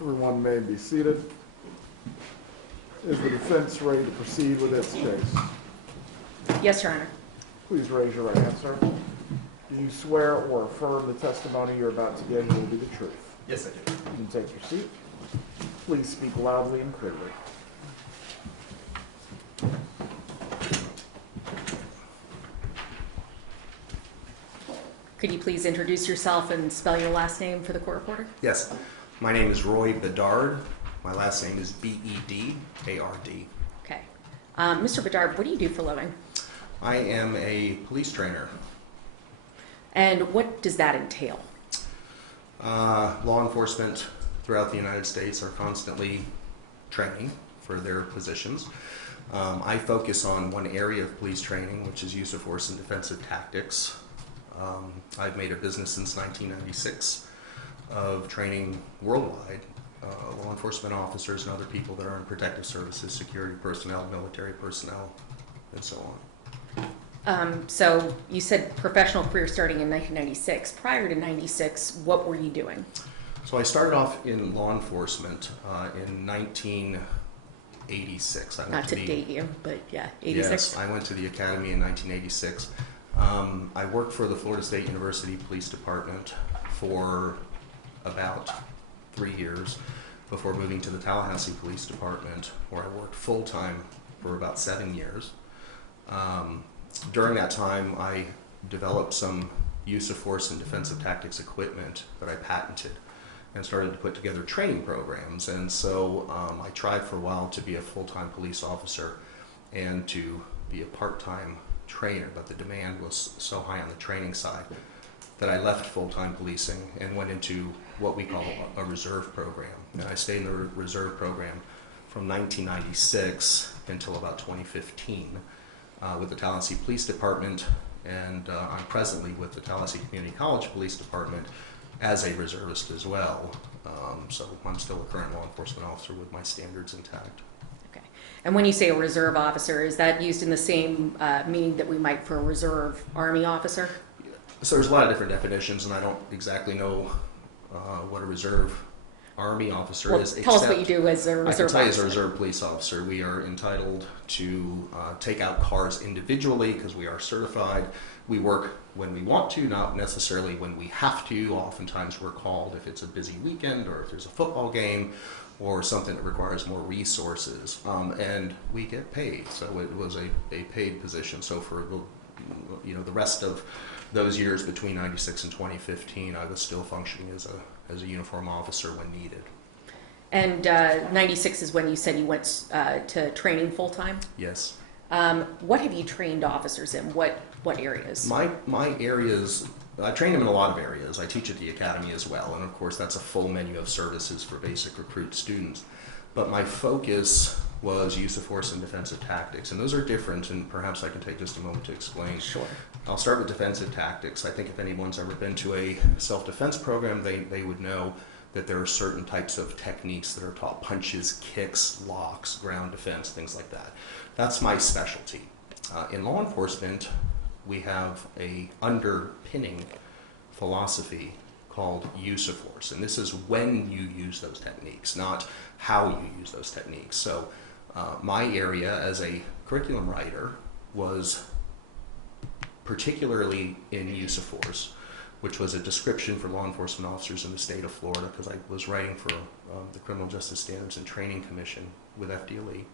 Everyone may be seated. Is the defense ready to proceed with its case? Yes, Your Honor. Please raise your right hand, sir. Do you swear or affirm the testimony you're about to give will be the truth? Yes, I do. You can take your seat. Please speak loudly and clearly. Could you please introduce yourself and spell your last name for the court reporter? Yes. My name is Roy Bedard. My last name is B-E-D-A-R-D. Okay. Mr. Bedard, what do you do for a living? I am a police trainer. And what does that entail? Law enforcement throughout the United States are constantly training for their positions. I focus on one area of police training, which is use of force and defensive tactics. I've made a business since 1996 of training worldwide law enforcement officers and other people that are in protective services, security personnel, military personnel, and so on. So you said professional career starting in 1996. Prior to 96, what were you doing? So I started off in law enforcement in 1986. Not to date you, but yeah, 86. Yes, I went to the academy in 1986. I worked for the Florida State University Police Department for about 3 years before moving to the Tallahassee Police Department, where I worked full-time for about 7 years. During that time, I developed some use of force and defensive tactics equipment that I patented and started to put together training programs. And so I tried for a while to be a full-time police officer and to be a part-time trainer, but the demand was so high on the training side that I left full-time policing and went into what we call a reserve program. And I stayed in the reserve program from 1996 until about 2015 with the Tallahassee Police Department, and I'm presently with the Tallahassee Community College Police Department as a reservist as well. So I'm still a current law enforcement officer with my standards intact. Okay. And when you say a reserve officer, is that used in the same meaning that we might for a reserve Army officer? So there's a lot of different definitions, and I don't exactly know what a reserve Army officer is. Tell us what you do as a reserve officer. I can tell you as a reserve police officer, we are entitled to take out cars individually because we are certified. We work when we want to, not necessarily when we have to. Oftentimes we're called if it's a busy weekend or if there's a football game or something that requires more resources. And we get paid, so it was a paid position. So for the rest of those years between 96 and 2015, I was still functioning as a uniform officer when needed. And 96 is when you said you went to training full-time? Yes. What have you trained officers in? What areas? My areas, I train them in a lot of areas. I teach at the academy as well, and of course that's a full menu of services for basic recruit students. But my focus was use of force and defensive tactics, and those are different, and perhaps I can take just a moment to explain. Sure. I'll start with defensive tactics. I think if anyone's ever been to a self-defense program, they would know that there are certain types of techniques that are taught: punches, kicks, locks, ground defense, things like that. That's my specialty. In law enforcement, we have a underpinning philosophy called use of force, and this is when you use those techniques, not how you use those techniques. So my area as a curriculum writer was particularly in use of force, which was a description for law enforcement officers in the state of Florida, because I was writing for the Criminal Justice Standards and Training Commission with FDLE.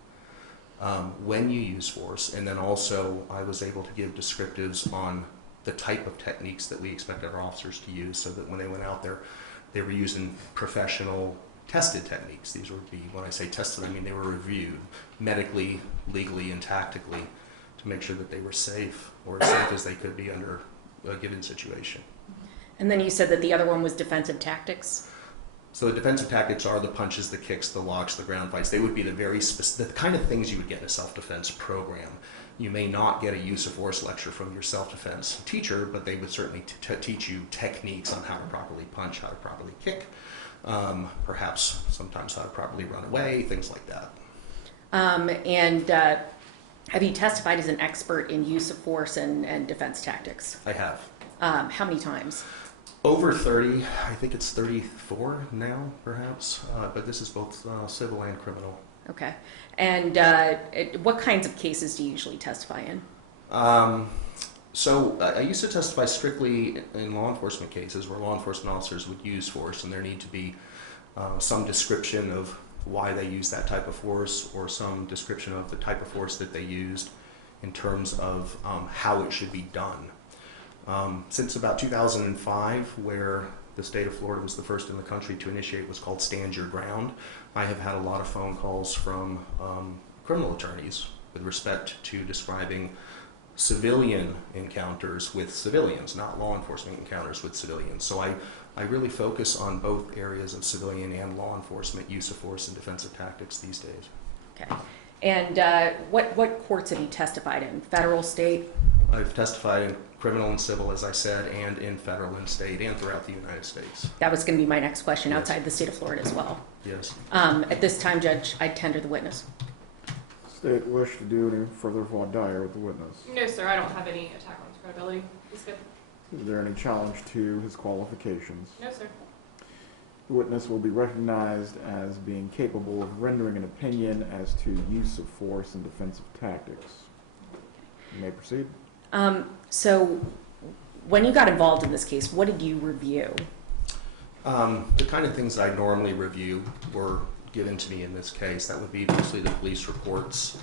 When you use force, and then also I was able to give descriptives on the type of techniques that we expected our officers to use, so that when they went out there, they were using professional, tested techniques. These would be, when I say tested, I mean they were reviewed medically, legally, and tactically to make sure that they were safe, or as safe as they could be under a given situation. And then you said that the other one was defensive tactics? So the defensive tactics are the punches, the kicks, the locks, the ground fights. They would be the very the kind of things you would get in a self-defense program. You may not get a use of force lecture from your self-defense teacher, but they would certainly teach you techniques on how to properly punch, how to properly kick, perhaps sometimes how to properly run away, things like that. Have you testified as an expert in use of force and defense tactics? I have. How many times? Over 30, I think it's 34 now, perhaps, but this is both civil and criminal. Okay. And what kinds of cases do you usually testify in? So I used to testify strictly in law enforcement cases where law enforcement officers would use force, and there need to be some description of why they use that type of force, or some description of the type of force that they used in terms of how it should be done. Since about 2005, where the state of Florida was the first in the country to initiate what's called Stand Your Ground, I have had a lot of phone calls from criminal attorneys with respect to describing civilian encounters with civilians, not law enforcement encounters with civilians. So I really focus on both areas of civilian and law enforcement use of force and defensive tactics these days. Okay. And what courts have you testified in? Federal, state? I've testified in criminal and civil, as I said, and in federal and state, and throughout the United States. That was going to be my next question, Yes. outside the state of Florida as well. Yes. At this time, Judge, I tender the witness. State wish to do any further voir dire with the witness? No, sir, I don't have any attack on his credibility. He's good. Is there any challenge to his qualifications? No, sir. The witness will be recognized as being capable of rendering an opinion as to use of force and defensive tactics. You may proceed. So when you got involved in this case, what did you review? The kind of things that I normally review were given to me in this case. That would be mostly the police reports.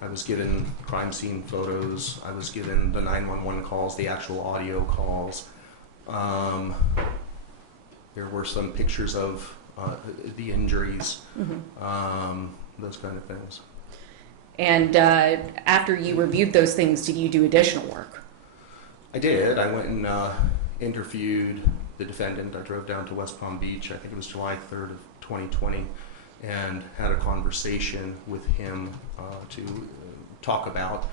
I was given crime scene photos. I was given the 911 calls, the actual audio calls. There were some pictures of the injuries, those kind of things. And after you reviewed those things, did you do additional work? I did. I went and interviewed the defendant. I drove down to West Palm Beach, I think it was July 3rd of 2020, and had a conversation with him to talk about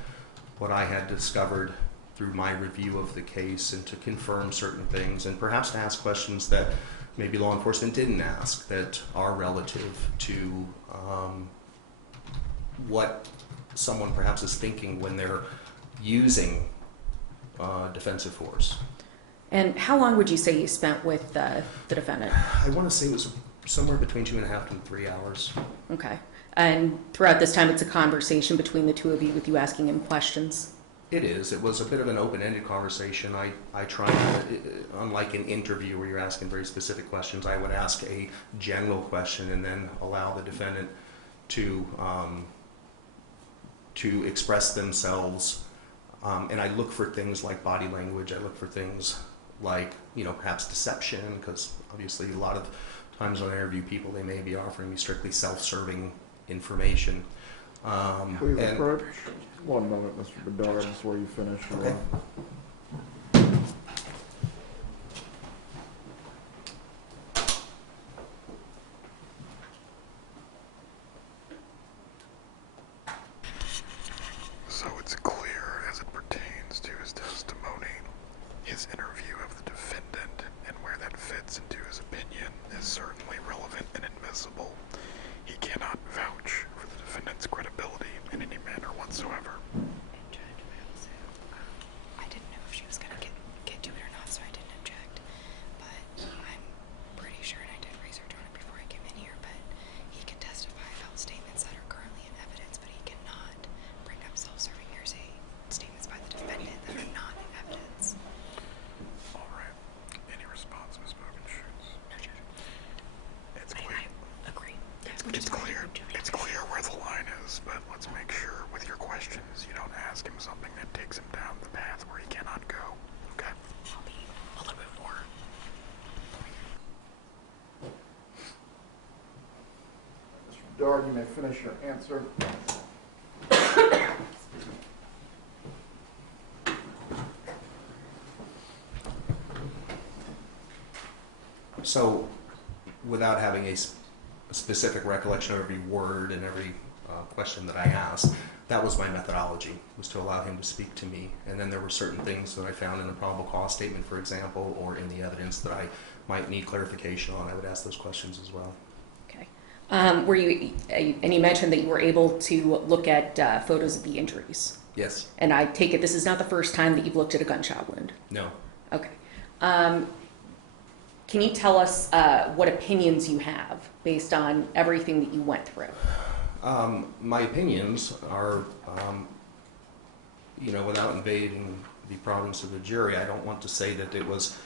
what I had discovered through my review of the case, and to confirm certain things, and perhaps to ask questions that maybe law enforcement didn't ask, that are relative to what someone perhaps is thinking when they're using defensive force. And how long would you say you spent with the defendant? I want to say it was somewhere between 2.5 and 3 hours. Okay. And throughout this time, it's a conversation between the two of you with you asking him questions? It is. It was a bit of an open-ended conversation. I tried, unlike an interview where you're asking very specific questions, I would ask a general question and then allow the defendant to express themselves. And I look for things like body language. I look for things like, perhaps deception, because obviously a lot of times when I interview people, they may be offering me strictly self-serving information. Please approach. 1 moment, Mr. Bedard, before you finish. Okay. So it's clear as it pertains to his testimony, his interview of the defendant and where that fits into his opinion is certainly relevant and admissible. He cannot vouch for the defendant's credibility in any manner whatsoever. ask him something that takes him down the path where he cannot go. Okay? I'll be a little bit more. Mr. Dard, you may finish your answer. So, without having a specific recollection of every word and every question that I asked, that was my methodology, was to allow him to speak to me. And then there were certain things that I found in the probable cause statement, for example, or in the evidence that I might need clarification on. I would ask those questions as well. Okay. Were you, and you mentioned that you were able to look at photos of the injuries. Yes. And I take it this is not the first time that you've looked at a gunshot wound? No. Okay. Can you tell us what opinions you have based on everything that you went through? My opinions are, without invading the province of the jury, I don't want to say that it was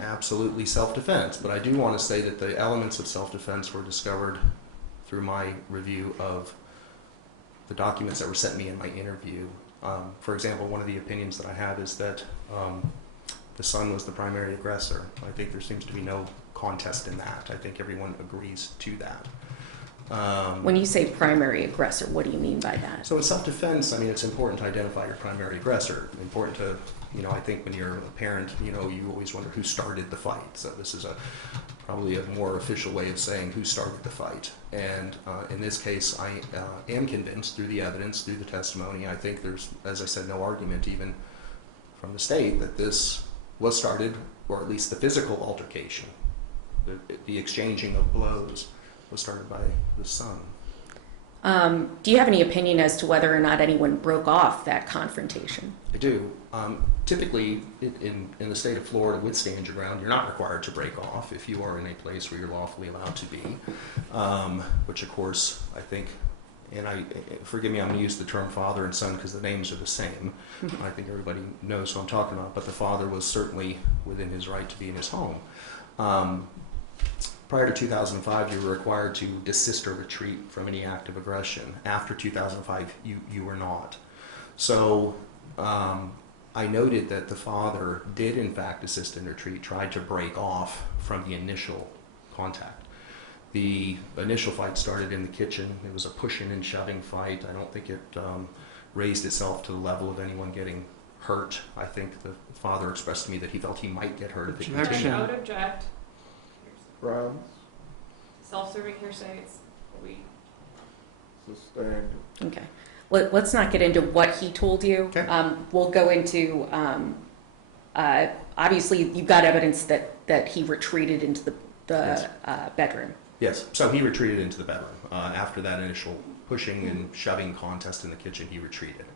absolutely self-defense, but I do want to say that the elements of self-defense were discovered through my review of the documents that were sent me in my interview. For example, one of the opinions that I have is that the son was the primary aggressor. I think there seems to be no contest in that. I think everyone agrees to that. When you say primary aggressor, what do you mean by that? So in self-defense, I mean, it's important to identify your primary aggressor. Important to, I think when you're a parent, you always wonder who started the fight. So this is probably a more official way of saying who started the fight. And in this case, I am convinced through the evidence, through the testimony, I think there's, as I said, no argument even from the state that this was started, or at least the physical altercation, the exchanging of blows, was started by the son. Do you have any opinion as to whether or not anyone broke off that confrontation? I do. Typically, in the state of Florida, with stand your ground, you're not required to break off if you are in a place where you're lawfully allowed to be, which of course, I think, and forgive me, I'm going to use the term father and son because the names are the same. I think everybody knows who I'm talking about, but the father was certainly within his right to be in his home. Prior to 2005, you were required to desist or retreat from any act of aggression. After 2005, you were not. So I noted that the father did in fact desist and retreat, tried to break off from the initial contact. The initial fight started in the kitchen. It was a pushing and shoving fight. I don't think it raised itself to the level of anyone getting hurt. I think the father expressed to me that he felt he might get hurt if it continued. I would object. Grounds? Self-serving hearsay. Sustained. Okay. Let's not get into what he told you. Okay. We'll go into, obviously, you've got evidence that he retreated into the Yes. bedroom. Yes, so he retreated into the bedroom. After that initial pushing and shoving contest in the kitchen, he retreated.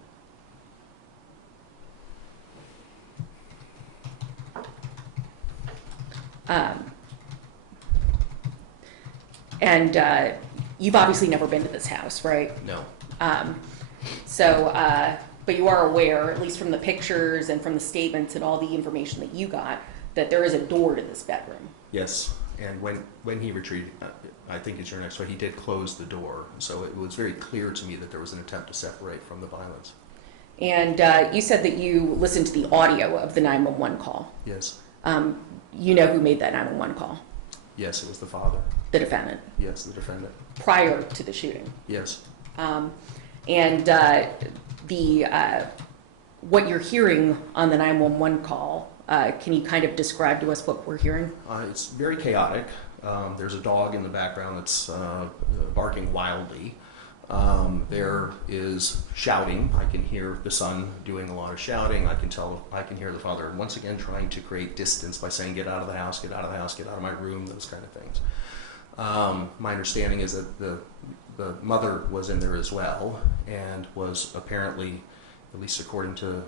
And you've obviously never been to this house, right? No. But you are aware, at least from the pictures and from the statements and all the information that you got, that there is a door to this bedroom. Yes, and when he retreated, I think it's your next one, he did close the door. So it was very clear to me that there was an attempt to separate from the violence. And you said that you listened to the audio of the 911 call. Yes. You know who made that 911 call? Yes, it was the father. The defendant? Yes, the defendant. Prior to the shooting? Yes. And what you're hearing on the 911 call, can you kind of describe to us what we're hearing? It's very chaotic. There's a dog in the background that's barking wildly. There is shouting. I can hear the son doing a lot of shouting. I can hear the father once again trying to create distance by saying, "Get out of the house, get out of the house, get out of my room," those kind of things. My understanding is that the mother was in there as well and was apparently, at least according to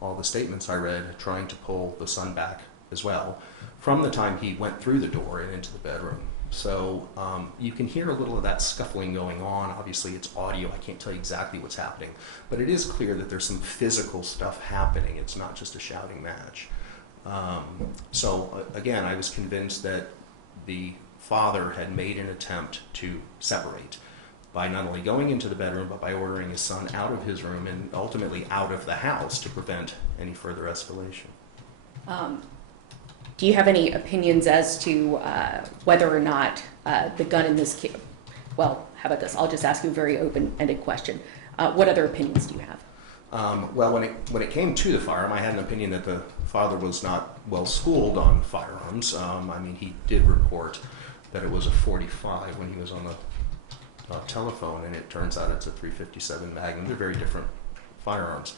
all the statements I read, trying to pull the son back as well from the time he went through the door and into the bedroom. So you can hear a little of that scuffling going on. Obviously it's audio, I can't tell you exactly what's happening, but it is clear that there's some physical stuff happening. It's not just a shouting match. So again, I was convinced that the father had made an attempt to separate. by not only going into the bedroom, but by ordering his son out of his room and ultimately out of the house to prevent any further escalation. Do you have any opinions as to whether or not the gun in this case, well, how about this? I'll just ask you a very open-ended question. What other opinions do you have? Well, when it came to the firearm, I had an opinion that the father was not well schooled on firearms. I mean, he did report that it was a .45 when he was on the telephone, and it turns out it's a .357 Magnum. They're very different firearms.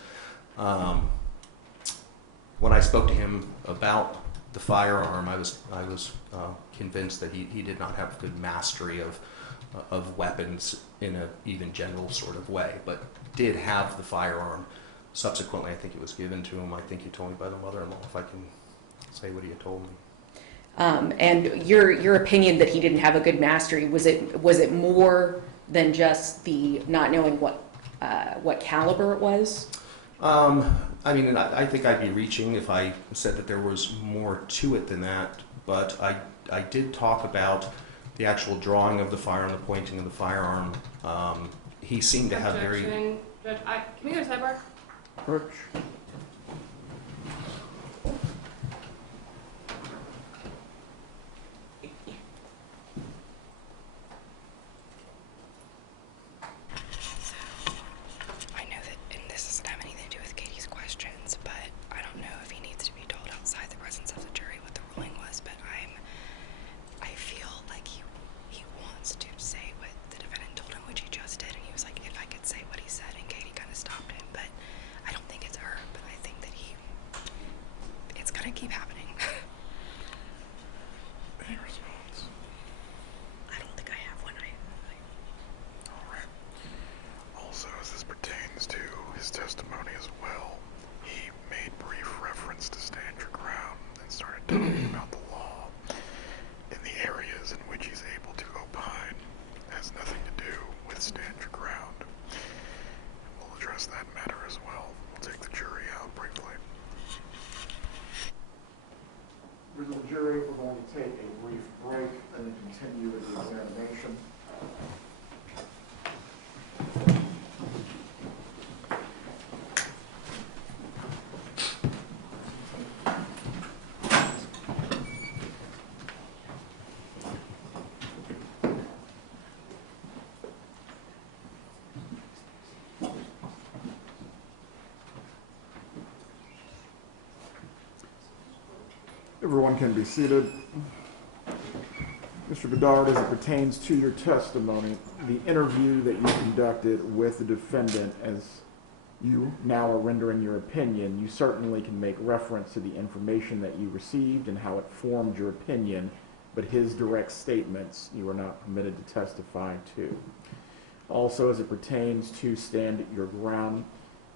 When I spoke to him about the firearm, I was convinced that he did not have good mastery of weapons in an even general sort of way, but did have the firearm. Subsequently, I think it was given to him, I think he told me, by the mother-in-law, if I can say what he had told me. And your opinion that he didn't have a good mastery, was it more than just the not knowing what caliber it was? I mean, I think I'd be reaching if I said that there was more to it than that, but I did talk about the actual drawing of the firearm, the pointing of the firearm. He seemed to have very... Judge, can we go to sidebar? Perch. I know that, and this doesn't have anything to do with Katie's questions, but I don't know if he needs to be told outside the presence of the jury what the ruling was, but I feel like he wants to say what the defendant told him, which he just did, and he was like, if I could say what he said, and Katie kind of stopped him, but I don't think it's her, but I think that it's gonna keep happening. Any response? I don't think I have one. All right. Also, as this pertains to his testimony as well, he made brief reference to stand your ground and started talking about the law in the areas in which he's able to opine. It has nothing to do with stand your ground. And we'll address that matter as well. We'll take the jury out briefly. Original jury, we're going to take a brief break and then continue with the examination. Everyone can be seated. Mr. Bedard, as it pertains to your testimony, the interview that you conducted with the defendant, as you now are rendering your opinion, you certainly can make reference to the information that you received and how it formed your opinion, but his direct statements you are not permitted to testify to. Also, as it pertains to stand your ground,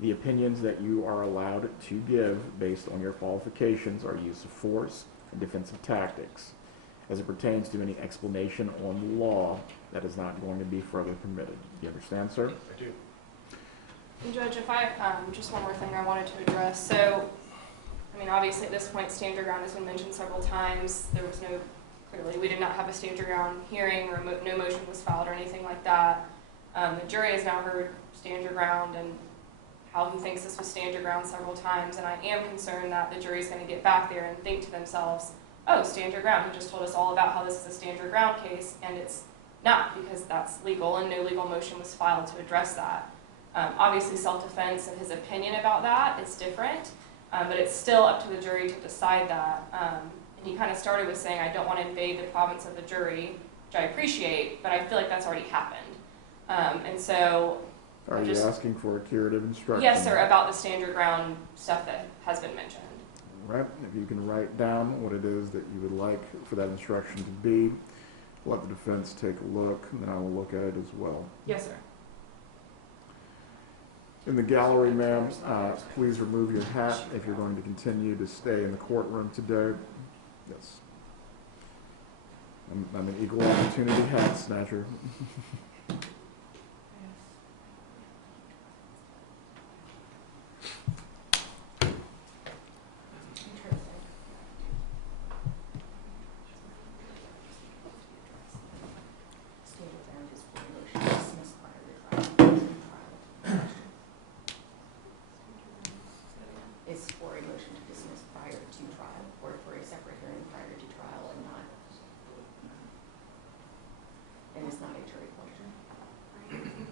the opinions that you are allowed to give based on your qualifications are use of force and defensive tactics. As it pertains to any explanation on the law, that is not going to be further permitted. Do you understand, sir? I do. And Judge, if I, just one more thing I wanted to address. So, I mean, obviously at this point, stand your ground has been mentioned several times. There was clearly, we did not have a stand your ground hearing, or no motion was filed or anything like that. The jury has now heard stand your ground and how he thinks this was stand your ground several times, and I am concerned that the jury's going to get back there and think to themselves, oh, stand your ground, he just told us all about how this is a stand your ground case, and it's not, because that's legal and no legal motion was filed to address that. Obviously self-defense and his opinion about that is different, but it's still up to the jury to decide that. And he kind of started with saying, I don't want to invade the province of the jury, which I appreciate, but I feel like that's already happened. And so Are you asking for a curative instruction? yes, sir, about the stand your ground stuff that has been mentioned. Right. If you can write down what it is that you would like for that instruction to be, let the defense take a look, and then I will look at it as well. Yes, sir. In the gallery, ma'am, please remove your hat if you're going to continue to stay in the courtroom today. Yes. I'm an equal opportunity hat snatcher.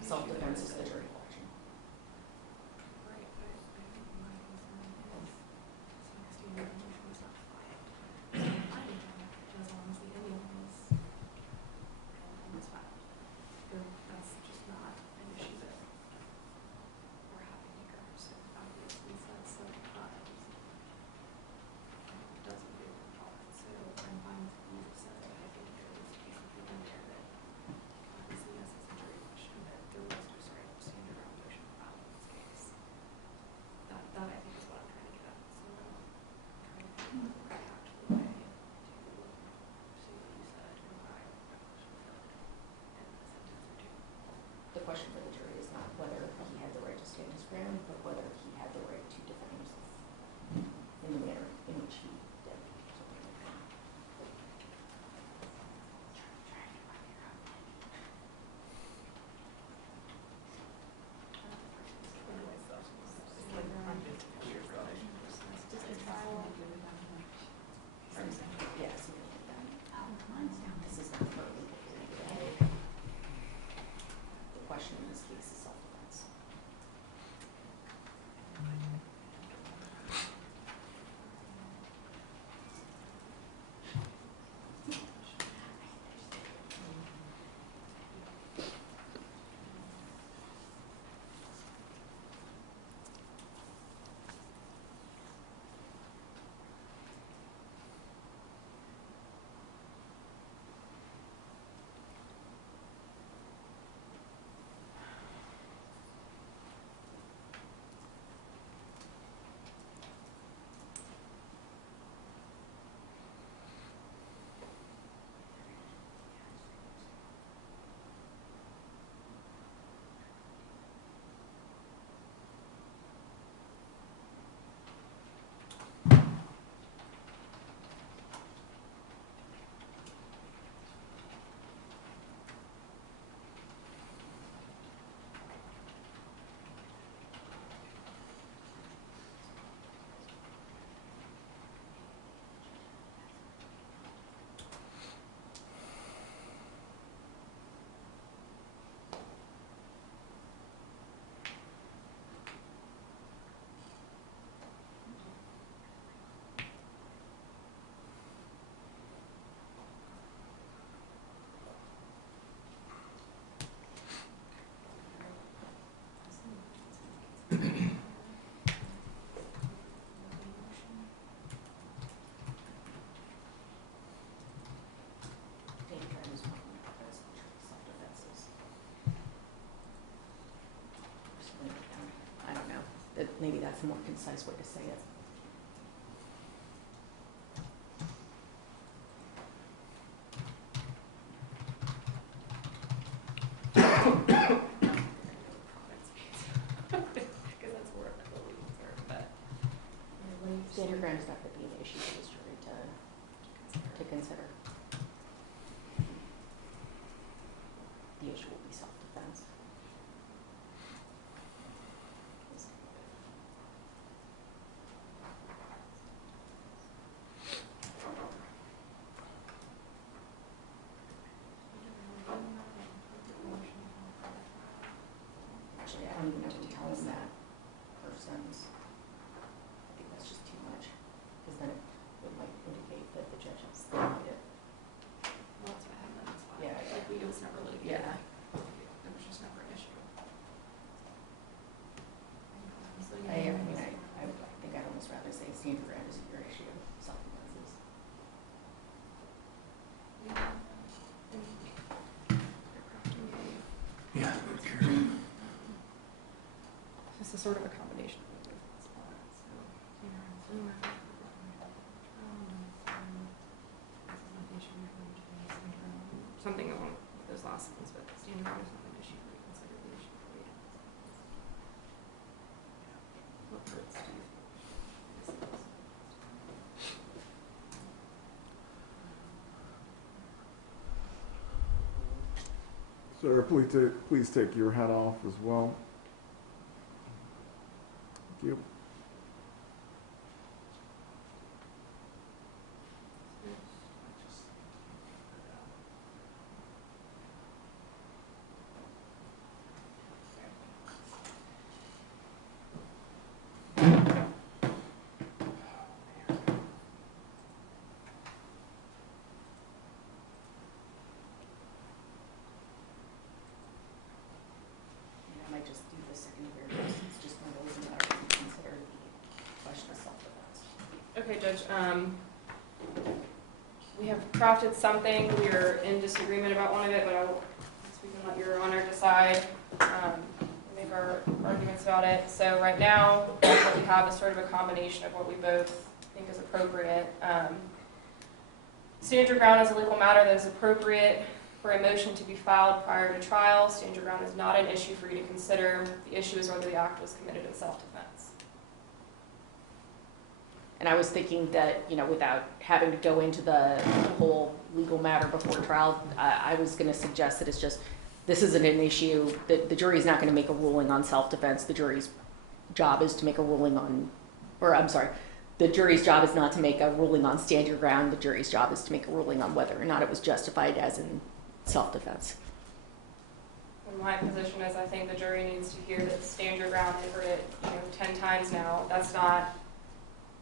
self-defense is the jury election. The question for the jury is not whether he had the right to stand his ground, but whether he had the right to defend himself in the manner in which he did. Yes. This is not for legal. The question in this case is self-defense. I don't know. Maybe that's a more concise way to say it. Stand your ground is not going to be an issue for this jury to consider. The issue will be self-defense. Actually, I don't even know who tells that first sentence. I think that's just too much, because then it might indicate that the judge has denied it. Well, that's what happened, that's why. Yeah. Like, it was never litigated. Yeah. It was just never an issue. I mean, I think I'd almost rather say stand your ground is your issue, self-defense is. Yeah. It's a sort of a combination of both. Something along those last ones, but standing ground is not an issue for you, consider the issue for you. What hurts do you think? Sir, please take your hat off as well. Thank you. Okay, Judge. We have crafted something. We are in disagreement about one of it, but we can let Your Honor decide. Make our arguments about it. So right now, what we have is sort of a combination of what we both think is appropriate. Stand your ground is a legal matter that is appropriate for a motion to be filed prior to trial. Stand your ground is not an issue for you to consider. The issue is whether the act was committed in self-defense. And I was thinking that, you know, without having to go into the whole legal matter before trial, I was going to suggest that it's just, this isn't an issue, that the jury's not going to make a ruling on self-defense. The jury's job is to make a ruling on, or I'm sorry, the jury's job is not to make a ruling on stand your ground. The jury's job is to make a ruling on whether or not it was justified as in self-defense. And my position is I think the jury needs to hear that stand your ground. They've heard it, 10 times now.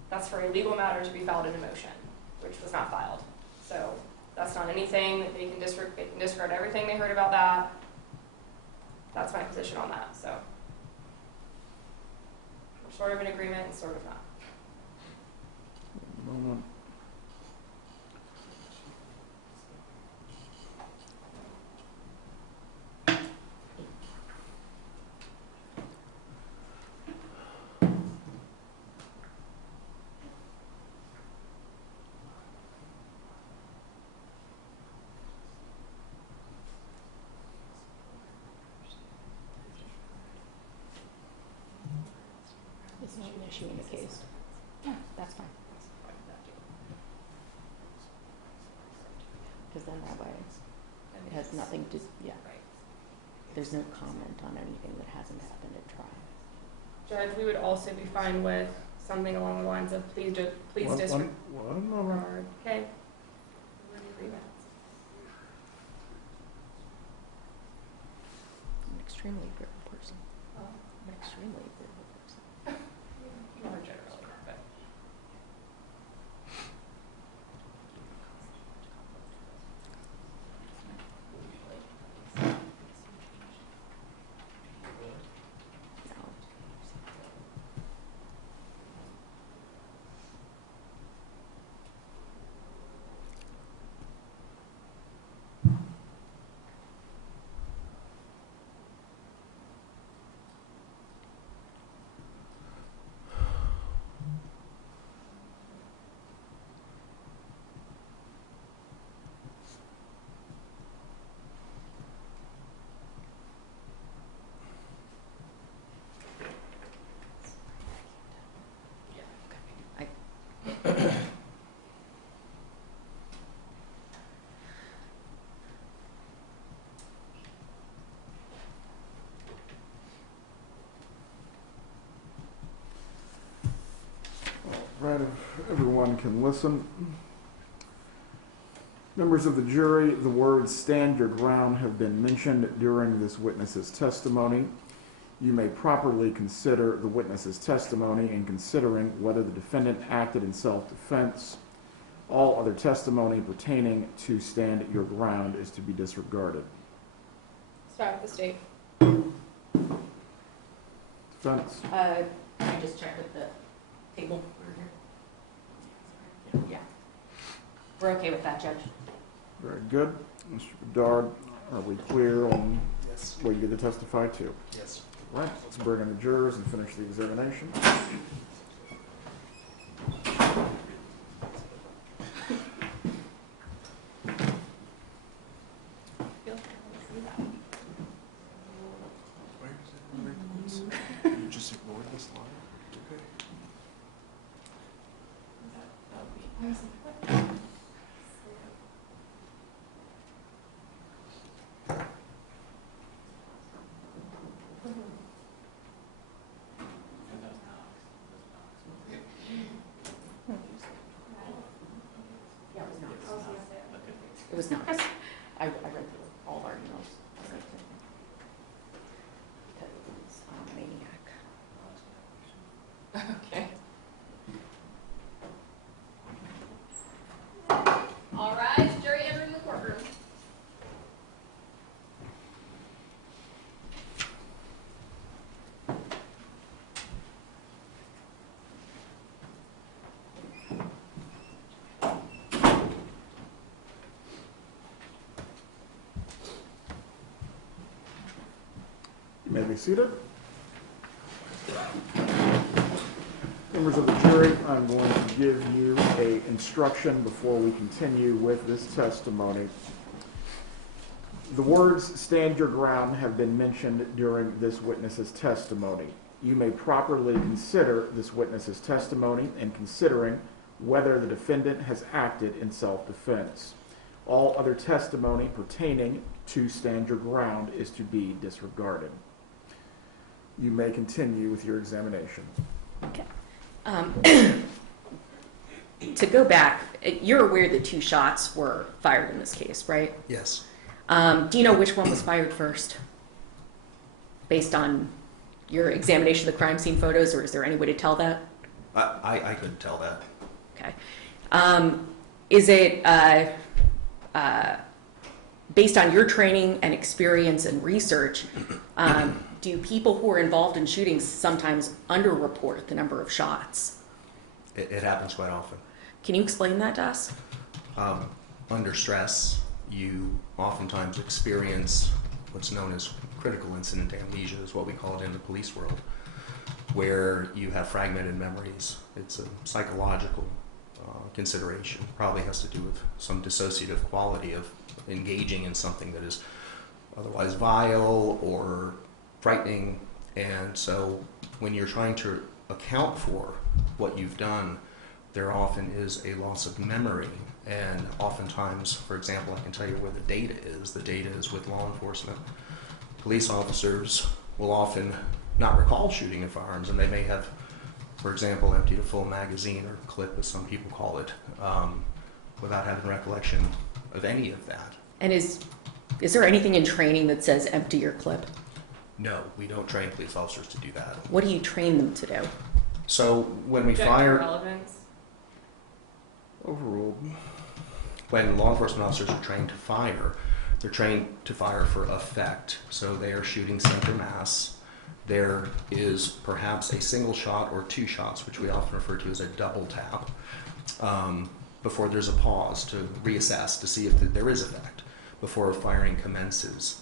That's for a legal matter to be filed in a motion, which was not filed. So that's not anything that they can discard everything they heard about that. That's my position on that. So we're sort of in agreement and sort of not. Moment. It's not an issue in the case. Yeah, that's fine. Because then that way, it has nothing to, yeah. There's no comment on anything that hasn't happened at trial. Judge, we would also be fine with something along the lines of please disregard. Okay. We're in agreement. I'm an extremely agreeable person. I'm an extremely agreeable person. You are generally, but. Right, if everyone can listen. Members of the jury, the words "stand your ground" have been mentioned during this witness's testimony. You may properly consider the witness's testimony in considering whether the defendant acted in self-defense. All other testimony pertaining to stand your ground is to be disregarded. Start with the state. Defense. Can I just check with the table? Yeah. We're okay with that, Judge. Very good. Mr. Bedard, are we clear on what you get to testify to? Yes. All right, let's bring in the jurors and finish the examination. You just ignored this line? Okay. It was not. I read through all of our emails. I'm a maniac. Okay. All right, jury entering the courtroom. may be seated. Members of the jury, I'm going to give you an instruction before we continue with this testimony. The words "stand your ground" have been mentioned during this witness's testimony. You may properly consider this witness's testimony in considering whether the defendant has acted in self-defense. All other testimony pertaining to stand your ground is to be disregarded. You may continue with your examination. Okay. To go back, you're aware that 2 shots were fired in this case, right? Yes. Do you know which one was fired first? Based on your examination of the crime scene photos, or is there any way to tell that? I couldn't tell that. Okay. Is it based on your training and experience and research, do people who are involved in shootings sometimes underreport the number of shots? It happens quite often. Can you explain that to us? Under stress, you oftentimes experience what's known as critical incident amnesia, is what we call it in the police world, where you have fragmented memories. It's a psychological consideration. Probably has to do with some dissociative quality of engaging in something that is otherwise vile or frightening. And so when you're trying to account for what you've done, there often is a loss of memory. And oftentimes, for example, I can tell you where the data is. The data is with law enforcement. Police officers will often not recall shooting in firearms, and they may have, for example, emptied a full magazine or clip, as some people call it, without having recollection of any of that. And is there anything in training that says empty your clip? No, we don't train police officers to do that. What do you train them to do? So when we Objective fire... relevance. Overruled. When law enforcement officers are trained to fire, they're trained to fire for effect. So they are shooting center mass. There is perhaps a single shot or 2 shots, which we often refer to as a double tap, before there's a pause to reassess to see if there is effect before firing commences.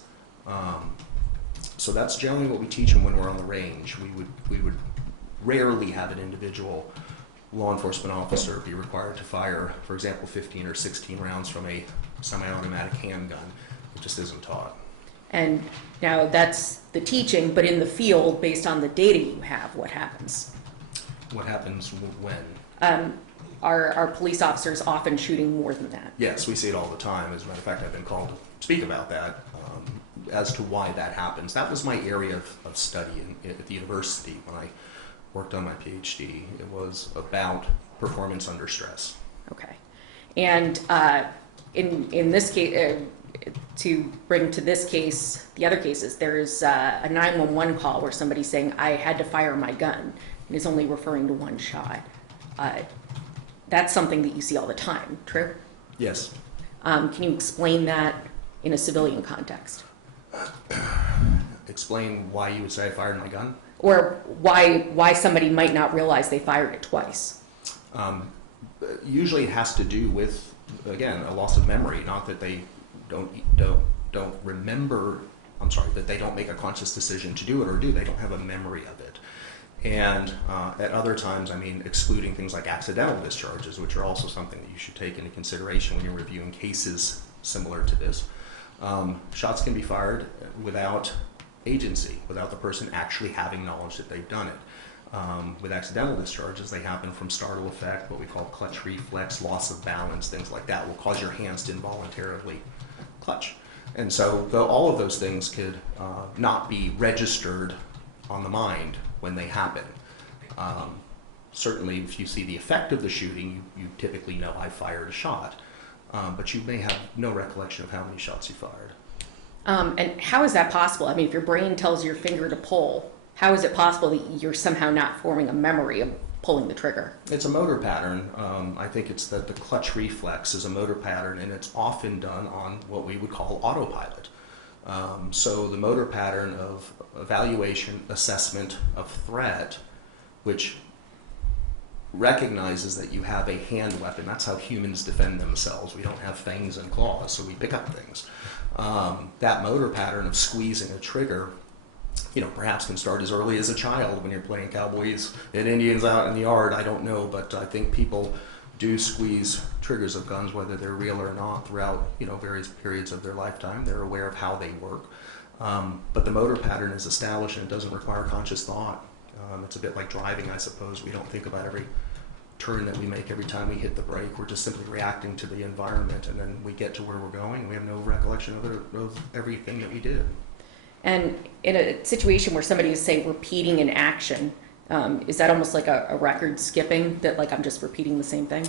So that's generally what we teach them when we're on the range. We would rarely have an individual law enforcement officer be required to fire, for example, 15 or 16 rounds from a semi-automatic handgun. It just isn't taught. And now that's the teaching, but in the field, based on the data you have, what happens? What happens when? Are police officers often shooting more than that? Yes, we see it all the time. As a matter of fact, I've been called to speak about that, as to why that happens. That was my area of study at the university when I worked on my PhD. It was about performance under stress. Okay. And in this case, to bring to this case, the other cases, there's a 911 call where somebody's saying, I had to fire my gun, and is only referring to 1 shot. That's something that you see all the time, true? Yes. Can you explain that in a civilian context? Explain why you would say I fired my gun? Or why somebody might not realize they fired it twice? Usually it has to do with, again, a loss of memory, not that they don't remember, I'm sorry, that they don't make a conscious decision to do it, or they don't have a memory of it. And at other times, I mean, excluding things like accidental discharges, which are also something that you should take into consideration when you're reviewing cases similar to this. Shots can be fired without agency, without the person actually having knowledge that they've done it. With accidental discharges, they happen from startle effect, what we call clutch reflex, loss of balance, things like that will cause your hands to involuntarily clutch. And so all of those things could not be registered on the mind when they happen. Certainly, if you see the effect of the shooting, you typically know I fired a shot, but you may have no recollection of how many shots you fired. And how is that possible? I mean, if your brain tells your finger to pull, how is it possible that you're somehow not forming a memory of pulling the trigger? It's a motor pattern. I think it's that the clutch reflex is a motor pattern, and it's often done on what we would call autopilot. So the motor pattern of evaluation, assessment of threat, which recognizes that you have a hand weapon. That's how humans defend themselves. We don't have fangs and claws, so we pick up things. That motor pattern of squeezing a trigger perhaps can start as early as a child when you're playing cowboys and Indians out in the yard. I don't know, but I think people do squeeze triggers of guns, whether they're real or not, throughout various periods of their lifetime. They're aware of how they work, but the motor pattern is established and it doesn't require conscious thought. It's a bit like driving, I suppose. We don't think about every turn that we make every time we hit the brake. We're just simply reacting to the environment, and then we get to where we're going. We have no recollection of everything that we did. And in a situation where somebody is, say, repeating an action, is that almost like a record skipping, that like I'm just repeating the same thing?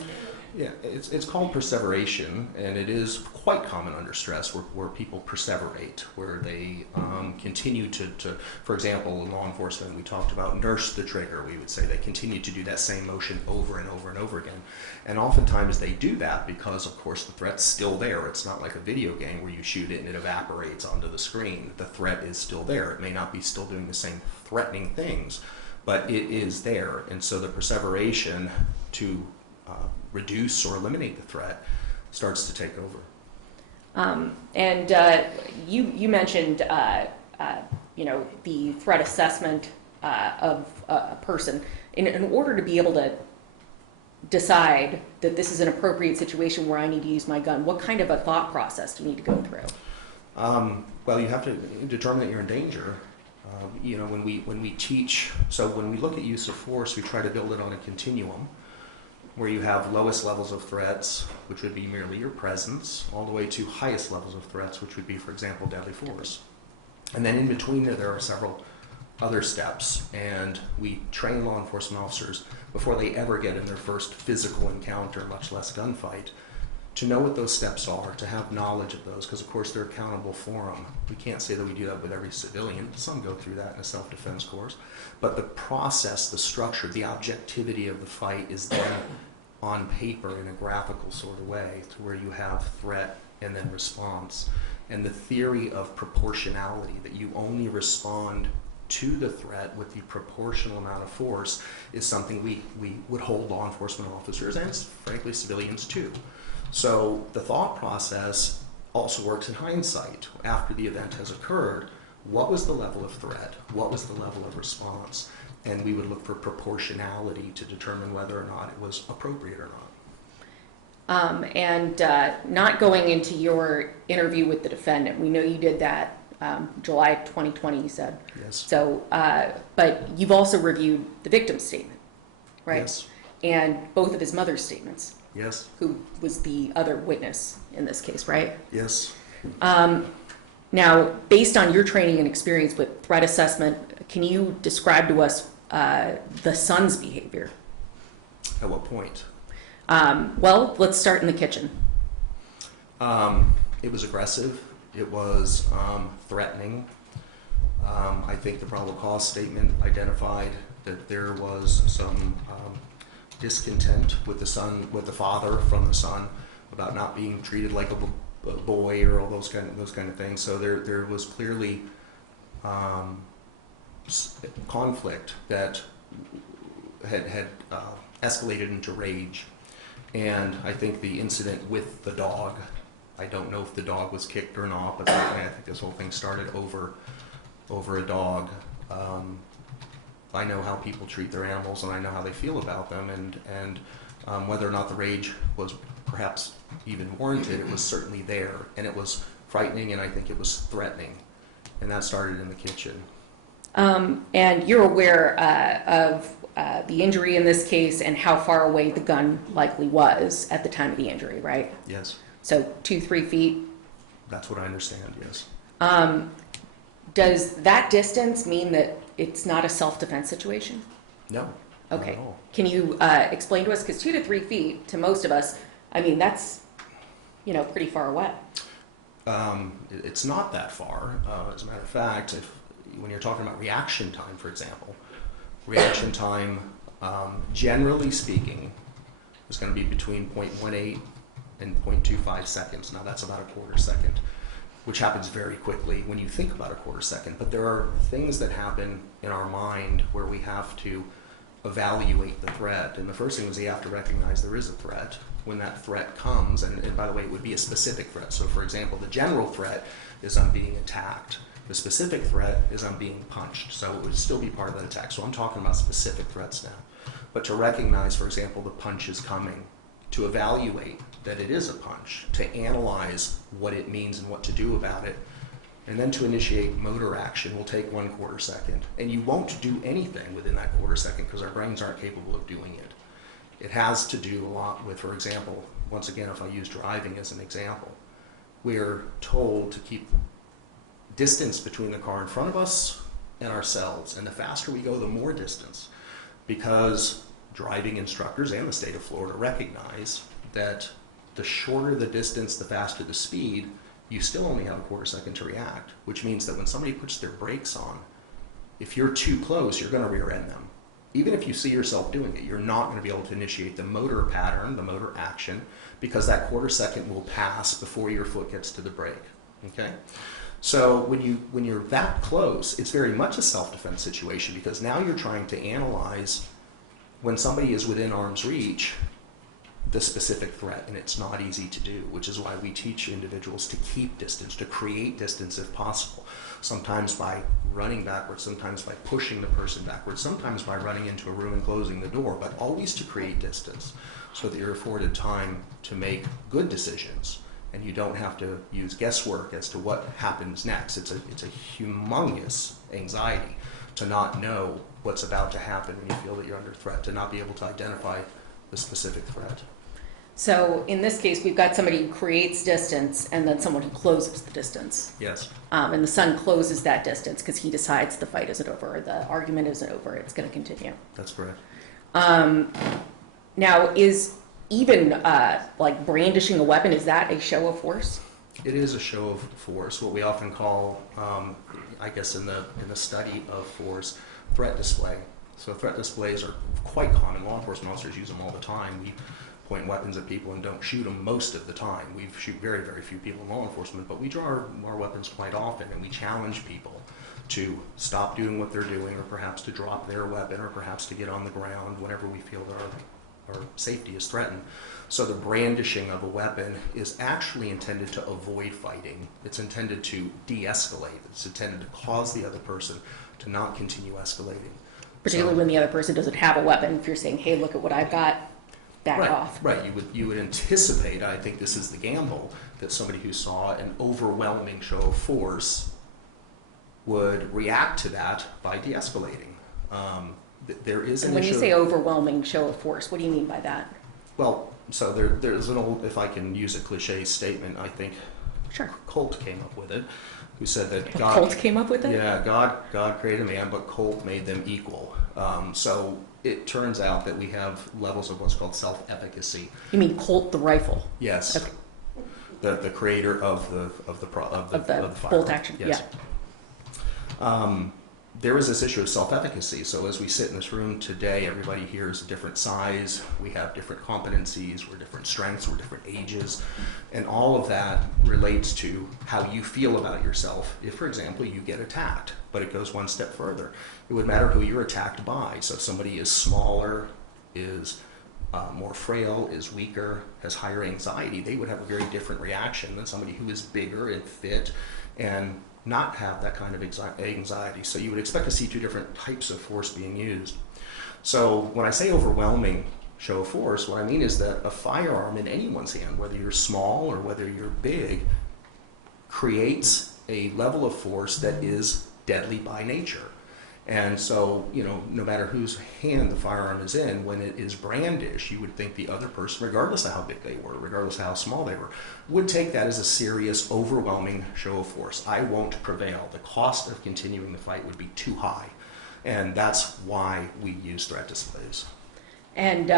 Yeah, it's called perseveration, and it is quite common under stress where people perseverate, where they continue to, for example, in law enforcement, we talked about nurse the trigger. We would say they continue to do that same motion over and over and over again. And oftentimes they do that because, of course, the threat's still there. It's not like a video game where you shoot it and it evaporates onto the screen. The threat is still there. It may not be still doing the same threatening things, but it is there. And so the perseveration to reduce or eliminate the threat starts to take over. You mentioned the threat assessment of a person. In order to be able to decide that this is an appropriate situation where I need to use my gun, what kind of a thought process do you need to go through? Well, you have to determine that you're in danger. When we teach, so when we look at use of force, we try to build it on a continuum where you have lowest levels of threats, which would be merely your presence, all the way to highest levels of threats, which would be, for example, deadly force. And then in between there are several other steps, and we train law enforcement officers before they ever get in their first physical encounter, much less gunfight, to know what those steps are, to have knowledge of those, because of course they're accountable for them. We can't say that we do that with every civilian. Some go through that in a self-defense course. But the process, the structure, the objectivity of the fight is then on paper in a graphical sort of way, to where you have threat and then response. And the theory of proportionality, that you only respond to the threat with the proportional amount of force, is something we would hold law enforcement officers and, frankly, civilians too. So the thought process also works in hindsight. After the event has occurred, what was the level of threat? What was the level of response? And we would look for proportionality to determine whether or not it was appropriate or not. Not going into your interview with the defendant, we know you did that July 2020, you said. Yes. So, but you've also reviewed the victim's statement, right? Yes. And both of his mother's statements. Yes. Who was the other witness in this case, right? Yes. Now, based on your training and experience with threat assessment, can you describe to us the son's behavior? At what point? Well, let's start in the kitchen. It was aggressive. It was threatening. I think the probable cause statement identified that there was some discontent with the father from the son about not being treated like a boy or all those kind of things. So there was clearly conflict that had escalated into rage. And I think the incident with the dog, I don't know if the dog was kicked or not, but certainly I think this whole thing started over a dog. I know how people treat their animals, and I know how they feel about them, and whether or not the rage was perhaps even warranted, it was certainly there, and it was frightening, and I think it was threatening, and that started in the kitchen. And you're aware of the injury in this case and how far away the gun likely was at the time of the injury, right? Yes. So 2-3 feet? That's what I understand, yes. Does that distance mean that it's not a self-defense situation? No. Okay. Not at all. Can you explain to us, because 2 to 3 feet, to most of us, I mean, that's, pretty far away. It's not that far. As a matter of fact, when you're talking about reaction time, for example, reaction time, generally speaking, is going to be between 0.18 and 0.25 seconds. Now, that's about a quarter second, which happens very quickly when you think about a quarter second. But there are things that happen in our mind where we have to evaluate the threat. And the first thing is you have to recognize there is a threat. When that threat comes, and by the way, it would be a specific threat. So, for example, the general threat is I'm being attacked. The specific threat is I'm being punched, so it would still be part of that attack. So I'm talking about specific threats now. But to recognize, for example, the punch is coming, to evaluate that it is a punch, to analyze what it means and what to do about it, and then to initiate motor action will take 1/4 second. And you won't do anything within that 1/4 second because our brains aren't capable of doing it. It has to do a lot with, for example, once again, if I use driving as an example, we're told to keep distance between the car in front of us and ourselves. And the faster we go, the more distance. Because driving instructors and the state of Florida recognize that the shorter the distance, the faster the speed, you still only have a 1/4 second to react, which means that when somebody puts their brakes on, if you're too close, you're going to rear end them. Even if you see yourself doing it, you're not going to be able to initiate the motor pattern, the motor action, because that 1/4 second will pass before your foot gets to the brake. Okay? So when you're that close, it's very much a self-defense situation, because now you're trying to analyze when somebody is within arm's reach the specific threat, and it's not easy to do, which is why we teach individuals to keep distance, to create distance if possible, sometimes by running backwards, sometimes by pushing the person backwards, sometimes by running into a room and closing the door, but always to create distance so that you're afforded time to make good decisions and you don't have to use guesswork as to what happens next. It's a humongous anxiety to not know what's about to happen when you feel that you're under threat, to not be able to identify the specific threat. So in this case, we've got somebody who creates distance and then someone who closes the distance. Yes. And the son closes that distance because he decides the fight isn't over, or the argument isn't over, it's going to continue. That's correct. Now, is even like brandishing a weapon, is that a show of force? It is a show of force, what we often call, I guess in the study of force, threat display. So threat displays are quite common. Law enforcement officers use them all the time. We point weapons at people and don't shoot them most of the time. We shoot very, very few people in law enforcement, but we draw our weapons quite often, and we challenge people to stop doing what they're doing, or perhaps to drop their weapon, or perhaps to get on the ground whenever we feel that our safety is threatened. So the brandishing of a weapon is actually intended to avoid fighting. It's intended to de-escalate. It's intended to cause the other person to not continue escalating. Particularly when the other person doesn't have a weapon. If you're saying, hey, look at what I've got, back off. Right, you would anticipate, I think this is the gamble, that somebody who saw an overwhelming show of force would react to that by de-escalating. There is an And when issue. you say overwhelming show of force, what do you mean by that? Well, so there's an old, if I can use a cliche statement, I think Sure. Colt came up with it, who said that Colt came up with it? Yeah, God created man, but Colt made them equal. So it turns out that we have levels of what's called self-efficacy. You mean Colt the rifle? Yes. Okay. The creator of the firearm. bolt action. Yes. Yeah. There is this issue of self-efficacy. So as we sit in this room today, everybody here is a different size. We have different competencies. We're different strengths. We're different ages. And all of that relates to how you feel about yourself. If, for example, you get attacked, but it goes one step further. It would matter who you're attacked by. So if somebody is smaller, is more frail, is weaker, has higher anxiety, they would have a very different reaction than somebody who is bigger and fit and not have that kind of anxiety. So you would expect to see two different types of force being used. So when I say overwhelming show of force, what I mean is that a firearm in anyone's hand, whether you're small or whether you're big, creates a level of force that is deadly by nature. And so, no matter whose hand the firearm is in, when it is brandished, you would think the other person, regardless of how big they were, regardless of how small they were, would take that as a serious, overwhelming show of force. I won't prevail. The cost of continuing the fight would be too high. And that's why we use threat displays. And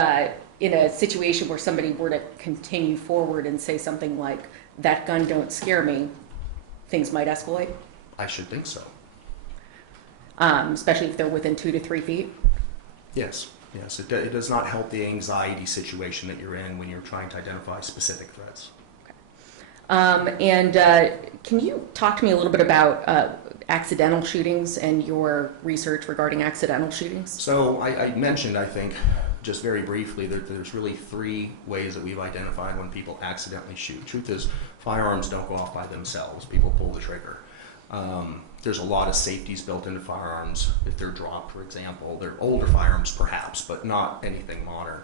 in a situation where somebody were to continue forward and say something like, that gun don't scare me, things might escalate? I should think so. Especially if they're within 2 to 3 feet? Yes. It does not help the anxiety situation that you're in when you're trying to identify specific threats. And can you talk to me a little bit about accidental shootings and your research regarding accidental shootings? So I mentioned, I think, just very briefly, that there's really 3 ways that we've identified when people accidentally shoot. Truth is, firearms don't go off by themselves. People pull the trigger. There's a lot of safeties built into firearms if they're dropped, for example. They're older firearms perhaps, but not anything modern,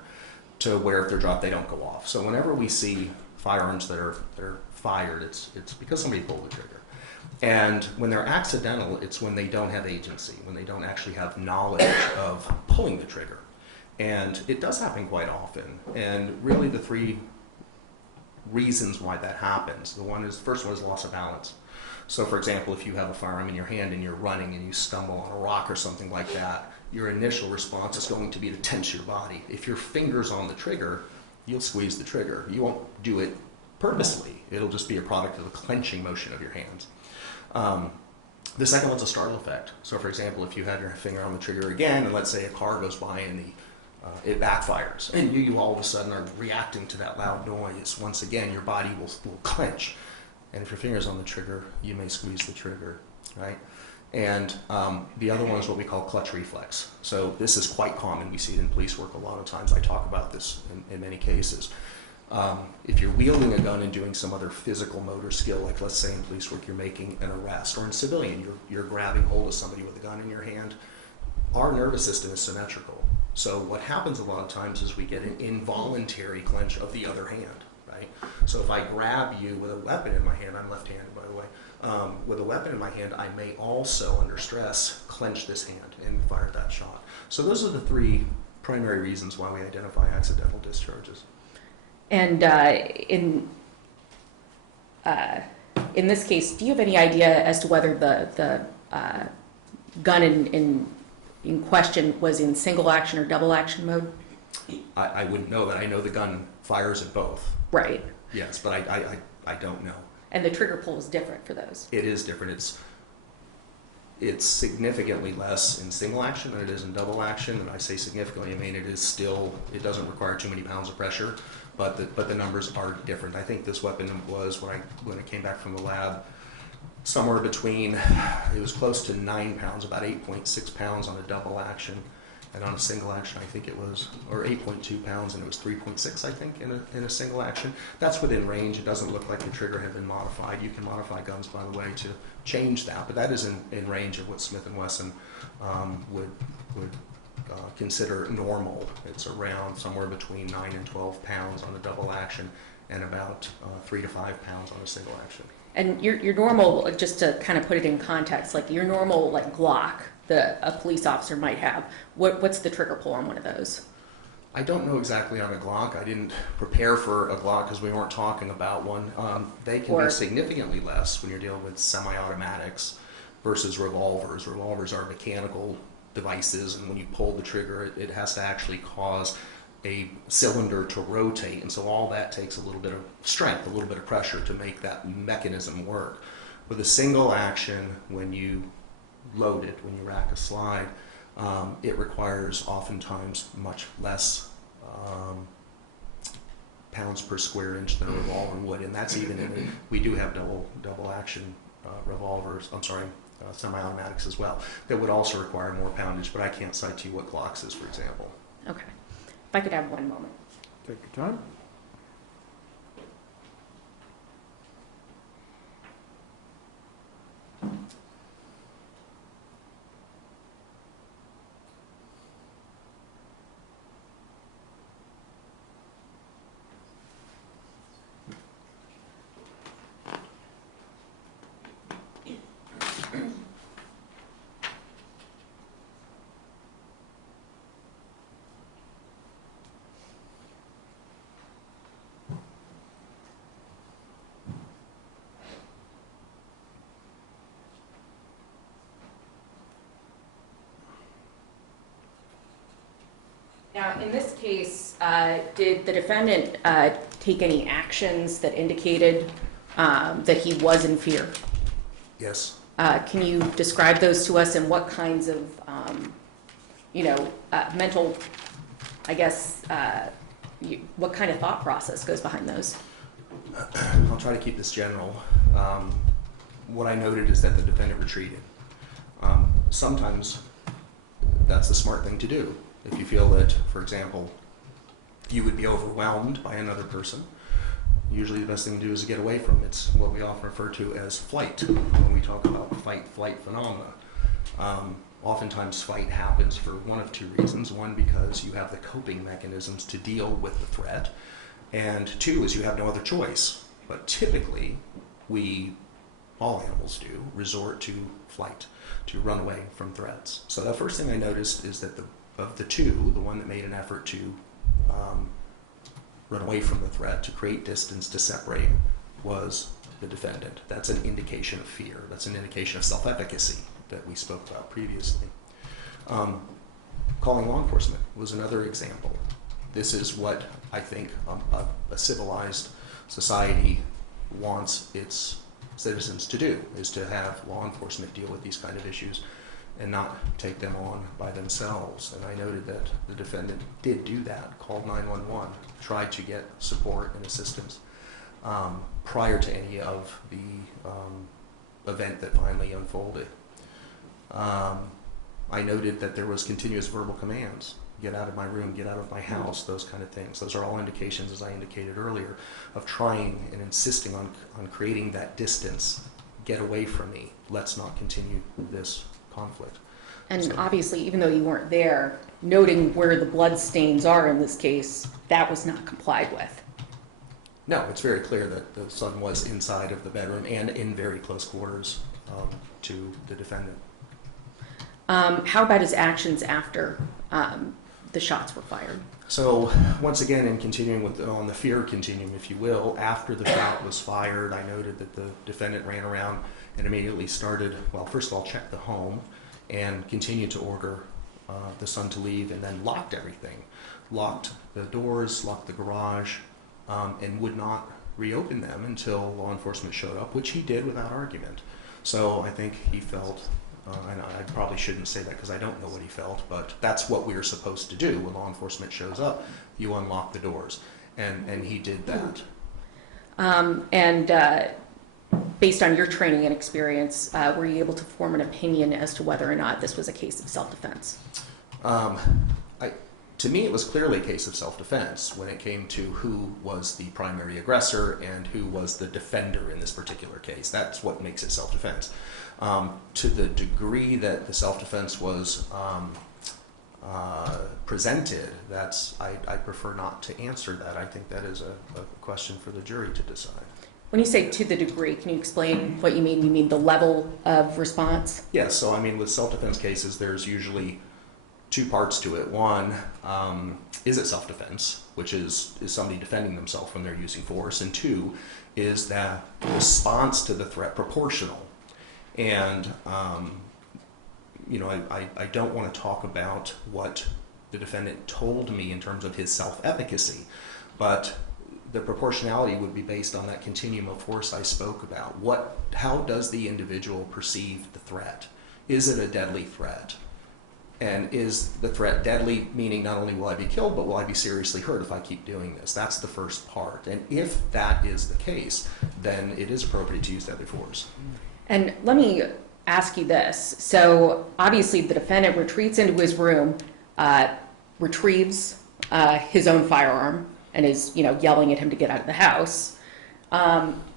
to where if they're dropped, they don't go off. So whenever we see firearms that are fired, it's because somebody pulled the trigger. And when they're accidental, it's when they don't have agency, when they don't actually have knowledge of pulling the trigger. And it does happen quite often. And really the three reasons why that happens. The first one is loss of balance. So for example, if you have a firearm in your hand and you're running and you stumble on a rock or something like that, your initial response is going to be to tense your body. If your finger's on the trigger, you'll squeeze the trigger. You won't do it purposely. It'll just be a product of the clenching motion of your hands. The second one's a startle effect. So for example, if you have your finger on the trigger again, and let's say a car goes by and it backfires, and you all of a sudden are reacting to that loud noise, once again, your body will clench. And if your finger's on the trigger, you may squeeze the trigger, right? And the other one is what we call clutch reflex. So this is quite common. We see it in police work a lot of times. I talk about this in many cases. If you're wielding a gun and doing some other physical motor skill, like let's say in police work you're making an arrest, or in civilian you're grabbing hold of somebody with a gun in your hand, our nervous system is symmetrical. So what happens a lot of times is we get an involuntary clench of the other hand, right? So if I grab you with a weapon in my hand, I'm left-handed by the way, with a weapon in my hand, I may also, under stress, clench this hand and fire that shot. So those are the three primary reasons why we identify accidental discharges. And in this case, do you have any idea as to whether the gun in question was in single action or double action mode? I wouldn't know that. I know the gun fires at both. Right. Yes, but I don't know. And the trigger pull is different for those? It is different. It's significantly less in single action than it is in double action, and I say significantly, I mean it doesn't require too many pounds of pressure, but the numbers are different. I think this weapon was, when it came back from the lab, somewhere between, it was close to 9 pounds, about 8.6 pounds on a double action, and on a single action I think it was, or 8.2 pounds, and it was 3.6 I think in a single action. That's within range. It doesn't look like the trigger had been modified. You can modify guns, by the way, to change that, but that is in range of what Smith & Wesson would consider normal. It's around somewhere between 9 and 12 pounds on a double action and about 3 to 5 pounds on a single action. And your normal, just to kind of put it in context, like your normal like Glock that a police officer might have, what's the trigger pull on one of those? I don't know exactly on a Glock. I didn't prepare for a Glock because we weren't talking about one. They can be significantly less when you're dealing with semi-automatics versus revolvers. Revolvers are mechanical devices, and when you pull the trigger, it has to actually cause a cylinder to rotate, and so all that takes a little bit of strength, a little bit of pressure to make that mechanism work. With a single action, when you load it, when you rack a slide, it requires oftentimes much less pounds per square inch than a revolver would, and that's even we do have double action revolvers, semi-automatics as well, that would also require more poundage, but I can't cite to you what Glock's is, for example. Okay. If I could have one moment. Take your time. Now, in this case, did the defendant take any actions that indicated that he was in fear? Yes. Can you describe those to us, and what kinds of, mental, I guess, what kind of thought process goes behind those? I'll try to keep this general. What I noted is that the defendant retreated. Sometimes that's the smart thing to do. If you feel that, for example, you would be overwhelmed by another person, usually the best thing to do is to get away from it. It's what we often refer to as flight when we talk about fight-flight phenomena. Oftentimes fight happens for one of two reasons. One, because you have the coping mechanisms to deal with the threat, and two is you have no other choice. But typically, all animals do, resort to flight, to run away from threats. So the first thing I noticed is that of the two, the one that made an effort to run away from the threat, to create distance, to separate, was the defendant. That's an indication of fear. That's an indication of self-efficacy that we spoke about previously. Calling law enforcement was another example. This is what I think a civilized society wants its citizens to do, is to have law enforcement deal with these kind of issues and not take them on by themselves. And I noted that the defendant did do that, called 911, tried to get support and assistance prior to any of the event that finally unfolded. I noted that there was continuous verbal commands. Get out of my room, get out of my house, those kind of things. Those are all indications, as I indicated earlier, of trying and insisting on creating that distance. Get away from me. Let's not continue this conflict. And obviously, even though you weren't there, noting where the blood stains are in this case, that was not complied with. No, it's very clear that the son was inside of the bedroom and in very close quarters to the defendant. How about his actions after the shots were fired? So once again, in continuing on the fear continuum, if you will, after the shot was fired, I noted that the defendant ran around and immediately started, well, first of all, checked the home and continued to order the son to leave, and then locked everything. Locked the doors, locked the garage, and would not reopen them until law enforcement showed up, which he did without argument. So I think he felt, and I probably shouldn't say that because I don't know what he felt, but that's what we're supposed to do when law enforcement shows up. You unlock the doors, and he did that. Based on your training and experience, were you able to form an opinion as to whether or not this was a case of self-defense? To me, it was clearly a case of self-defense when it came to who was the primary aggressor and who was the defender in this particular case. That's what makes it self-defense. To the degree that the self-defense was presented, I prefer not to answer that. I think that is a question for the jury to decide. When you say to the degree, can you explain what you mean? You mean the level of response? Yes, so I mean with self-defense cases, there's usually two parts to it. One, is it self-defense, which is somebody defending themselves when they're using force? And two, is that response to the threat proportional? And I don't want to talk about what the defendant told me in terms of his self-efficacy, but the proportionality would be based on that continuum of force I spoke about. How does the individual perceive the threat? Is it a deadly threat? And is the threat deadly, meaning not only will I be killed, but will I be seriously hurt if I keep doing this? That's the first part. And if that is the case, then it is appropriate to use deadly force. And let me ask you this. So obviously the defendant retreats into his room, retrieves his own firearm, and is yelling at him to get out of the house.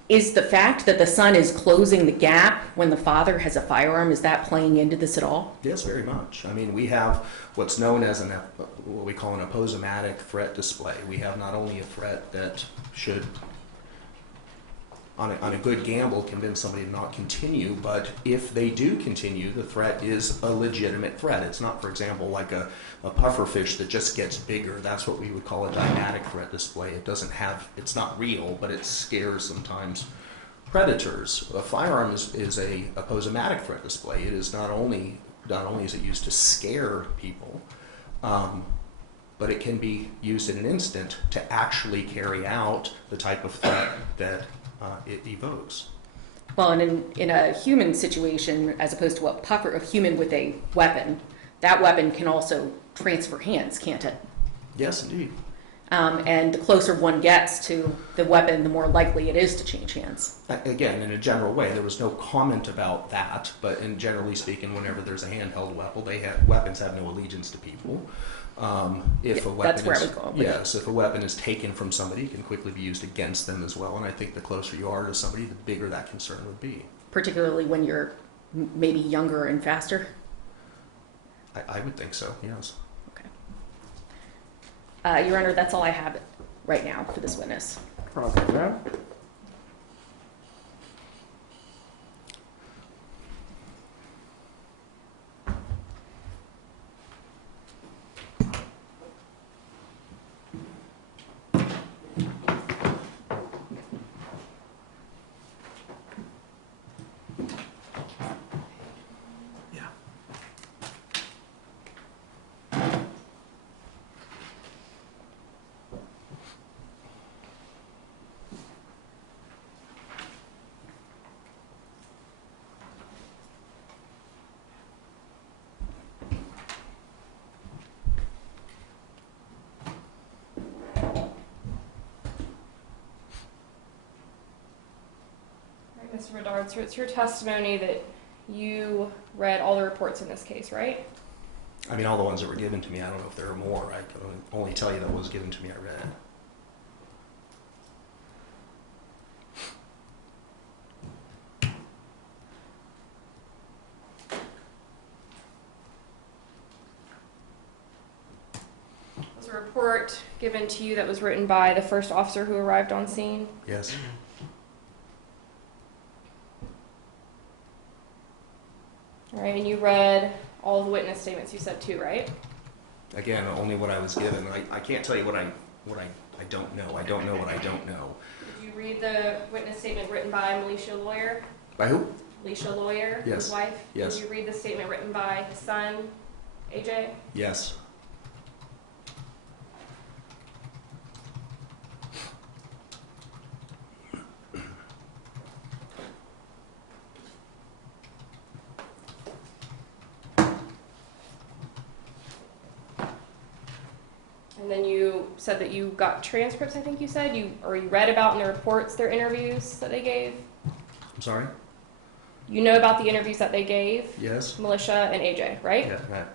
Is the fact that the son is closing the gap when the father has a firearm, is that playing into this at all? Yes, very much. I mean, we have what's known as what we call an aposematic threat display. We have not only a threat that should, on a good gamble, convince somebody to not continue, but if they do continue, the threat is a legitimate threat. It's not, for example, like a puffer fish that just gets bigger. That's what we would call a dynamic threat display. It's not real, but it scares sometimes predators. A firearm is a aposematic threat display. It is not only is it used to scare people, but it can be used in an instant to actually carry out the type of threat that it evokes. Well, and in a human situation, as opposed to a human with a weapon, that weapon can also transfer hands, can't it? Yes, indeed. And the closer one gets to the weapon, the more likely it is to change hands. Again, in a general way, there was no comment about that, but generally speaking, whenever there's a handheld weapon, weapons have no allegiance to people. If a Yeah, weapon that's where I is, was going with it. yes, if a weapon is taken from somebody, it can quickly be used against them as well. And I think the closer you are to somebody, the bigger that concern would be. Particularly when you're maybe younger and faster. I would think so, yes. Your Honor, that's all I have right now for this witness. Roger that. Mr. Bedard, so it's your testimony that you read all the reports in this case, right? I mean, all the ones that were given to me, I don't know if there are more. I can only tell you that what was given to me, I read. Was a report given to you that was written by the first officer who arrived on scene? Yes. All right, and you read all the witness statements you said too, right? Again, only what I was given. I can't tell you what I don't know. I don't know what I don't know. Did you read the witness statement written by Alicia Lawyer? By who? Alicia Lawyer, Yes. his wife? Yes. Did you read the statement written by his son, AJ? Yes. And then you said that you got transcripts, I think you said, you read about in the reports their interviews that they gave? I'm sorry? You know about the interviews that they gave? Yes. Militia and AJ, right? Yeah.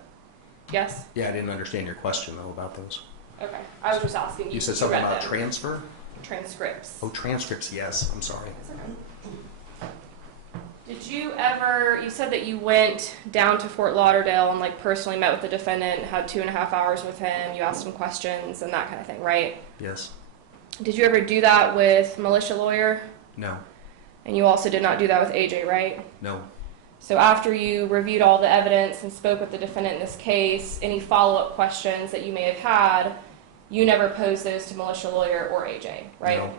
Yes? Yeah, I didn't understand your question, though, about those. Okay. I was just asking you. You said something read about them. transfer? Transcripts. Oh, transcripts, yes. I'm sorry. That's okay. Did you ever, you said that you went down to Fort Lauderdale and like personally met with the defendant, had 2.5 hours with him, you asked him questions and that kind of thing, right? Yes. Did you ever do that with Militia Lawyer? No. And you also did not do that with AJ, right? No. So after you reviewed all the evidence and spoke with the defendant in this case, any follow-up questions that you may have had, you never posed those to Militia Lawyer or AJ, right? No.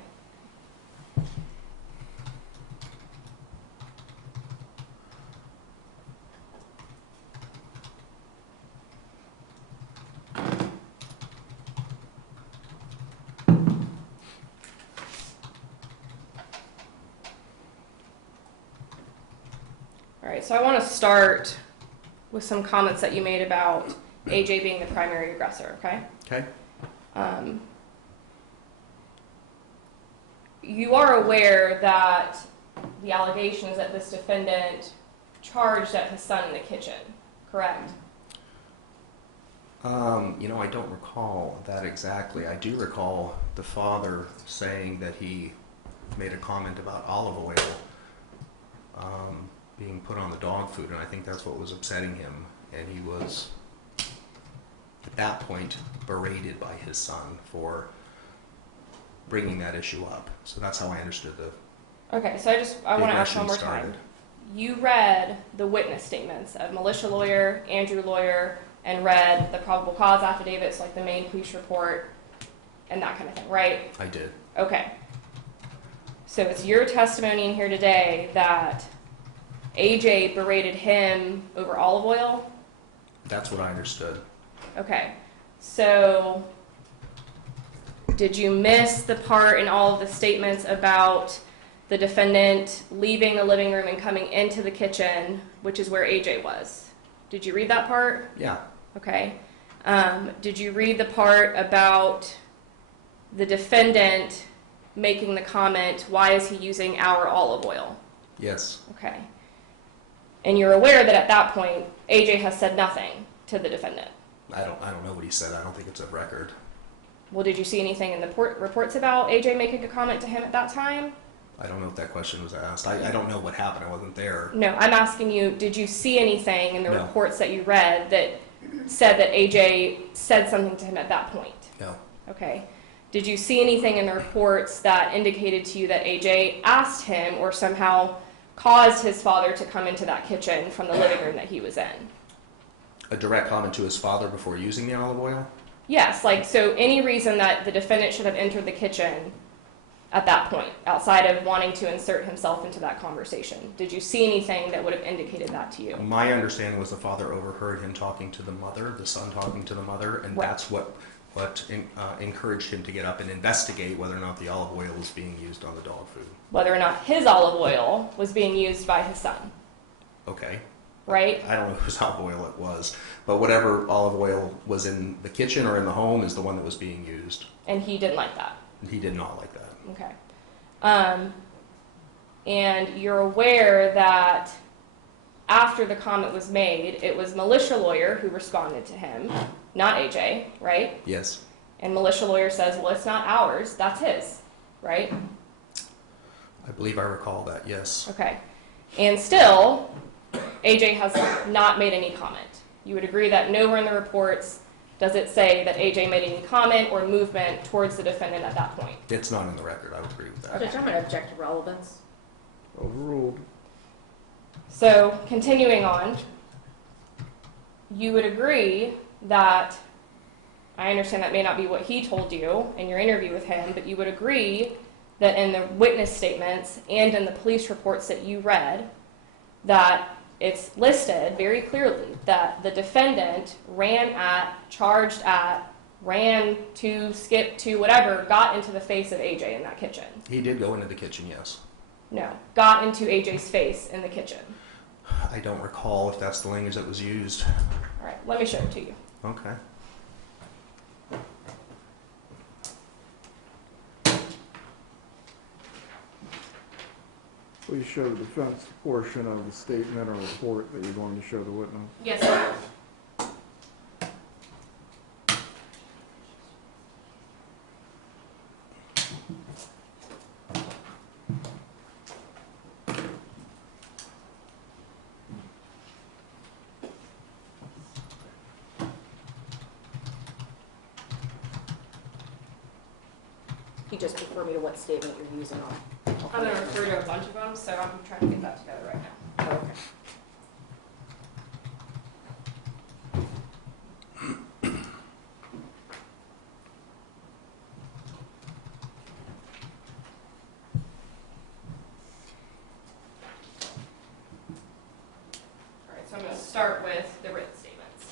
All right, so I want to start with some comments that you made about AJ being the primary aggressor, okay? Okay. You are aware that the allegation is that this defendant charged at his son in the kitchen, correct? You know, I don't recall that exactly. I do recall the father saying that he made a comment about olive oil being put on the dog food, and I think that's what was upsetting him. And he was, at that point, berated by his son for bringing that issue up. So that's how I understood the Okay, so I want to ask one more started. time. You read the witness statements of Militia Lawyer, Andrew Lawyer, and read the probable cause affidavits, like the main police report, and that kind of thing, right? I did. Okay. So it's your testimony in here today that AJ berated him over olive oil? That's what I understood. Okay. So did you miss the part in all of the statements about the defendant leaving the living room and coming into the kitchen, which is where AJ was? Did you read that part? Yeah. Okay. Did you read the part about the defendant making the comment, why is he using our olive oil? Yes. Okay. And you're aware that at that point, AJ has said nothing to the defendant? I don't know what he said. I don't think it's a record. Well, did you see anything in the reports about AJ making a comment to him at that time? I don't know if that question was asked. I don't know what happened. I wasn't there. No, I'm asking you, did you see anything in the No. reports that you read that said that AJ said something to him at that point? No. Okay. Did you see anything in the reports that indicated to you that AJ asked him or somehow caused his father to come into that kitchen from the living room that he was in? A direct comment to his father before using the olive oil? Yes, like, so any reason that the defendant should have entered the kitchen at that point, outside of wanting to insert himself into that conversation? Did you see anything that would have indicated that to you? My understanding was the father overheard him talking to the mother, the son talking to the mother, and Right. that's what encouraged him to get up and investigate whether or not the olive oil was being used on the dog food. Whether or not his olive oil was being used by his son, Okay. right? I don't know whose olive oil it was, but whatever olive oil was in the kitchen or in the home is the one that was being used. And he didn't like that. He did not like that. Okay. And you're aware that after the comment was made, it was militia lawyer who responded to him, not AJ, right? Yes. And militia lawyer says, well, it's not ours, that's his, right? I believe I recall that, yes. Okay. And still, AJ has not made any comment. You would agree that nowhere in the reports does it say that AJ made any comment or movement towards the defendant at that point? It's not in the record. I would agree with that. Judge, I'm going to object to relevance. Overruled. So, continuing on, you would agree that, I understand that may not be what he told you in your interview with him, but you would agree that in the witness statements and in the police reports that you read, that it's listed very clearly that the defendant ran at, charged at, ran to, skipped to, whatever, got into the face of AJ in that kitchen. He did go into the kitchen, yes. No, got into AJ's face in the kitchen. I don't recall if that's the language that was used. All right, let me show it to you. Okay. Please show the defense portion of the statement or report that you're going to show the witness. Yes, sir. You just refer me to what statement you're using on. I'm going to refer to a bunch of them, so I'm trying to get that together right now. Okay. All right, so I'm going to start with the written statements.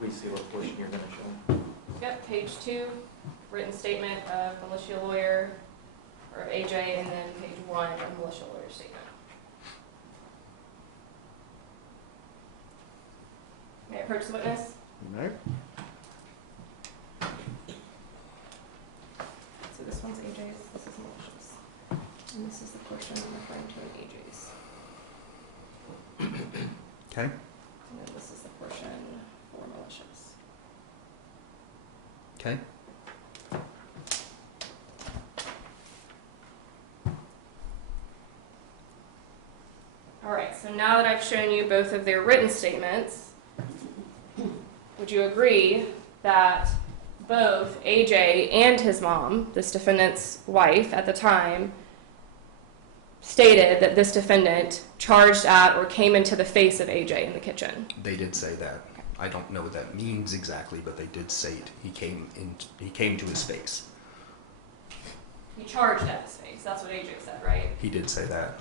We see what portion you're going to show. Yep, page 2, written statement of militia lawyer, or of AJ, and then page 1 of militia lawyer statement. May I approach the witness? You may. So this one's AJ's, this is malicious. And this is the portion I'm referring to in AJ's. Okay. And then this is the portion for malicious. Okay. All right, so now that I've shown you both of their written statements, would you agree that both AJ and his mom, this defendant's wife at the time, stated that this defendant charged at or came into the face of AJ in the kitchen? They did say that. I don't know what that means exactly, but they did say it. He came to his face. He charged at his face, that's what AJ said, right? He did say that.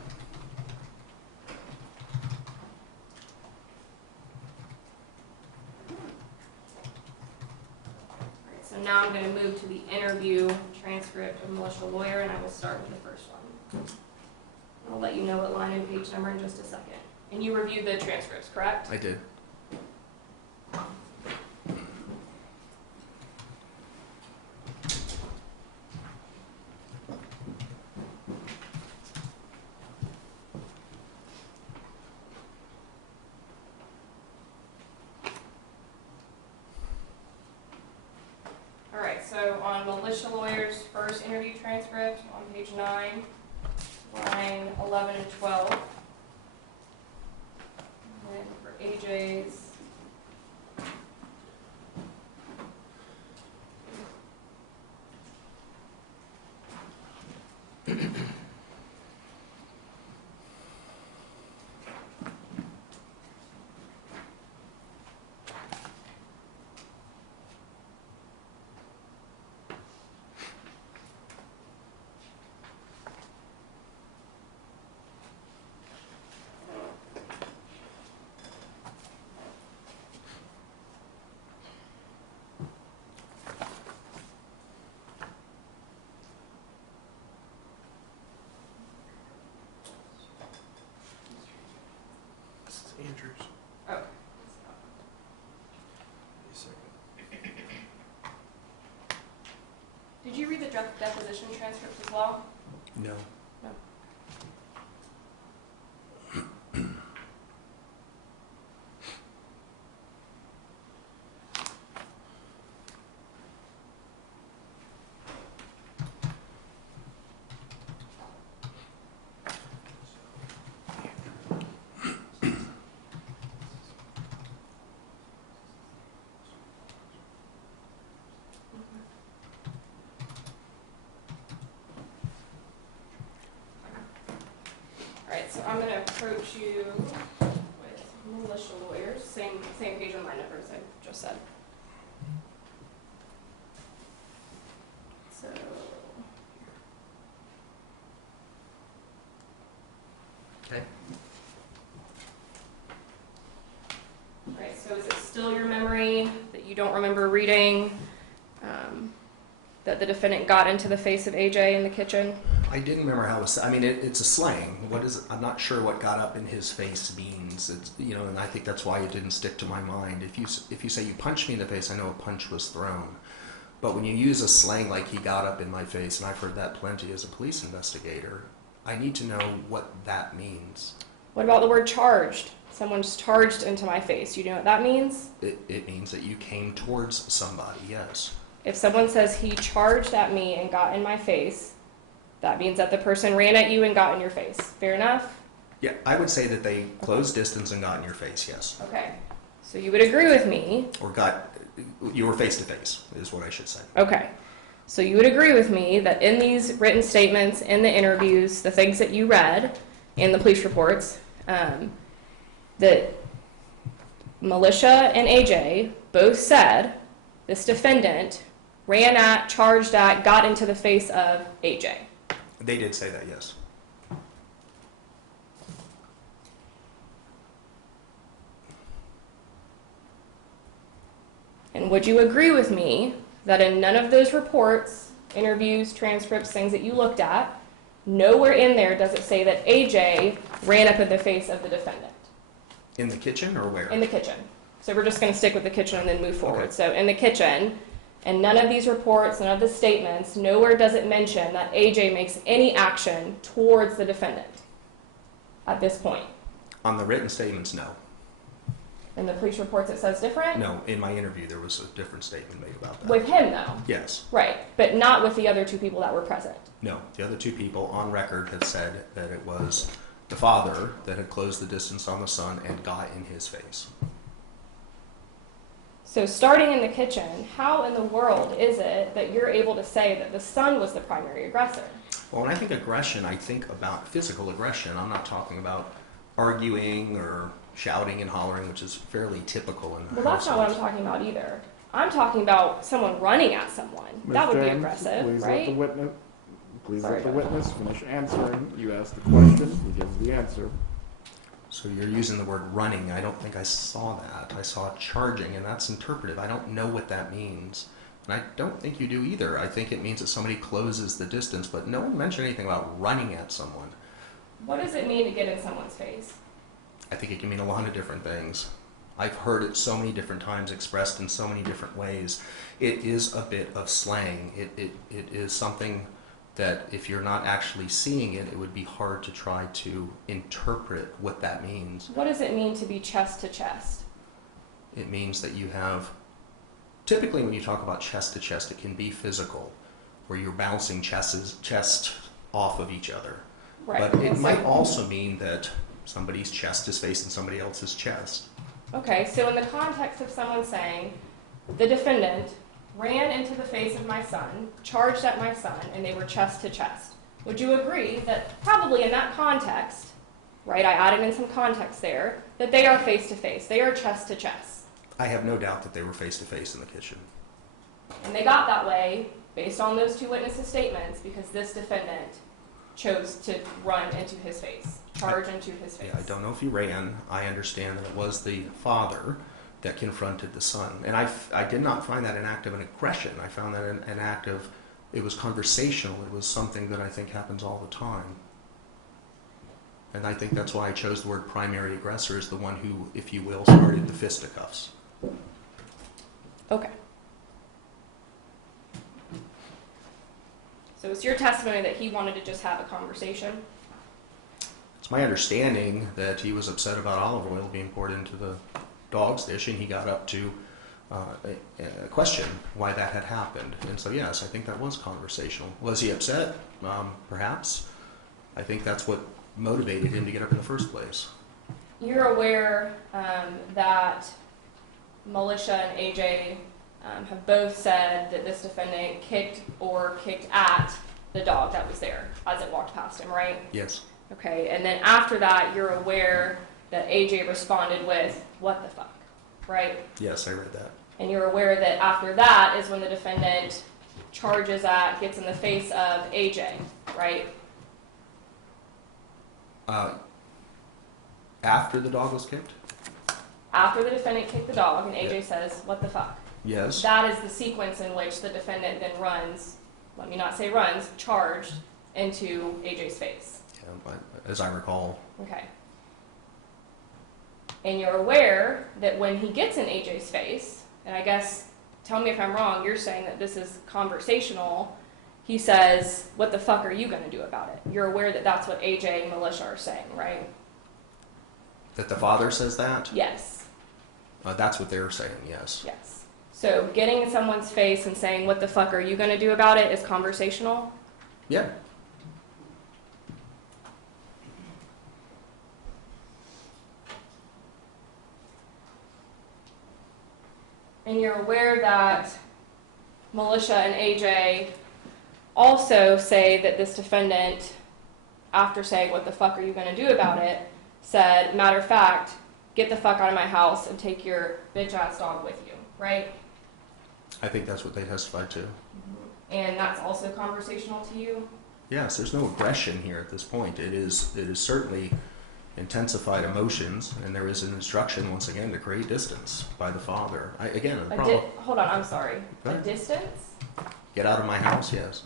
So now I'm going to move to the interview transcript of militia lawyer, and I will start with the first one. I'll let you know what line and page number in just a second. And you reviewed the transcripts, correct? I did. so on militia lawyers' first interview transcript on page 9, line 11 and 12. And then for AJ's, This is Andrew's. oh, Wait a second. did you read the deposition transcript as well? No. No. Alright, so I'm going to approach you with militia lawyers, same page and line numbers I just said. So, Okay. alright, so is it still your memory that you don't remember reading that the defendant got into the face of AJ in the kitchen? I didn't remember how it was. I mean, it's a slang. What is it? I'm not sure what got up in his face means. It's, you know, and I think that's why it didn't stick to my mind. If you say you punched me in the face, I know a punch was thrown. But when you use a slang like he got up in my face, and I've heard that plenty as a police investigator, I need to know what that means. What about the word charged? Someone's charged into my face. You know what that means? It means that you came towards somebody, yes. If someone says he charged at me and got in my face, that means that the person ran at you and got in your face. Fair enough? Yeah, I would say that they closed distance and got in your face, yes. Okay. So you would agree with me. Or you were face to face, is what I should say. Okay. So you would agree with me that in these written statements, in the interviews, the things that you read, in the police reports, that Militia and AJ both said this defendant ran at, charged at, got into the face of AJ. They did say that, yes. And would you agree with me that in none of those reports, interviews, transcripts, things that you looked at, nowhere in there does it say that AJ ran up in the face of the defendant? In the kitchen or where? In the kitchen. So we're just going to stick with the kitchen and then move forward. Okay. So in the kitchen, and none of these reports, none of the statements, nowhere does it mention that AJ makes any action towards the defendant at this point. On the written statements, no. In the police reports, it says different? No, in my interview, there was a different statement made about that. With him, though? Yes. Right, but not with the other two people that were present. No, the other two people on record had said that it was the father that had closed the distance on the son and got in his face. So starting in the kitchen, how in the world is it that you're able to say that the son was the primary aggressor? Well, when I think aggression, I think about physical aggression. I'm not talking about arguing or shouting and hollering, which is fairly typical in the Well, that's not what I'm talking about either. I'm talking about someone running at someone. Ms. That would be James, aggressive, please right? Let the witness, please Sorry let the about witness finish answering. You ask the question, he gives the answer. So you're using the word running. I don't think I saw that. I saw charging, and that's interpretive. I don't know what that means. And I don't think you do either. I think it means that somebody closes the distance, but no one mentioned anything about running at someone. What does it mean to get in someone's face? I think it can mean a lot of different things. I've heard it so many different times expressed in so many different ways. It is a bit of slang. It is something that if you're not actually seeing it, it would be hard to try to interpret what that means. What does it mean to be chest to chest? It means that you have typically when you talk about chest to chest, it can be physical, where you're bouncing chest off of each other. Right. But it And might so- also mean that somebody's chest is facing somebody else's chest. Okay, so in the context of someone saying, the defendant ran into the face of my son, charged at my son, and they were chest to chest, would you agree that probably in that context, right, I added in some context there, that they are face to face, they are chest to chest? I have no doubt that they were face to face in the kitchen. And they got that way based on those two witnesses' statements because this defendant chose to run into his face, charge into his face. Yeah, I don't know if he ran. I understand that it was the father that confronted the son. And I did not find that an act of an aggression. I found that an act of, it was conversational. It was something that I think happens all the time. And I think that's why I chose the word primary aggressor as the one who, if you will, started the fisticuffs. Okay. So it's your testimony that he wanted to just have a conversation? It's my understanding that he was upset about olive oil being poured into the dog's dish, and he got up to question why that had happened. And so, yes, I think that was conversational. Was he upset? Perhaps. I think that's what motivated him to get up in the first place. You're aware that Militia and AJ have both said that this defendant kicked at the dog that was there as it walked past him, right? Yes. Okay, and then after that, you're aware that AJ responded with, "What the fuck," right? Yes, I read that. And you're aware that after that is when the defendant gets in the face of AJ, right? After the dog was kicked? After the defendant kicked the dog and AJ says, "What the fuck?" Yes. That is the sequence in which the defendant then charged into AJ's face. Yeah, as I recall. Okay. And you're aware that when he gets in AJ's face, and I guess, tell me if I'm wrong, you're saying that this is conversational. He says, "What the fuck are you going to do about it?" You're aware that that's what AJ and Militia are saying, right? That the father says that? Yes. That's what they're saying, yes. Yes. So getting in someone's face and saying, "What the fuck are you going to do about it?" is conversational? Yeah. And you're aware that Militia and AJ also say that this defendant, after saying, "What the fuck are you going to do about it?" said, "Matter of fact, get the fuck out of my house and take your bitch ass dog with you," right? I think that's what they testified to. And that's also conversational to you? Yes, there's no aggression here at this point. It is certainly intensified emotions, and there is an instruction, once again, to create distance by the father. Hold on, I'm sorry. Go A ahead. distance? Get out of my house, yes.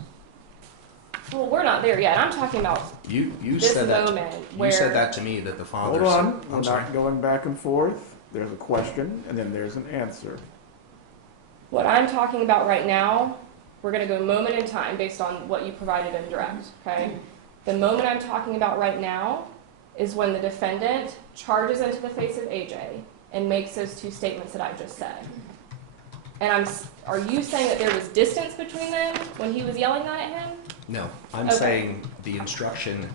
Well, we're not there yet. I'm talking about You this said that. moment where... You said that to me, that the father Hold on, said... we're I'm sorry. not going back and forth. There's a question, and then there's an answer. What I'm talking about right now, we're going to go moment in time based on what you provided in direct, okay? The moment I'm talking about right now is when the defendant charges into the face of AJ and makes those two statements that I just said. And are you saying that there was distance between them when he was yelling that at him? No, I'm Okay. saying the instruction,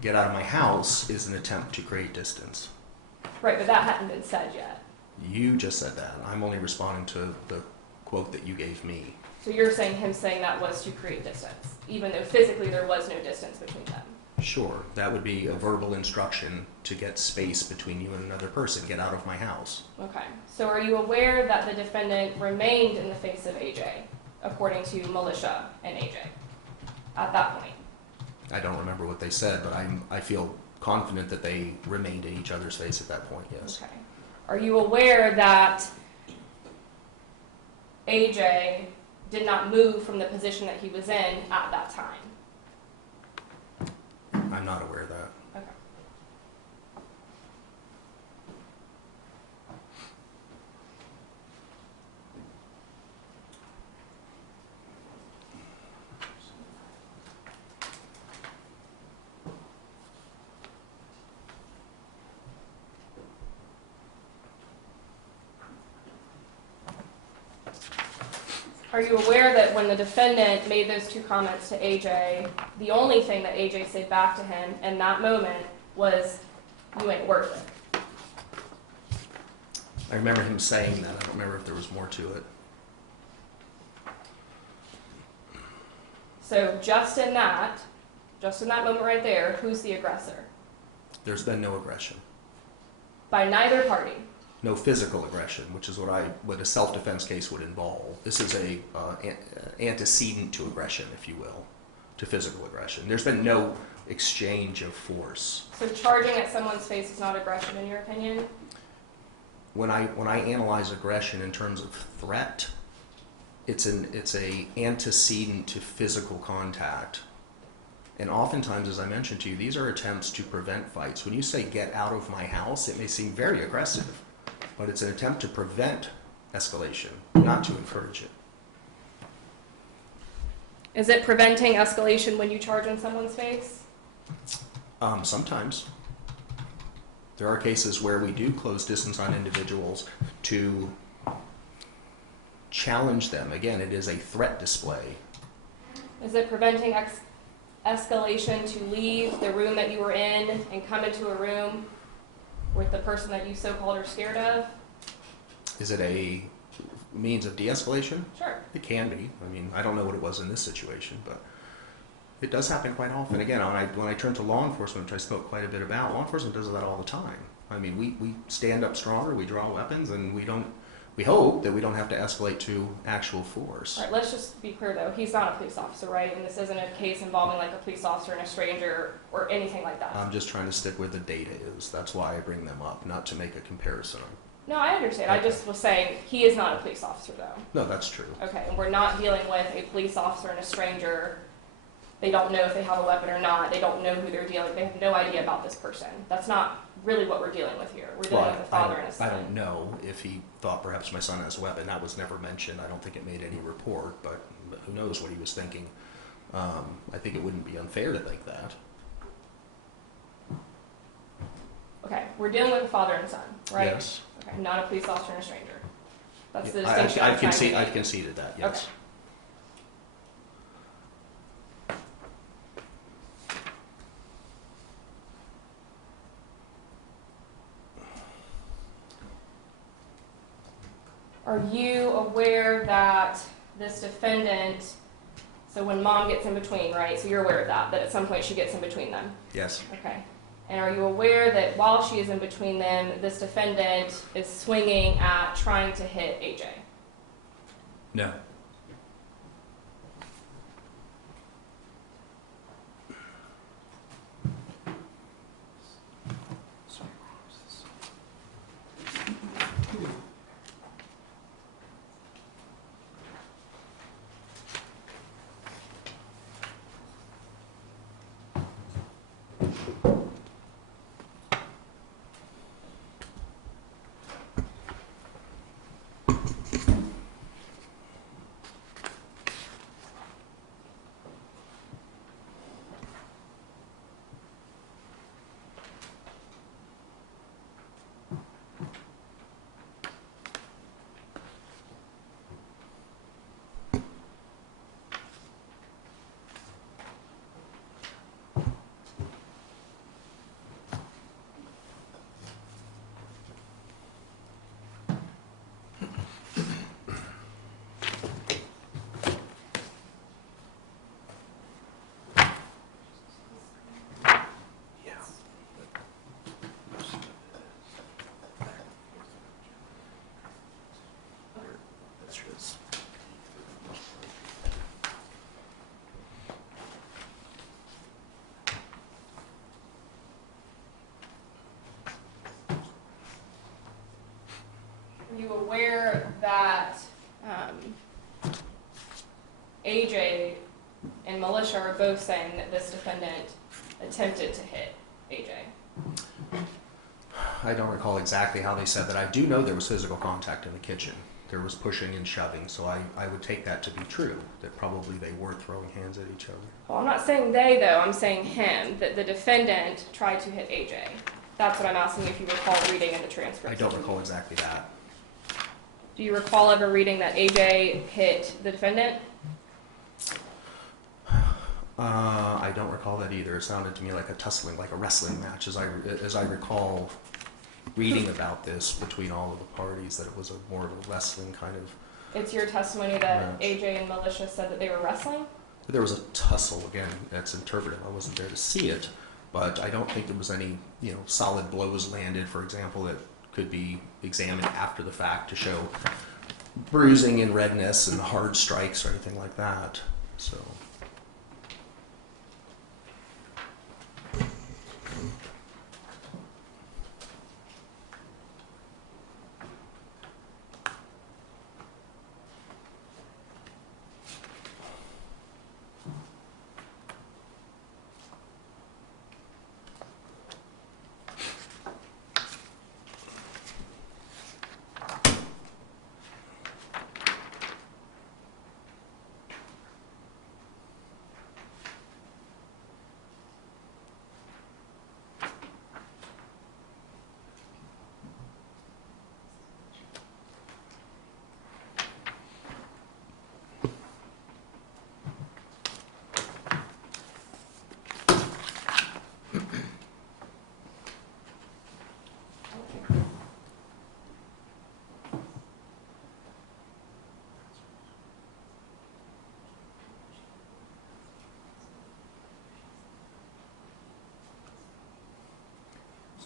get out of my house, is an attempt to create distance. Right, but that hadn't been said yet. You just said that. I'm only responding to the quote that you gave me. So you're saying him saying that was to create distance, even though physically there was no distance between them. Sure, that would be a verbal instruction to get space between you and another person. Get out of my house. Okay. So are you aware that the defendant remained in the face of AJ, according to Militia and AJ, at that point? I don't remember what they said, but I feel confident that they remained in each other's face at that point, yes. Okay. Are you aware that AJ did not move from the position that he was in at that time? I'm not aware of that. Okay. Are you aware that when the defendant made those two comments to AJ, the only thing that AJ said back to him in that moment was, "You ain't worth it"? I remember him saying that. I don't remember if there was more to it. So just in that moment right there, who's the aggressor? There's been no aggression. By neither party. No physical aggression, which is what a self-defense case would involve. This is a antecedent to aggression, if you will, to physical aggression. There's been no exchange of force. So charging at someone's face is not aggression, in your opinion? When I analyze aggression in terms of threat, it's a antecedent to physical contact. And oftentimes, as I mentioned to you, these are attempts to prevent fights. When you say "get out of my house," it may seem very aggressive, but it's an attempt to prevent escalation, not to encourage it. Is it preventing escalation when you charge in someone's face? Sometimes. There are cases where we do close distance on individuals to challenge them. Again, it is a threat display. Is it preventing escalation to leave the room that you were in and come into a room with the person that you so-called are scared of? Is it a means of de-escalation? Sure. It can be. I mean, I don't know what it was in this situation, but it does happen quite often. Again, when I turn to law enforcement, which I spoke quite a bit about, law enforcement does that all the time. I mean, we stand up stronger, we draw weapons, and we hope that we don't have to escalate to actual force. All right, let's just be clear though, he's not a police officer, right? And this isn't a case involving like a police officer and a stranger or anything like that. I'm just trying to stick where the data is. That's why I bring them up, not to make a comparison. No, I understand. Okay. I just was saying he is not a police officer though. No, that's true. Okay, and we're not dealing with a police officer and a stranger. They don't know if they have a weapon or not. They don't know who they're dealing with. They have no idea about this person. That's not really what we're dealing with here. We're dealing with a father and a son. I don't know if he thought perhaps my son has a weapon. That was never mentioned. I don't think it made any report, but who knows what he was thinking. I think it wouldn't be unfair to think that. Okay, we're dealing with a father and son, right? Yes. Okay, not a police officer and a stranger. That's the Yeah, distinction. I've conceded that, yes. Okay. Are you aware that this defendant, so when mom gets in between, right? So you're aware of that at some point she gets in between them? Yes. Okay. And are you aware that while she is in between them, this defendant is swinging at trying to hit AJ? No. Are you aware that AJ and Militia are both saying that this defendant attempted to hit AJ? I don't recall exactly how they said that. I do know there was physical contact in the kitchen. There was pushing and shoving, so I would take that to be true, that probably they were throwing hands at each other. Well, I'm not saying they, though. I'm saying him, that the defendant tried to hit AJ. That's what I'm asking if you recall reading in the transcript. I don't recall exactly that. Do you recall ever reading that AJ hit the defendant? I don't recall that either. It sounded to me like a tussling, like a wrestling match, as I recall reading about this between all of the parties, that it was more of a wrestling kind of. It's your testimony that match. AJ and Militia said that they were wrestling? There was a tussle, again, that's interpretive. I wasn't there to see it, but I don't think there was any, solid blows landed, for example, that could be examined after the fact to show bruising and redness and hard strikes or anything like that. So.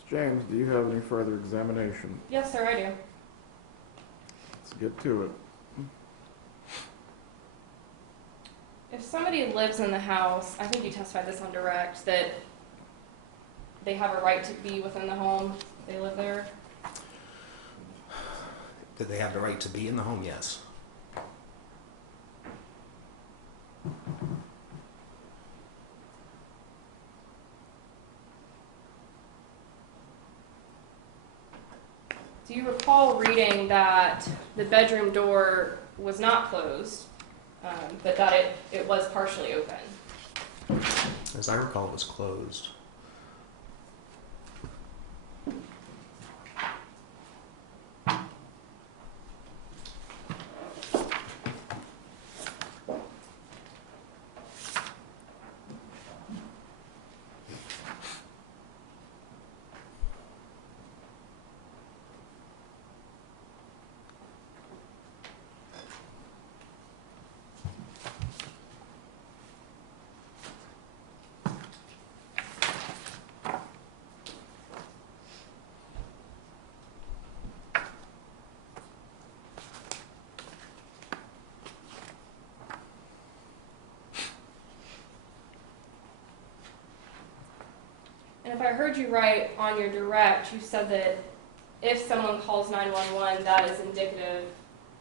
James, do you have any further examination? Yes, sir, I do. Let's get to it. If somebody lives in the house, I think you testified this on direct, that they have a right to be within the home, they live there? Did they have the right to be in the home? Yes. Do you recall reading that the bedroom door was not closed, but that it was partially open? As I recall, it was closed. And if I heard you right on your direct, you said that if someone calls 911, that is indicative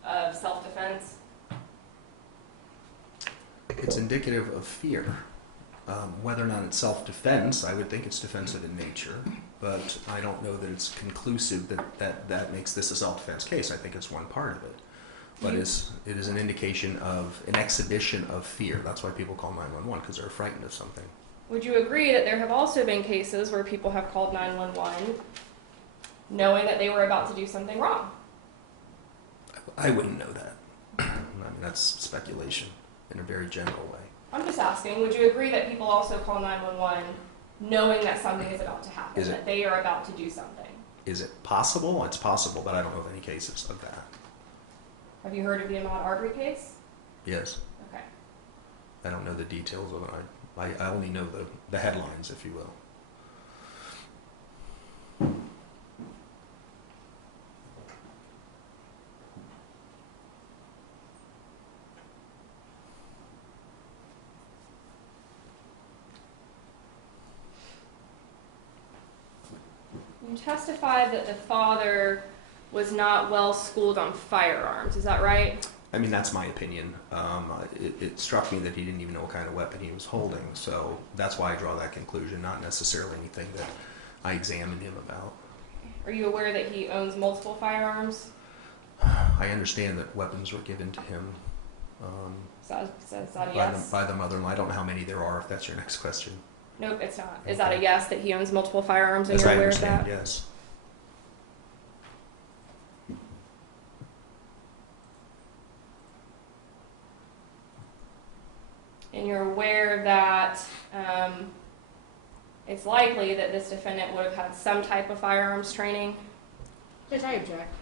of self-defense? It's indicative of fear. Whether or not it's self-defense, I would think it's defensive in nature, but I don't know that it's conclusive that makes this a self-defense case. I think it's one part of it. But it is an indication of an exhibition of fear. That's why people call 911, because they're frightened of something. Would you agree that there have also been cases where people have called 911 knowing that they were about to do something wrong? I wouldn't know that. I mean, that's speculation in a very general way. I'm just asking, would you agree that people also call 911 knowing that something is about to happen, that they are about to do something? Is it possible? It's possible, but I don't know of any cases of that. Have you heard of the Ahmaud Arbery case? Yes. Okay. I don't know the details of it. I only know the headlines, if you will. You testified that the father was not well schooled on firearms. Is that right? I mean, that's my opinion. It struck me that he didn't even know what kind of weapon he was holding, so that's why I draw that conclusion, not necessarily anything that I examined him about. Are you aware that he owns multiple firearms? I understand that weapons were given to him Is that a yes? by the mother-in-law. I don't know how many there are, if that's your next question. Nope, it's not. Is that a yes, that he owns multiple firearms and As you're I aware of understand, that? yes. And you're aware that it's likely that this defendant would have had some type of firearms training? Judge, I object.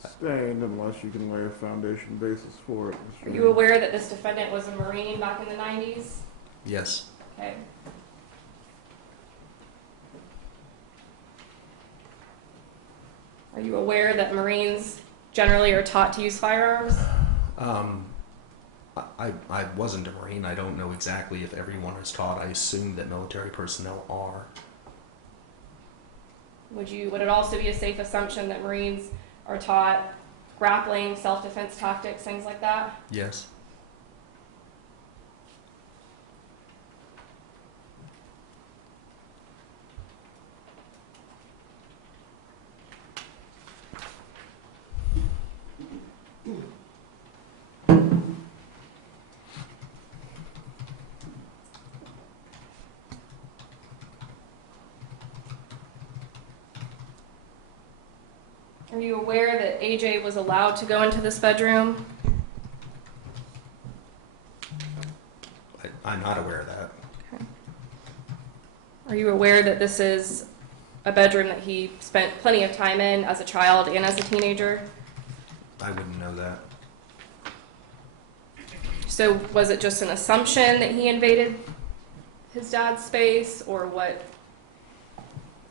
Sustained unless you can lay a foundation basis for it. Are you aware that this defendant was a Marine back in the 90s? Yes. Okay. Are you aware that Marines generally are taught to use firearms? I wasn't a Marine. I don't know exactly if everyone is taught. I assume that military personnel are. Would it also be a safe assumption that Marines are taught grappling, self-defense tactics, things like that? Yes. Are you aware that AJ was allowed to go into this bedroom? I'm not aware of that. Okay. Are you aware that this is a bedroom that he spent plenty of time in as a child and as a teenager? I wouldn't know that. So was it just an assumption that he invaded his dad's space, or what?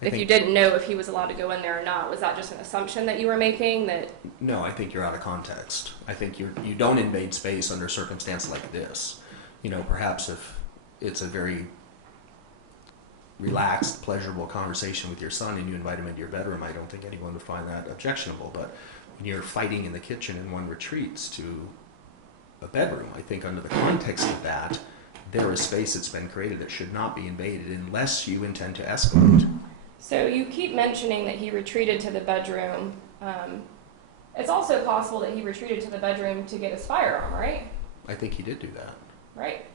If you didn't know if he was allowed to go in there or not, was that just an assumption that you were making? That No, I think you're out of context. I think you don't invade space under circumstances like this. You know, perhaps if it's a very relaxed, pleasurable conversation with your son and you invite him into your bedroom, I don't think anyone would find that objectionable. But when you're fighting in the kitchen and one retreats to a bedroom, I think under the context of that, there is space that's been created that should not be invaded unless you intend to escalate. So you keep mentioning that he retreated to the bedroom. It's also possible that he retreated to the bedroom to get his firearm, right? I think he did do that. Right.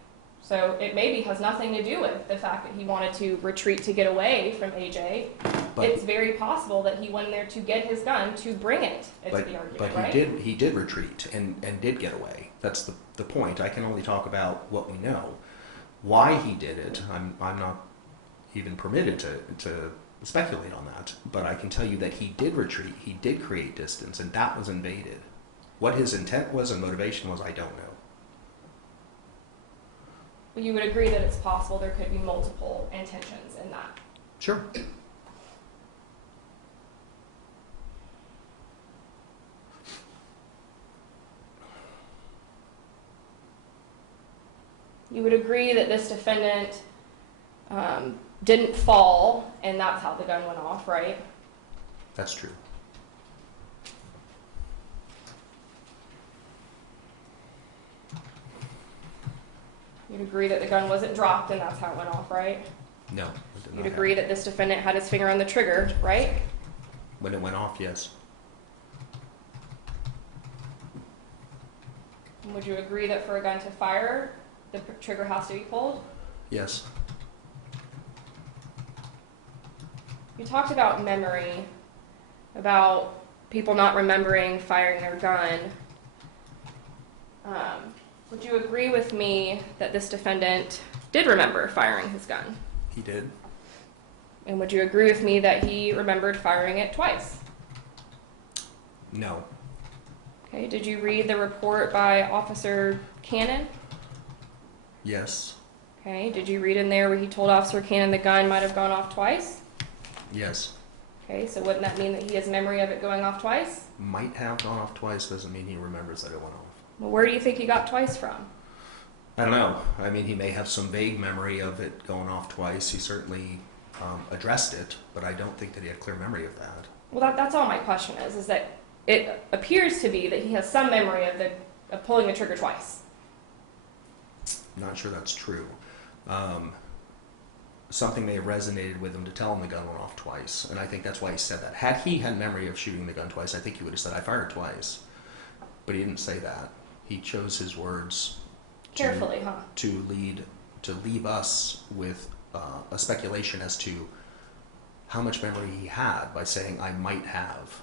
So it maybe has nothing to do with the fact that he wanted to retreat to get away from AJ. But, it's very possible that he went there to get his gun to bring it into the argument, but right? he did retreat and did get away. That's the point. I can only talk about what we know. Why he did it, I'm not even permitted to speculate on that, but I can tell you that he did retreat, he did create distance, and that was invaded. What his intent was and motivation was, I don't know. Well, you would agree that it's possible there could be multiple intentions in that. Sure. You would agree that this defendant didn't fall, and that's how the gun went off, right? That's true. You'd agree that the gun wasn't dropped, and that's how it went off, right? No, it did not You'd agree that this defendant had his finger on the trigger, right? When it went off, yes. And would you agree that for a gun to fire, the trigger has to be pulled? Yes. You talked about memory, about people not remembering firing their gun. Would you agree with me that this defendant did remember firing his gun? He did. And would you agree with me that he remembered firing it twice? No. Okay, did you read the report by Officer Cannon? Yes. Okay, did you read in there where he told Officer Cannon the gun might have gone off twice? Yes. Okay, so wouldn't that mean that he has memory of it going off twice? Might have gone off twice doesn't mean he remembers that it went off. Well, where do you think he got twice from? I don't know. I mean, he may have some vague memory of it going off twice. He certainly addressed it, but I don't think that he had clear memory of that. Well, that's all my question is that it appears to be that he has some memory of pulling the trigger twice. I'm not sure that's true. Something may have resonated with him to tell him the gun went off twice, and I think that's why he said that. Had he had memory of shooting the gun twice, I think he would have said, I fired twice. But he didn't say that. He chose his words Carefully, huh? to leave us with a speculation as to how much memory he had by saying, I might have.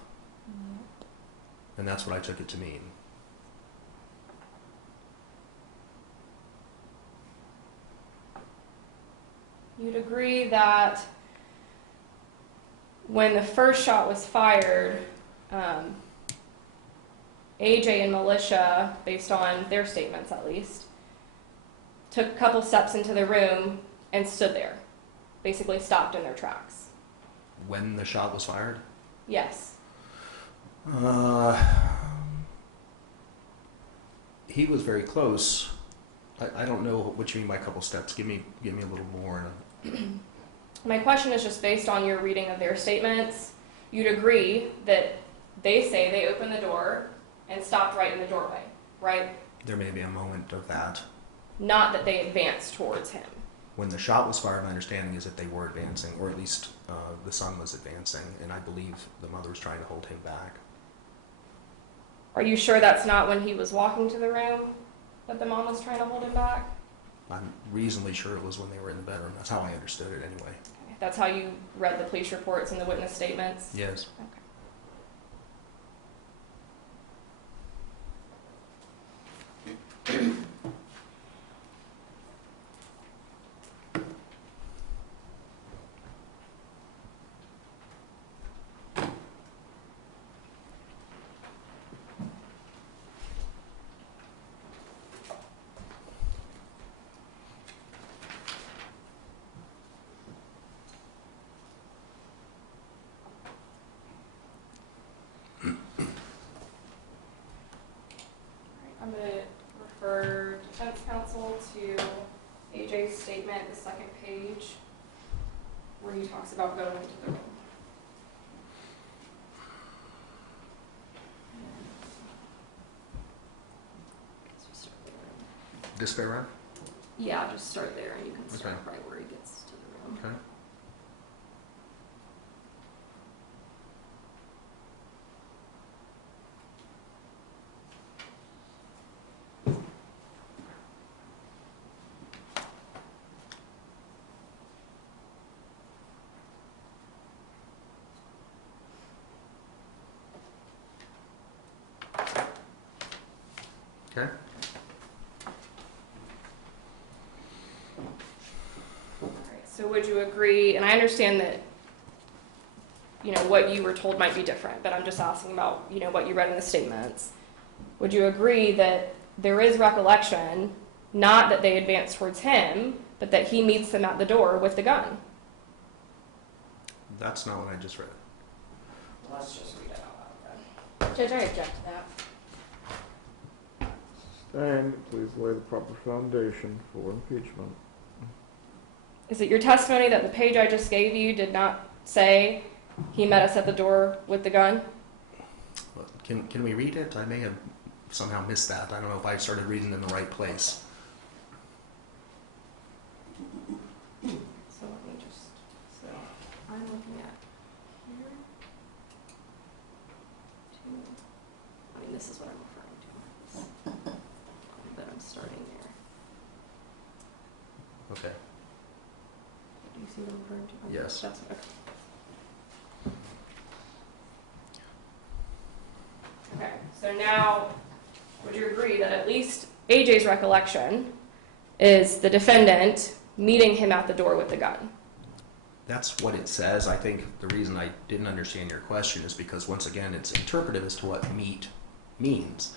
And that's what I took it to mean. you'd agree that when the first shot was fired, AJ and Militia, based on their statements at least, took a couple steps into the room and stood there, basically stopped in their tracks. When the shot was fired? Yes. He was very close. I don't know what you mean by a couple steps. Give me a little more. My question is just based on your reading of their statements. You'd agree that they say they opened the door and stopped right in the doorway, right? There may be a moment of that. Not that they advanced towards him. When the shot was fired, my understanding is that they were advancing, or at least the son was advancing, and I believe the mother was trying to hold him back. Are you sure that's not when he was walking to the room that the mom was trying to hold him back? I'm reasonably sure it was when they were in the bedroom. That's how I understood it anyway. Okay. That's how you read the police reports and the witness statements? Yes. Okay. I'm going to refer defense counsel to AJ's statement, the second page, where he talks about going into the room. This way around? Yeah, just start there and you can start Okay. right where he gets to the room. Okay. Okay. Alright, so would you agree, and I understand that, what you were told might be different, but I'm just asking about, what you read in the statements. Would you agree that there is recollection, not that they advance towards him, but that he meets them at the door with the gun? That's not what I just read. Let's just read it out loud then. Judge, I object to that. And please lay the proper foundation for impeachment. Is it your testimony that the page I just gave you did not say he met us at the door with the gun? Well, can we read it? I may have somehow missed that. I don't know if I started reading in the right place. So let me just, I'm looking at here. This is what I'm referring to. That I'm starting there. Okay. Do you see what I'm referring to? Yes. That's okay. Okay, so now, would you agree that at least AJ's recollection is the defendant meeting him at the door with the gun? That's what it says. I think the reason I didn't understand your question is because, once again, it's interpretive as to what meet means.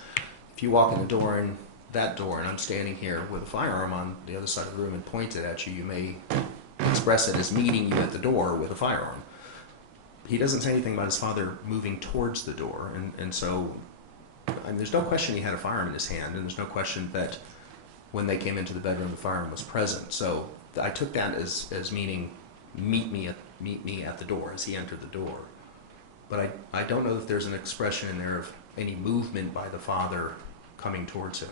If you walk in the door and that door and I'm standing here with a firearm on the other side of the room and pointed at you, you may express it as meeting you at the door with a firearm. He doesn't say anything about his father moving towards the door, and so there's no question he had a firearm in his hand, and there's no question that when they came into the bedroom the firearm was present. So I took that as meaning meet me at the door as he entered the door. But I don't know if there's an expression in there of any movement by the father coming towards him.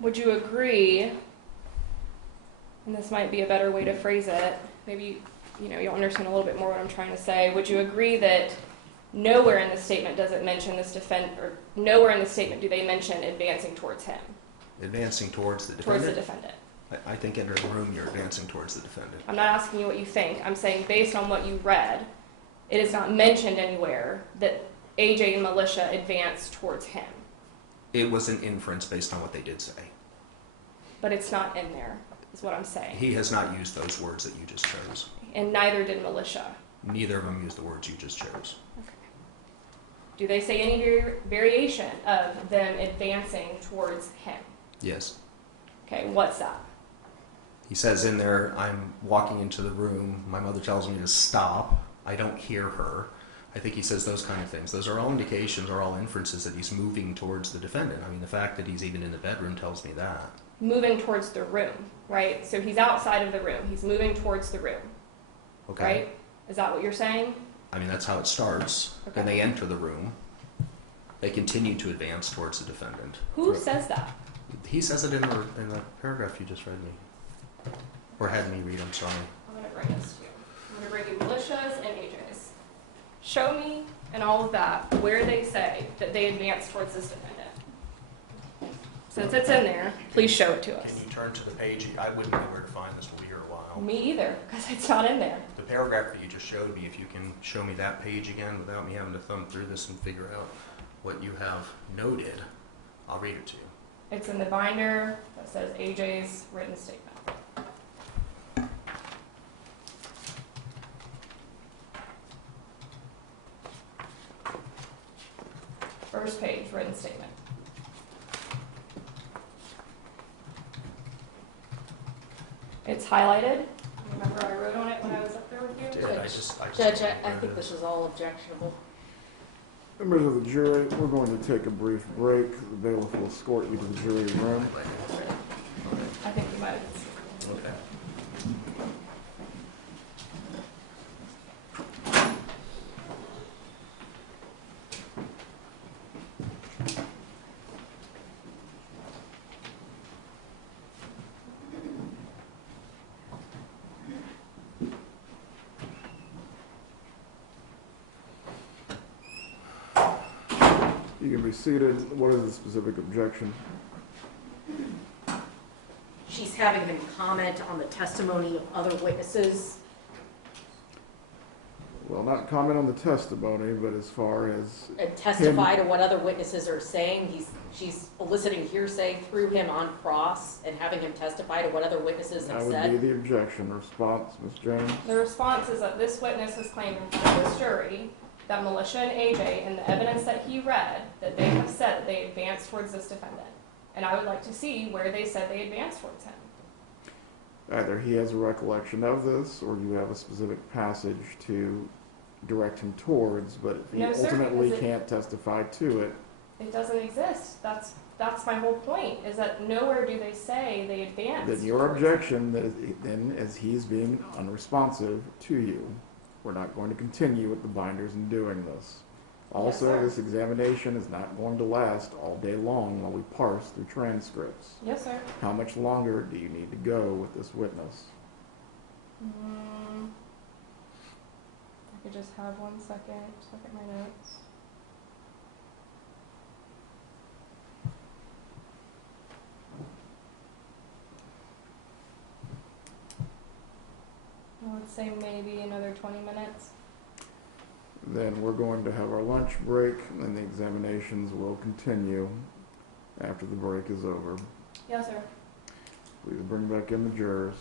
would you agree, and this might be a better way to phrase it, maybe you'll understand a little bit more what I'm trying to say. Would you agree that nowhere in the statement does it mention this or nowhere in the statement do they mention advancing towards him? Advancing towards the defendant? Towards the defendant. I think in a room you're advancing towards the defendant. I'm not asking you what you think. I'm saying based on what you read, it is not mentioned anywhere that AJ and Militia advanced towards him. It was an inference based on what they did say. But it's not in there, is what I'm saying. He has not used those words that you just chose. And neither did Militia. Neither of them used the words you just chose. Okay. Do they say any variation of them advancing towards him? Yes. Okay, what's that? He says in there, I'm walking into the room, my mother tells me to stop, I don't hear her. I think he says those kind of things. Those are all indications, or all inferences that he's moving towards the defendant. I mean, the fact that he's even in the bedroom tells me that. Moving towards the room, right? So he's outside of the room. He's moving towards the room. Okay. Right? Is that what you're saying? I mean, that's how it starts. Okay. Then they enter the room. They continue to advance towards the defendant. Who says that? He says it in the paragraph you just read me. Or had me read, I'm sorry. I'm going to bring this to you. I'm going to bring you Militia's and AJ's. Show me and all of that where they say that they advance towards this defendant. Since it's in there, please show it to us. Can you turn to the page? I wouldn't know where to find this. We'll be here a while. Me either, because it's not in there. The paragraph that you just showed me, if you can show me that page again without me having to thumb through this and figure out what you have noted, I'll read it to you. It's in the binder that says AJ's written statement. First page, written statement. It's highlighted. Remember I wrote on it when I was up there with you? Judge, I think this is all objectionable. Members of the jury, we're going to take a brief break. The bailiff will escort you to the jury room. I think you might have. Okay. You can be seated. What is the specific objection? She's having him comment on the testimony of other witnesses. Well, not comment on the testimony, but as far as And testify to what other witnesses are saying. She's eliciting hearsay through him on cross and having him testify to what other witnesses have that said. would be the objection. Response, Ms. James? The response is that this witness has claimed in front of this jury that Militia and AJ, and the evidence that he read, that they have said that they advanced towards this defendant. And I would like to see where they said they advanced towards him. Either he has a recollection of this, or you have a specific passage to direct him towards, but if he No, sir, ultimately because can't testify to it, It doesn't exist. That's my whole point, is that nowhere do they say they advanced. then your towards him. objection then is he's being unresponsive to you. We're not going to continue with the binders in doing this. Also, sir. this examination is not going to last all day long while we parse through transcripts. Yes, sir. How much longer do you need to go with this witness? I could just have 1 second, just look at my notes. I would say maybe another 20 minutes. Then we're going to have our lunch break, and the examinations will continue after the break is over. Yes, sir. Please bring back in the jurors.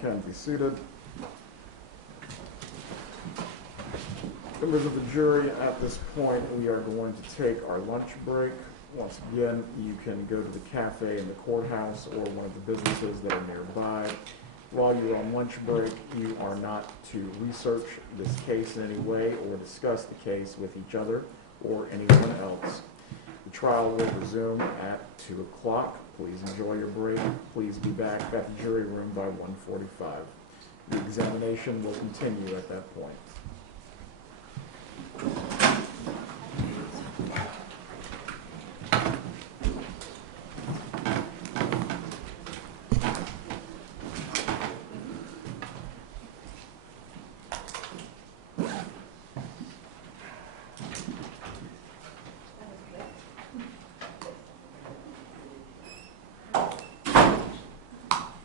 can be seated. Members of the jury, at this point, we are going to take our lunch break. Once again, you can go to the cafe in the courthouse or one of the businesses that are nearby. While you're on lunch break, you are not to research this case in any way or discuss the case with each other or anyone else. The trial will resume at 2 o'clock. Please enjoy your break. Please be back at the jury room by 1:45. The examination will continue at that point.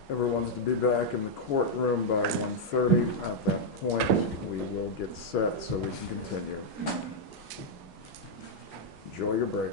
Everyone's to be back in the courtroom by 1:30. At that point, we will get set so we can continue. Enjoy your break.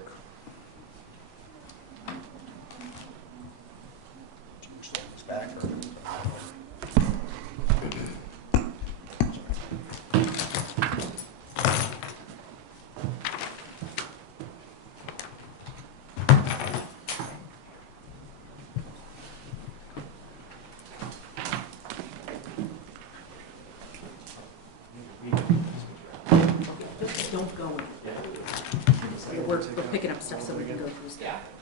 Don't go. We're picking up stuff so we can go through stuff.